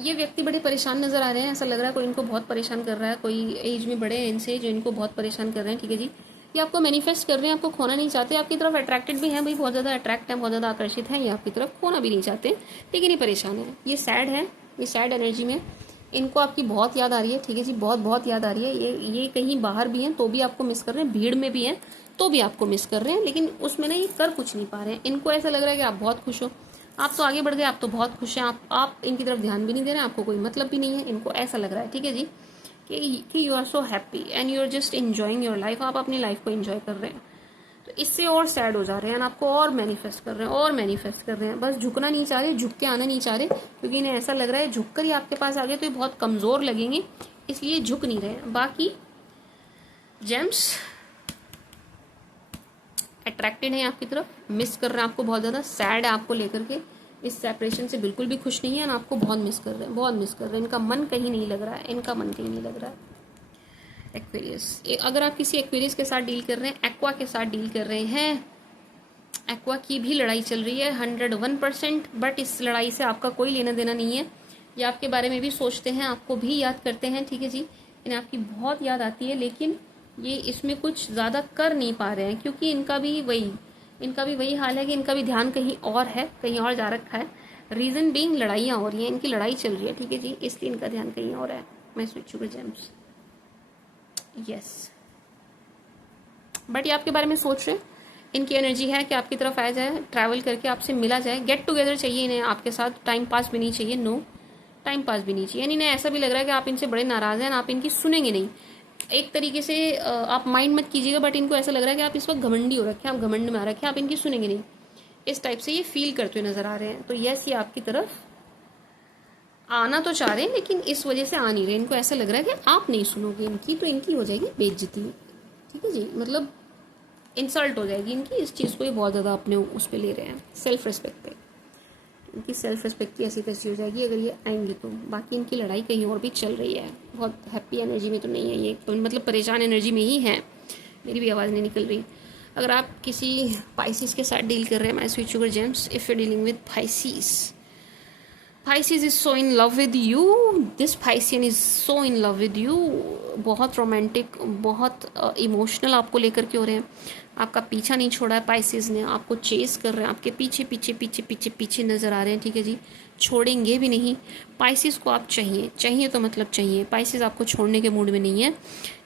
ये व्यक्ति बड़े परेशान नजर आ रहे हैं, ऐसा लग रहा है कोई इनको बहुत परेशान कर रहा है, कोई एज में बड़े हैं इनसे जो इनको बहुत परेशान कर रहे हैं, ठीक है जी। ये आपको मैनिफेस्ट कर रहे हैं, आपको खोना नहीं चाहते, आपकी तरफ अट्रैक्टेड भी हैं भाई, बहुत ज़्यादा अट्रैक्ट है, बहुत ज़्यादा आकर्षित है, ये आपकी तरफ खोना भी नहीं चाहते, लेकिन ये परेशान है, ये सैड है, ये सैड एनर्जी में, इनको आपकी बहुत याद आ रही है, ठीक है जी, बहुत याद आ रही है, ये कहीं बाहर भी हैं तो भी आपको मिस कर रहे हैं, भीड़ में भी हैं तो भी आपको मिस कर रहे हैं, लेकिन उसमें ना ये कर कुछ नहीं पा रहे हैं, इनको ऐसा लग रहा है कि आप बहुत खुश हो, आप तो आगे बढ़ गए, आप तो बहुत खुश हैं, आप इनकी तरफ ध्यान भी नहीं दे रहे हैं, आपको कोई मतलब भी नहीं है, इनको ऐसा लग रहा है, ठीक है जी, कि you are so happy and you are just enjoying your life, आप अपनी लाइफ को एंजॉय कर रहे हैं, तो इससे और सैड हो जा रहे हैं, आपको और मैनिफेस्ट कर रहे हैं, बस झुकना नहीं चाह रहे, झुक के आना नहीं चाह रहे, क्योंकि इन्हें ऐसा लग रहा है झुक कर ही आपके पास आ गए तो ये बहुत कमज़ोर लगेंगे, इसलिए झुक नहीं रहे हैं। बाकी जेम्स अट्रैक्टेड है आपकी तरफ, मिस कर रहे हैं आपको बहुत ज़्यादा, सैड है आपको लेकर के, इस सेपरेशन से बिल्कुल भी खुश नहीं है, ना आपको बहुत मिस कर रहे हैं, इनका मन कहीं नहीं लग रहा है, एक्वेरियस, अगर आप किसी एक्वेरियस के साथ डील कर रहे हैं, एक्वा के साथ डील कर रहे हैं, एक्वा की भी लड़ाई चल रही है 101%, बट इस लड़ाई से आपका कोई लेना देना नहीं है, ये आपके बारे में भी सोचते हैं, आपको भी याद करते हैं, ठीक है जी, इन्हें आपकी बहुत याद आती है, लेकिन ये इसमें कुछ ज़्यादा कर नहीं पा रहे हैं, क्योंकि इनका भी वही हाल है कि इनका भी ध्यान कहीं और है, कहीं और जा रखा है, रीज़न बीइंग लड़ाइयाँ हो रही हैं, इनकी लड़ाई चल रही है, ठीक है जी, इसलिए इनका ध्यान कहीं और है। मैं sweet sugar James, yes, but ये आपके बारे में सोच रहे हैं, इनकी एनर्जी है कि आपकी तरफ आया जाए, ट्रैवल करके आपसे मिला जाए, गेट टुगेदर चाहिए इन्हें आपके साथ, टाइम पास भी नहीं चाहिए, नो टाइम पास भी नहीं चाहिए, यानी इन्हें ऐसा भी लग रहा है कि आप इनसे बड़े नाराज़ हैं, आप इनकी सुनेंगे नहीं, एक तरीके से आप माइंड मत कीजिएगा, बट इनको ऐसा लग रहा है कि आप इस वक्त घमंडी हो रखे हैं, आप घमंड में आ रखे हैं, आप इनकी सुनेंगे नहीं, इस टाइप से ये फील करते हुए नजर आ रहे हैं, तो यस ये आपकी तरफ आना तो चाह रहे हैं, लेकिन इस वजह से आ नहीं रहे, इनको ऐसा लग रहा है कि आप नहीं सुनोगे इनकी, तो इनकी हो जाएगी बेइज्जती, ठीक है जी, मतलब इंसल्ट हो जाएगी इनकी, इस चीज़ को ये बहुत ज़्यादा अपने उस पर ले रहे हैं, सेल्फ रिस्पेक्ट पे, इनकी सेल्फ रिस्पेक्ट की ऐसी तैसी हो जाएगी अगर ये आएंगी तो। बाकी इनकी लड़ाई कहीं और भी चल रही है, बहुत हैप्पी एनर्जी में तो नहीं है ये, तो मतलब परेशान एनर्जी में ही है, मेरी भी आवाज़ नहीं निकल रही। अगर आप किसी पाइसिस के साथ डील कर रहे हैं, my sweet sugar James, if you dealing with Pisces is so in love with you. This Piscean is so in love with you. बहुत रोमांटिक, बहुत इमोशनल आपको लेकर के हो रहे हैं. आपका पीछा नहीं छोड़ा है Pisces ने, आपको चेस कर रहे हैं, आपके पीछे पीछे पीछे पीछे पीछे नज़र आ रहे हैं. ठीक है जी, छोड़ेंगे भी नहीं. Pisces को आप चाहिए, चाहिए तो मतलब चाहिए. Pisces आपको छोड़ने के मूड में नहीं है.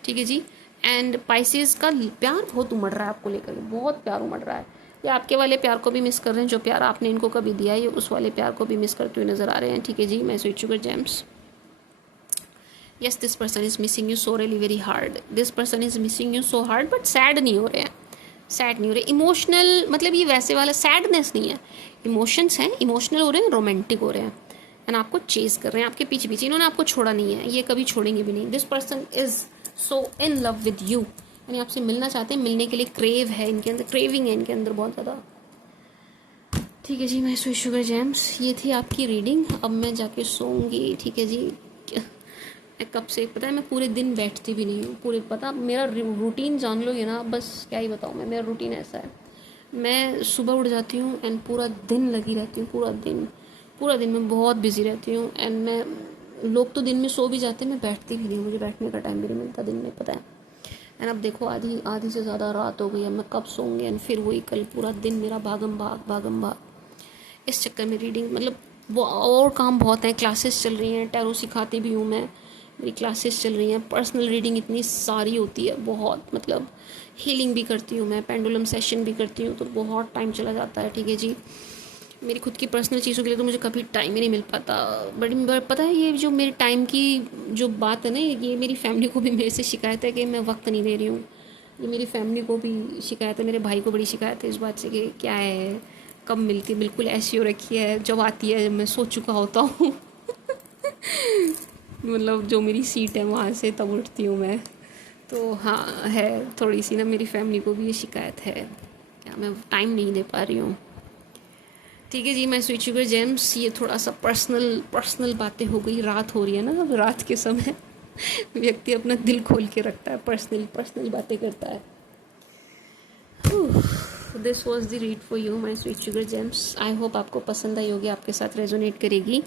ठीक है जी. एंड Pisces का प्यार बहुत उमड़ रहा है आपको लेकर, बहुत प्यार उमड़ रहा है. ये आपके वाले प्यार को भी मिस कर रहे हैं, जो प्यार आपने इनको कभी दिया है, ये उस वाले प्यार को भी मिस करते हुए नज़र आ रहे हैं. ठीक है जी, my sweet sugar James. Yes, this person is missing you so really very hard. This person is missing you so hard, but sad नहीं हो रहे हैं. सैड नहीं हो रहे. इमोशनल मतलब ये वैसे वाला सैडनेस नहीं है. इमोशंस हैं, इमोशनल हो रहे हैं, रोमांटिक हो रहे हैं. एंड आपको चेस कर रहे हैं, आपके पीछे पीछे. इन्होंने आपको छोड़ा नहीं है, ये कभी छोड़ेंगे भी नहीं. This person is so in love with you. यानी आपसे मिलना चाहते हैं, मिलने के लिए क्रेव है इनके अंदर, क्रेविंग है इनके अंदर बहुत ज़्यादा. ठीक है जी, मैं स्वीट शुगर जेम्स, ये थी आपकी रीडिंग. अब मैं जाके सोऊंगी. ठीक है जी. मैं कब से पता है, मैं पूरे दिन बैठती भी नहीं हूँ. पूरे पता मेरा रूटीन जान लोगे ना, बस क्या ही बताऊँ मैं. मेरा रूटीन ऐसा है, मैं सुबह उठ जाती हूँ एंड पूरा दिन लगी रहती हूँ. पूरा दिन मैं बहुत बिजी रहती हूँ. एंड मैं, लोग तो दिन में सो भी जाते हैं, मैं बैठती भी नहीं हूँ. मुझे बैठने का टाइम भी नहीं मिलता दिन में, पता है. एंड अब देखो आधी से ज़्यादा रात हो गई है, मैं कब सोऊंगी. एंड फिर वही कल पूरा दिन मेरा भागम भाग. इस चक्कर में रीडिंग मतलब वो और काम बहुत हैं. क्लासेस चल रही हैं, टैरो सिखाती भी हूँ मैं, मेरी क्लासेस चल रही हैं. पर्सनल रीडिंग इतनी सारी होती है, बहुत मतलब. हीलिंग भी करती हूँ मैं, पेंडुलम सेशन भी करती हूँ, तो बहुत टाइम चला जाता है. ठीक है जी. मेरी खुद की पर्सनल चीज़ों के लिए तो मुझे कभी टाइम ही नहीं मिल पाता. बट पता है, ये जो मेरे टाइम की जो बात है ना, ये मेरी फैमिली को भी मेरे से शिकायत है कि मैं वक्त नहीं दे रही हूँ. ये मेरी फैमिली को भी शिकायत है, मेरे भाई को बड़ी शिकायत है इस बात से कि क्या है, कब मिलती. बिल्कुल ऐसी हो रखी है, जब आती है जब मैं सो चुका होता हूँ. मतलब जो मेरी सीट है वहाँ से तब उठती हूँ मैं. तो हाँ, है थोड़ी सी ना, मेरी फैमिली को भी ये शिकायत है, क्या मैं टाइम नहीं दे पा रही हूँ. ठीक है जी, मैं स्वीट शुगर जेम्स, ये थोड़ा सा पर्सनल बातें हो गई. रात हो रही है ना, अब रात के समय व्यक्ति अपना दिल खोल के रखता है, पर्सनल बातें करता है. This was the read for you my sweet sugar gems. I hope आपको पसंद आई होगी, आपके साथ रेजोनेट करेगी.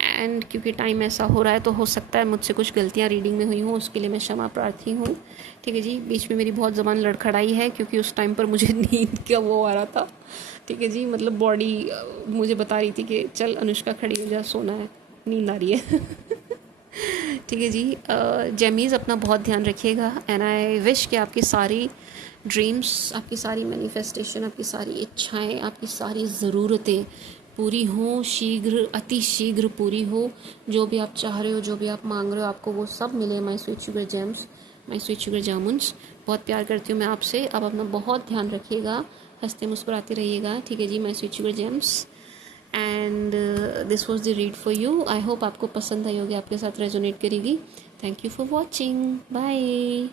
एंड क्योंकि टाइम ऐसा हो रहा है, तो हो सकता है मुझसे कुछ गलतियाँ रीडिंग में हुई हों, उसके लिए मैं क्षमा प्रार्थी हूँ. ठीक है जी. बीच में मेरी बहुत ज़बान लड़खड़ाई है, क्योंकि उस टाइम पर मुझे नींद का वो आ रहा था. ठीक है जी, मतलब बॉडी मुझे बता रही थी कि चल अनुष्का खड़ी हो जा, सोना है, नींद आ रही है. ठीक है जी. जेमीज़, अपना बहुत ध्यान रखिएगा. एंड आई विश कि आपकी सारी ड्रीम्स, आपकी सारी मैनिफेस्टेशन, आपकी सारी इच्छाएं, आपकी सारी ज़रूरतें पूरी हों, शीघ्र, अति शीघ्र पूरी हो. जो भी आप चाह रहे हो, जो भी आप मांग रहे हो, आपको वो सब मिले. My sweet sugar gems, my sweet sugar jamuns, बहुत प्यार करती हूँ मैं आपसे. अब अपना बहुत ध्यान रखिएगा, हंसते मुस्कुराते रहिएगा. ठीक है जी, my sweet sugar gems. And this was the read for you. I hope आपको पसंद आई होगी, आपके साथ रेजोनेट करेगी. Thank you for watching. Bye.